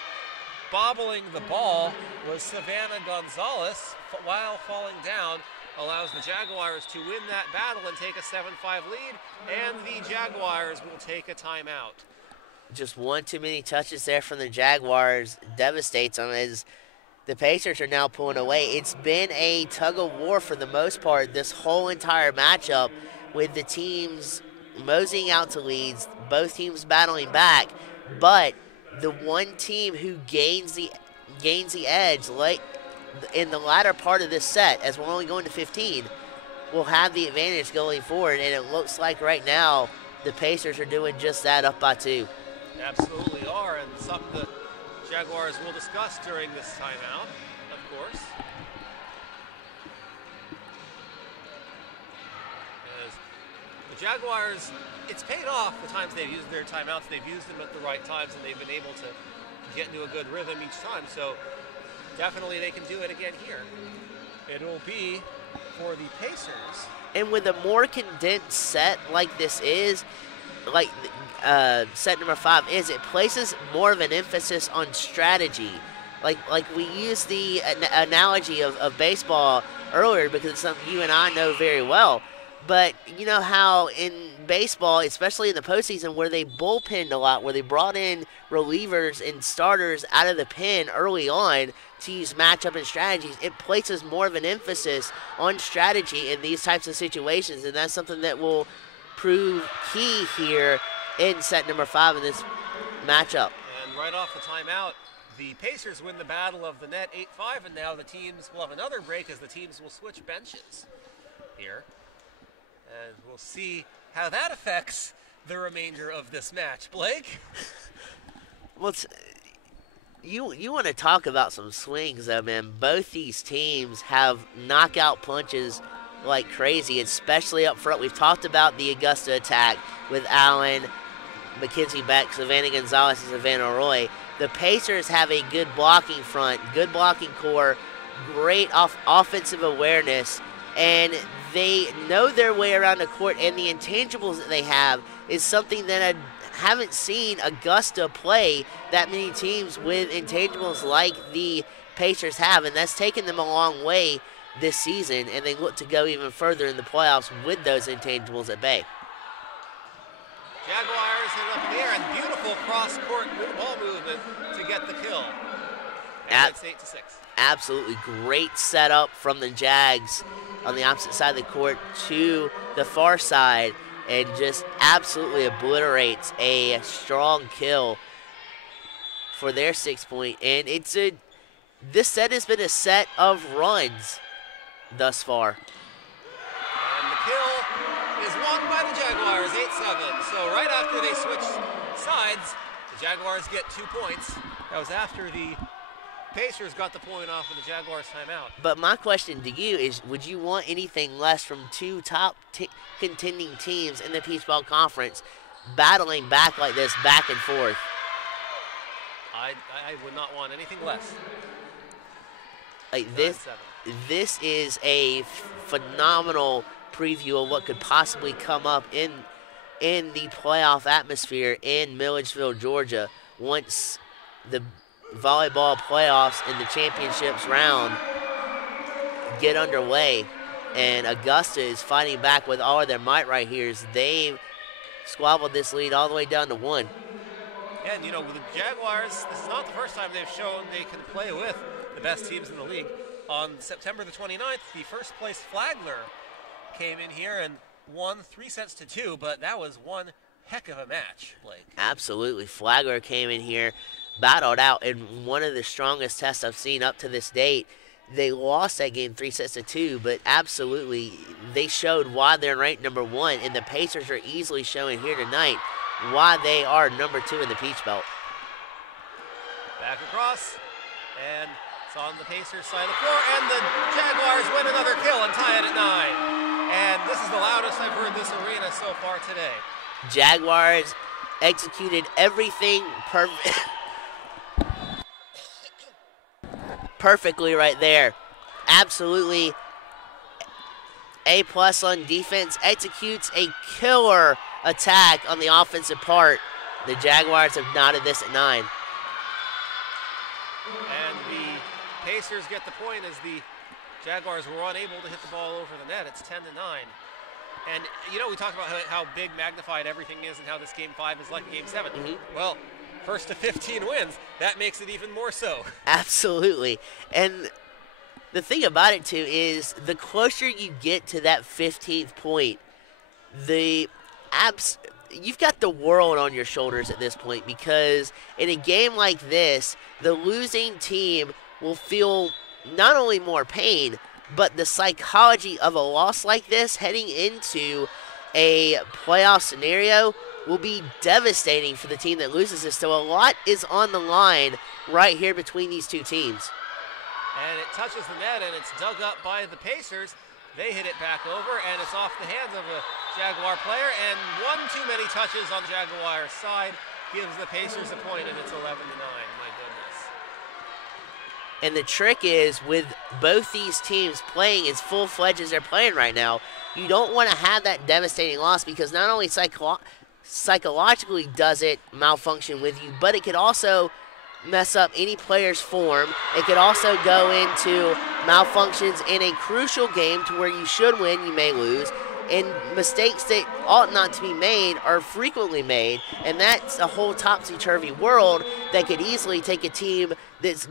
bobbling the ball was Savannah Gonzalez while falling down, allows the Jaguars to win that battle and take a 7-5 lead, and the Jaguars will take a timeout. Just one too many touches there from the Jaguars devastates them as the Pacers are now pulling away. It's been a tug-of-war for the most part this whole entire matchup, with the teams moseying out to leads, both teams battling back, but the one team who gains the edge late in the latter part of this set, as we're only going to 15, will have the advantage going forward, and it looks like right now the Pacers are doing just that, up by 2. Absolutely are, and something that Jaguars will discuss during this timeout, of course. As the Jaguars, it's paid off the times they've used their timeouts. They've used them at the right times, and they've been able to get into a good rhythm each time. So definitely they can do it again here. It'll be for the Pacers. And with a more condensed set like this is, like set number 5 is, it places more of an emphasis on strategy. Like we used the analogy of baseball earlier because it's something you and I know very well. But you know how in baseball, especially in the postseason, where they bullpenned a lot, where they brought in relievers and starters out of the pen early on to use matchup and strategies, it places more of an emphasis on strategy in these types of situations, and that's something that will prove key here in set number 5 in this matchup. And right off the timeout, the Pacers win the battle of the net 8-5, and now the teams will have another break as the teams will switch benches here. And we'll see how that affects the remainder of this match. Blake? Well, you want to talk about some swings, though, man. Both these teams have knockout punches like crazy, especially up front. We've talked about the Augusta attack with Allen, Mackenzie Beck, Savannah Gonzalez, and Savannah Roy. The Pacers have a good blocking front, good blocking core, great offensive awareness, and they know their way around the court, and the intangibles that they have is something that I haven't seen Augusta play that many teams with intangibles like the Pacers have, and that's taken them a long way this season, and they look to go even further in the playoffs with those intangibles at bay. Jaguars hit it up in the air, and beautiful cross-court ball movement to get the kill. And it's 8-6. Absolutely great setup from the Jags on the opposite side of the court to the far side, and just absolutely obliterates a strong kill for their 6-point. And this set has been a set of runs thus far. And the kill is won by the Jaguars, 8-7. So right after they switched sides, the Jaguars get 2 points. That was after the Pacers got the point off of the Jaguars timeout. But my question to you is, would you want anything less from two top contending teams in the Peach Ball Conference battling back like this, back and forth? I would not want anything less. Like this is a phenomenal preview of what could possibly come up in the playoff atmosphere in Milledgeville, Georgia, once the volleyball playoffs in the championships round get underway, and Augusta is fighting back with all of their might right here as they've squabbled this lead all the way down to 1. And, you know, with the Jaguars, this is not the first time they've shown they can play with the best teams in the league. On September the 29th, the first place Flagler came in here and won 3-2, but that was one heck of a match, Blake. Absolutely. Flagler came in here, battled out in one of the strongest tests I've seen up to this date. They lost that game 3-2, but absolutely they showed why they're ranked number 1, and the Pacers are easily showing here tonight why they are number 2 in the Peach Belt. Back across, and it's on the Pacers side of the floor, and the Jaguars win another kill and tie it at 9. And this is the loudest I've heard this arena so far today. Jaguars executed everything perfectly right there. Absolutely A+ on defense, executes a killer attack on the offensive part. The Jaguars have knotted this at 9. And the Pacers get the point as the Jaguars were unable to hit the ball over the net. It's 10-9. And, you know, we talked about how big magnified everything is and how this Game 5 is like Game 7. Well, first to 15 wins, that makes it even more so. Absolutely. And the thing about it, too, is the closer you get to that 15th point, you've got the world on your shoulders at this point, because in a game like this, the losing team will feel not only more pain, but the psychology of a loss like this heading into a playoff scenario will be devastating for the team that loses this. So a lot is on the line right here between these two teams. And it touches the net, and it's dug up by the Pacers. They hit it back over, and it's off the hands of a Jaguar player, and one too many touches on Jaguar side gives the Pacers a point, and it's 11-9. My goodness. And the trick is, with both these teams playing as full-fledged as they're playing right now, you don't want to have that devastating loss, because not only psychologically does it malfunction with you, but it could also mess up any player's form. It could also go into malfunctions in a crucial game to where you should win, you may lose, and mistakes that ought not to be made are frequently made, and that's a whole topsy-turvy world that could easily take a team that's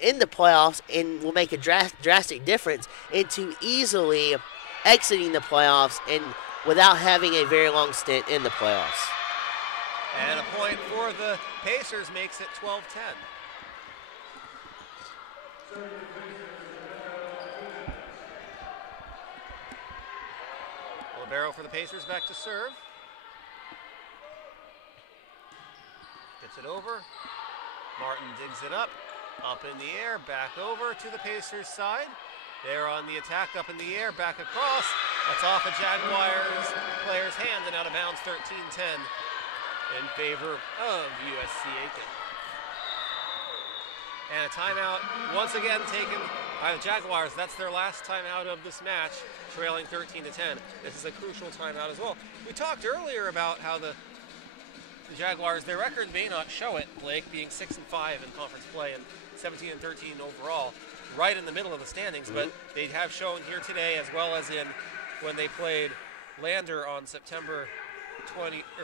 in the playoffs and will make a drastic difference into easily exiting the playoffs and without having a very long stint in the playoffs. And a point for the Pacers makes it 12-10. Libero for the Pacers back to serve. Gets it over. Martin digs it up in the air, back over to the Pacers side. They're on the attack, up in the air, back across. That's off a Jaguars player's hand and out of bounds, 13-10. In favor of USC Aiken. And a timeout once again taken by the Jaguars. That's their last timeout of this match, trailing 13-10. This is a crucial timeout as well. We talked earlier about how the Jaguars, their record may not show it, Blake, being 6-5 in conference play and 17-13 overall, right in the middle of the standings, but they have shown here today, as well as in when they played Lander on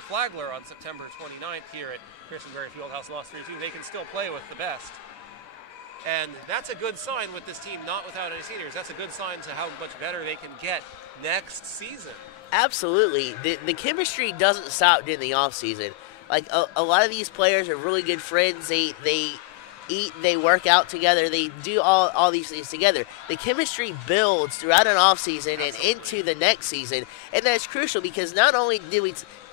Flagler on September 29th here at Christenberry Fieldhouse, lost 3-2. They can still play with the best. And that's a good sign with this team, not without any seniors. That's a good sign to how much better they can get next season. Absolutely. The chemistry doesn't stop during the offseason. Like, a lot of these players are really good friends. They eat, they work out together, they do all these things together. The chemistry builds throughout an offseason and into the next season, and that's crucial because not only did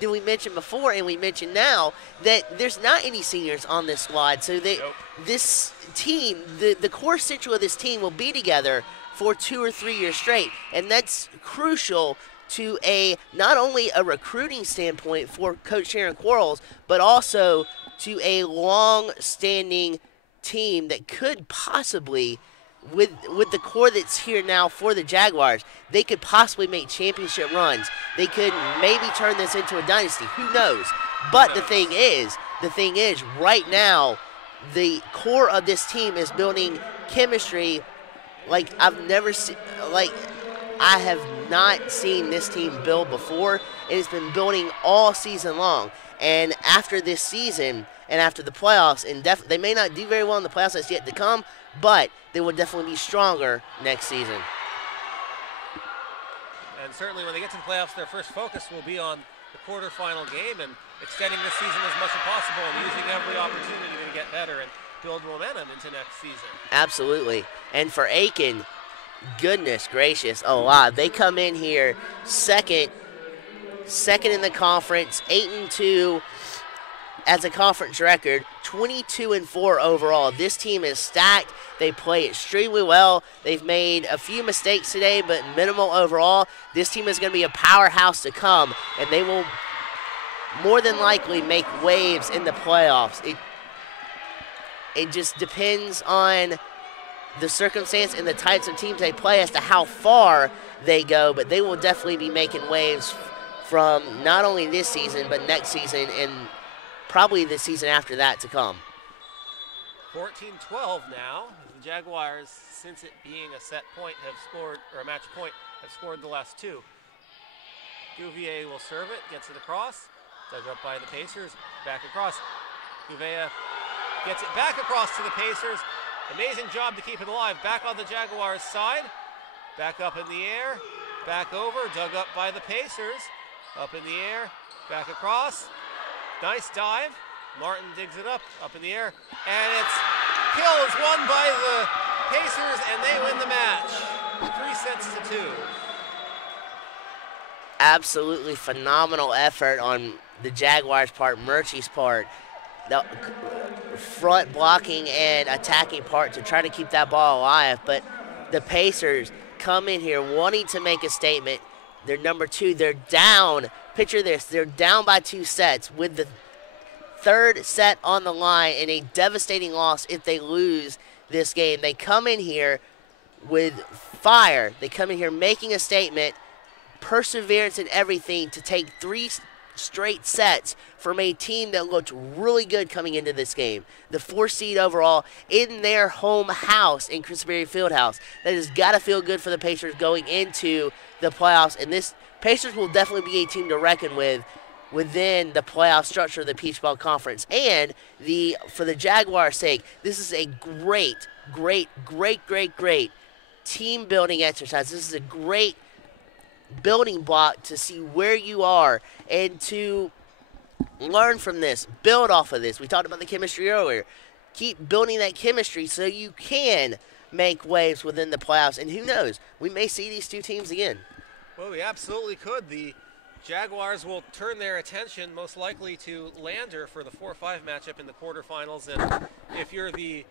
we mention before and we mention now that there's not any seniors on this squad, so this team, the core central of this team will be together for 2 or 3 years straight, and that's crucial to not only a recruiting standpoint for Coach Sharon Quarles, but also to a long-standing team that could possibly, with the core that's here now for the Jaguars, they could possibly make championship runs. They could maybe turn this into a dynasty. Who knows? But the thing is, right now, the core of this team is building chemistry like I've never seen. Like, I have not seen this team build before. It has been building all season long. And after this season and after the playoffs, and they may not do very well in the playoffs that's yet to come, but they will definitely be stronger next season. And certainly when they get to the playoffs, their first focus will be on the quarterfinal game and extending this season as much as possible and using every opportunity to get better and build momentum into next season. Absolutely. And for Aiken, goodness gracious, a lot. They come in here second in the conference, 8-2 as a conference record, 22-4 overall. This team is stacked. They play extremely well. They've made a few mistakes today, but minimal overall. This team is going to be a powerhouse to come, and they will more than likely make waves in the playoffs. It just depends on the circumstance and the types of teams they play as to how far they go, but they will definitely be making waves from not only this season, but next season and probably the season after that to come. 14-12 now. The Jaguars, since it being a set point, have scored, or a match point, have scored the last two. Gouvier will serve it, gets it across, dug up by the Pacers, back across. Gouvier gets it back across to the Pacers. Amazing job to keep it alive. Back on the Jaguars' side. Back up in the air. Back over. Dug up by the Pacers. Up in the air. Back across. Nice dive. Martin digs it up in the air. And it's kill is won by the Pacers, and they win the match. 3-2. Absolutely phenomenal effort on the Jaguars' part, Murchie's part. The front blocking and attacking part to try to keep that ball alive, but the Pacers come in here wanting to make a statement. They're number 2. They're down. Picture this. They're down by 2 sets with the third set on the line and a devastating loss if they lose this game. They come in here with fire. They come in here making a statement, perseverance and everything to take 3 straight sets from a team that looked really good coming into this game. The 4 seed overall in their home house in Christenberry Fieldhouse. That has got to feel good for the Pacers going into the playoffs. And this Pacers will definitely be a team to reckon with within the playoff structure of the Peach Ball Conference. And for the Jaguars' sake, this is a great team building exercise. This is a great building block to see where you are and to learn from this, build off of this. We talked about the chemistry earlier. Keep building that chemistry so you can make waves within the playoffs. And who knows, we may see these two teams again. Well, we absolutely could. The Jaguars will turn their attention most likely to Lander for the 4-5 matchup in the quarterfinals. And if you're the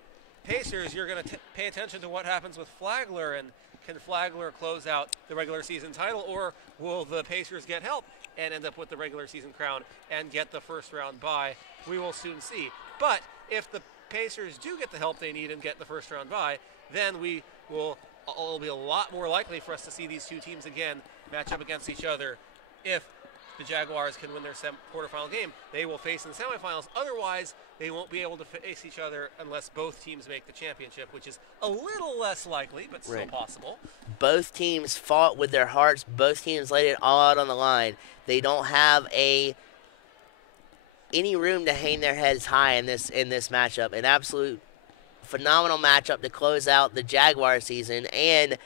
Pacers, you're going to pay attention to what happens with Flagler, and can Flagler close out the regular season title, or will the Pacers get help and end up with the regular season crown and get the first round bye? We will soon see. But if the Pacers do get the help they need and get the first round bye, then it'll be a lot more likely for us to see these two teams again match up against each other. If the Jaguars can win their quarterfinal game, they will face in the semifinals. Otherwise, they won't be able to face each other unless both teams make the championship, which is a little less likely, but still possible. Both teams fought with their hearts. Both teams laid it all out on the line. They don't have any room to hang their heads high in this matchup. An absolute phenomenal matchup to close out the Jaguar season and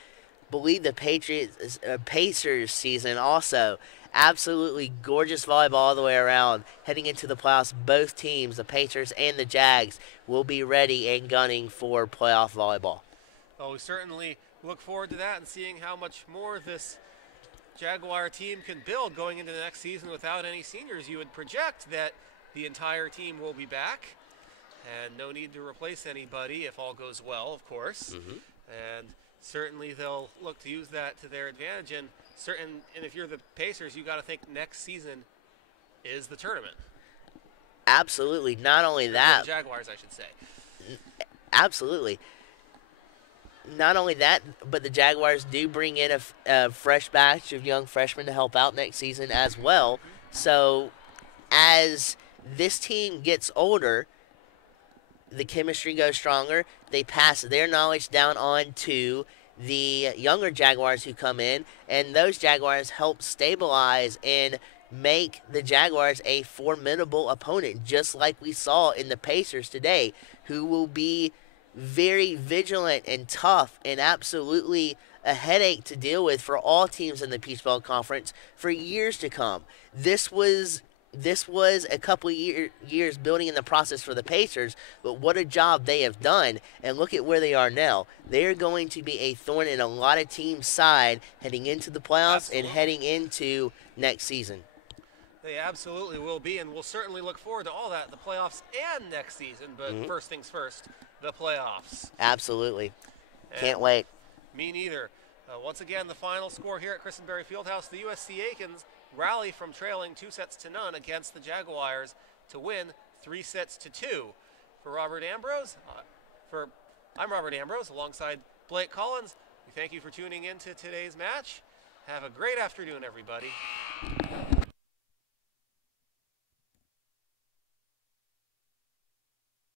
believe the Pacers season also. Absolutely gorgeous volleyball all the way around. Heading into the playoffs, both teams, the Pacers and the Jags, will be ready and gunning for playoff volleyball. Oh, we certainly look forward to that and seeing how much more this Jaguar team can build going into the next season without any seniors. You would project that the entire team will be back and no need to replace anybody if all goes well, of course. And certainly they'll look to use that to their advantage. And if you're the Pacers, you got to think next season is the tournament. Absolutely. Not only that, the Jaguars, I should say. Absolutely. Not only that, but the Jaguars do bring in a fresh batch of young freshmen to help out next season as well. So as this team gets older, the chemistry goes stronger. They pass their knowledge down on to the younger Jaguars who come in, and those Jaguars help stabilize and make the Jaguars a formidable opponent, just like we saw in the Pacers today, who will be very vigilant and tough and absolutely a headache to deal with for all teams in the Peach Belt Conference for years to come. This was a couple years building in the process for the Pacers, but what a job they have done, and look at where they are now. They are going to be a thorn in a lot of teams' side heading into the playoffs and heading into next season. They absolutely will be, and we'll certainly look forward to all that, the playoffs and next season, but first things first, the playoffs. Absolutely. And can't wait. Me neither. Once again, the final score here at Christenberry Fieldhouse, the USC Aikens rally from trailing 2-0 against the Jaguars to win 3-2. For Robert Ambrose, I'm Robert Ambrose alongside Blake Collins. We thank you for tuning in to today's match. Have a great afternoon, everybody.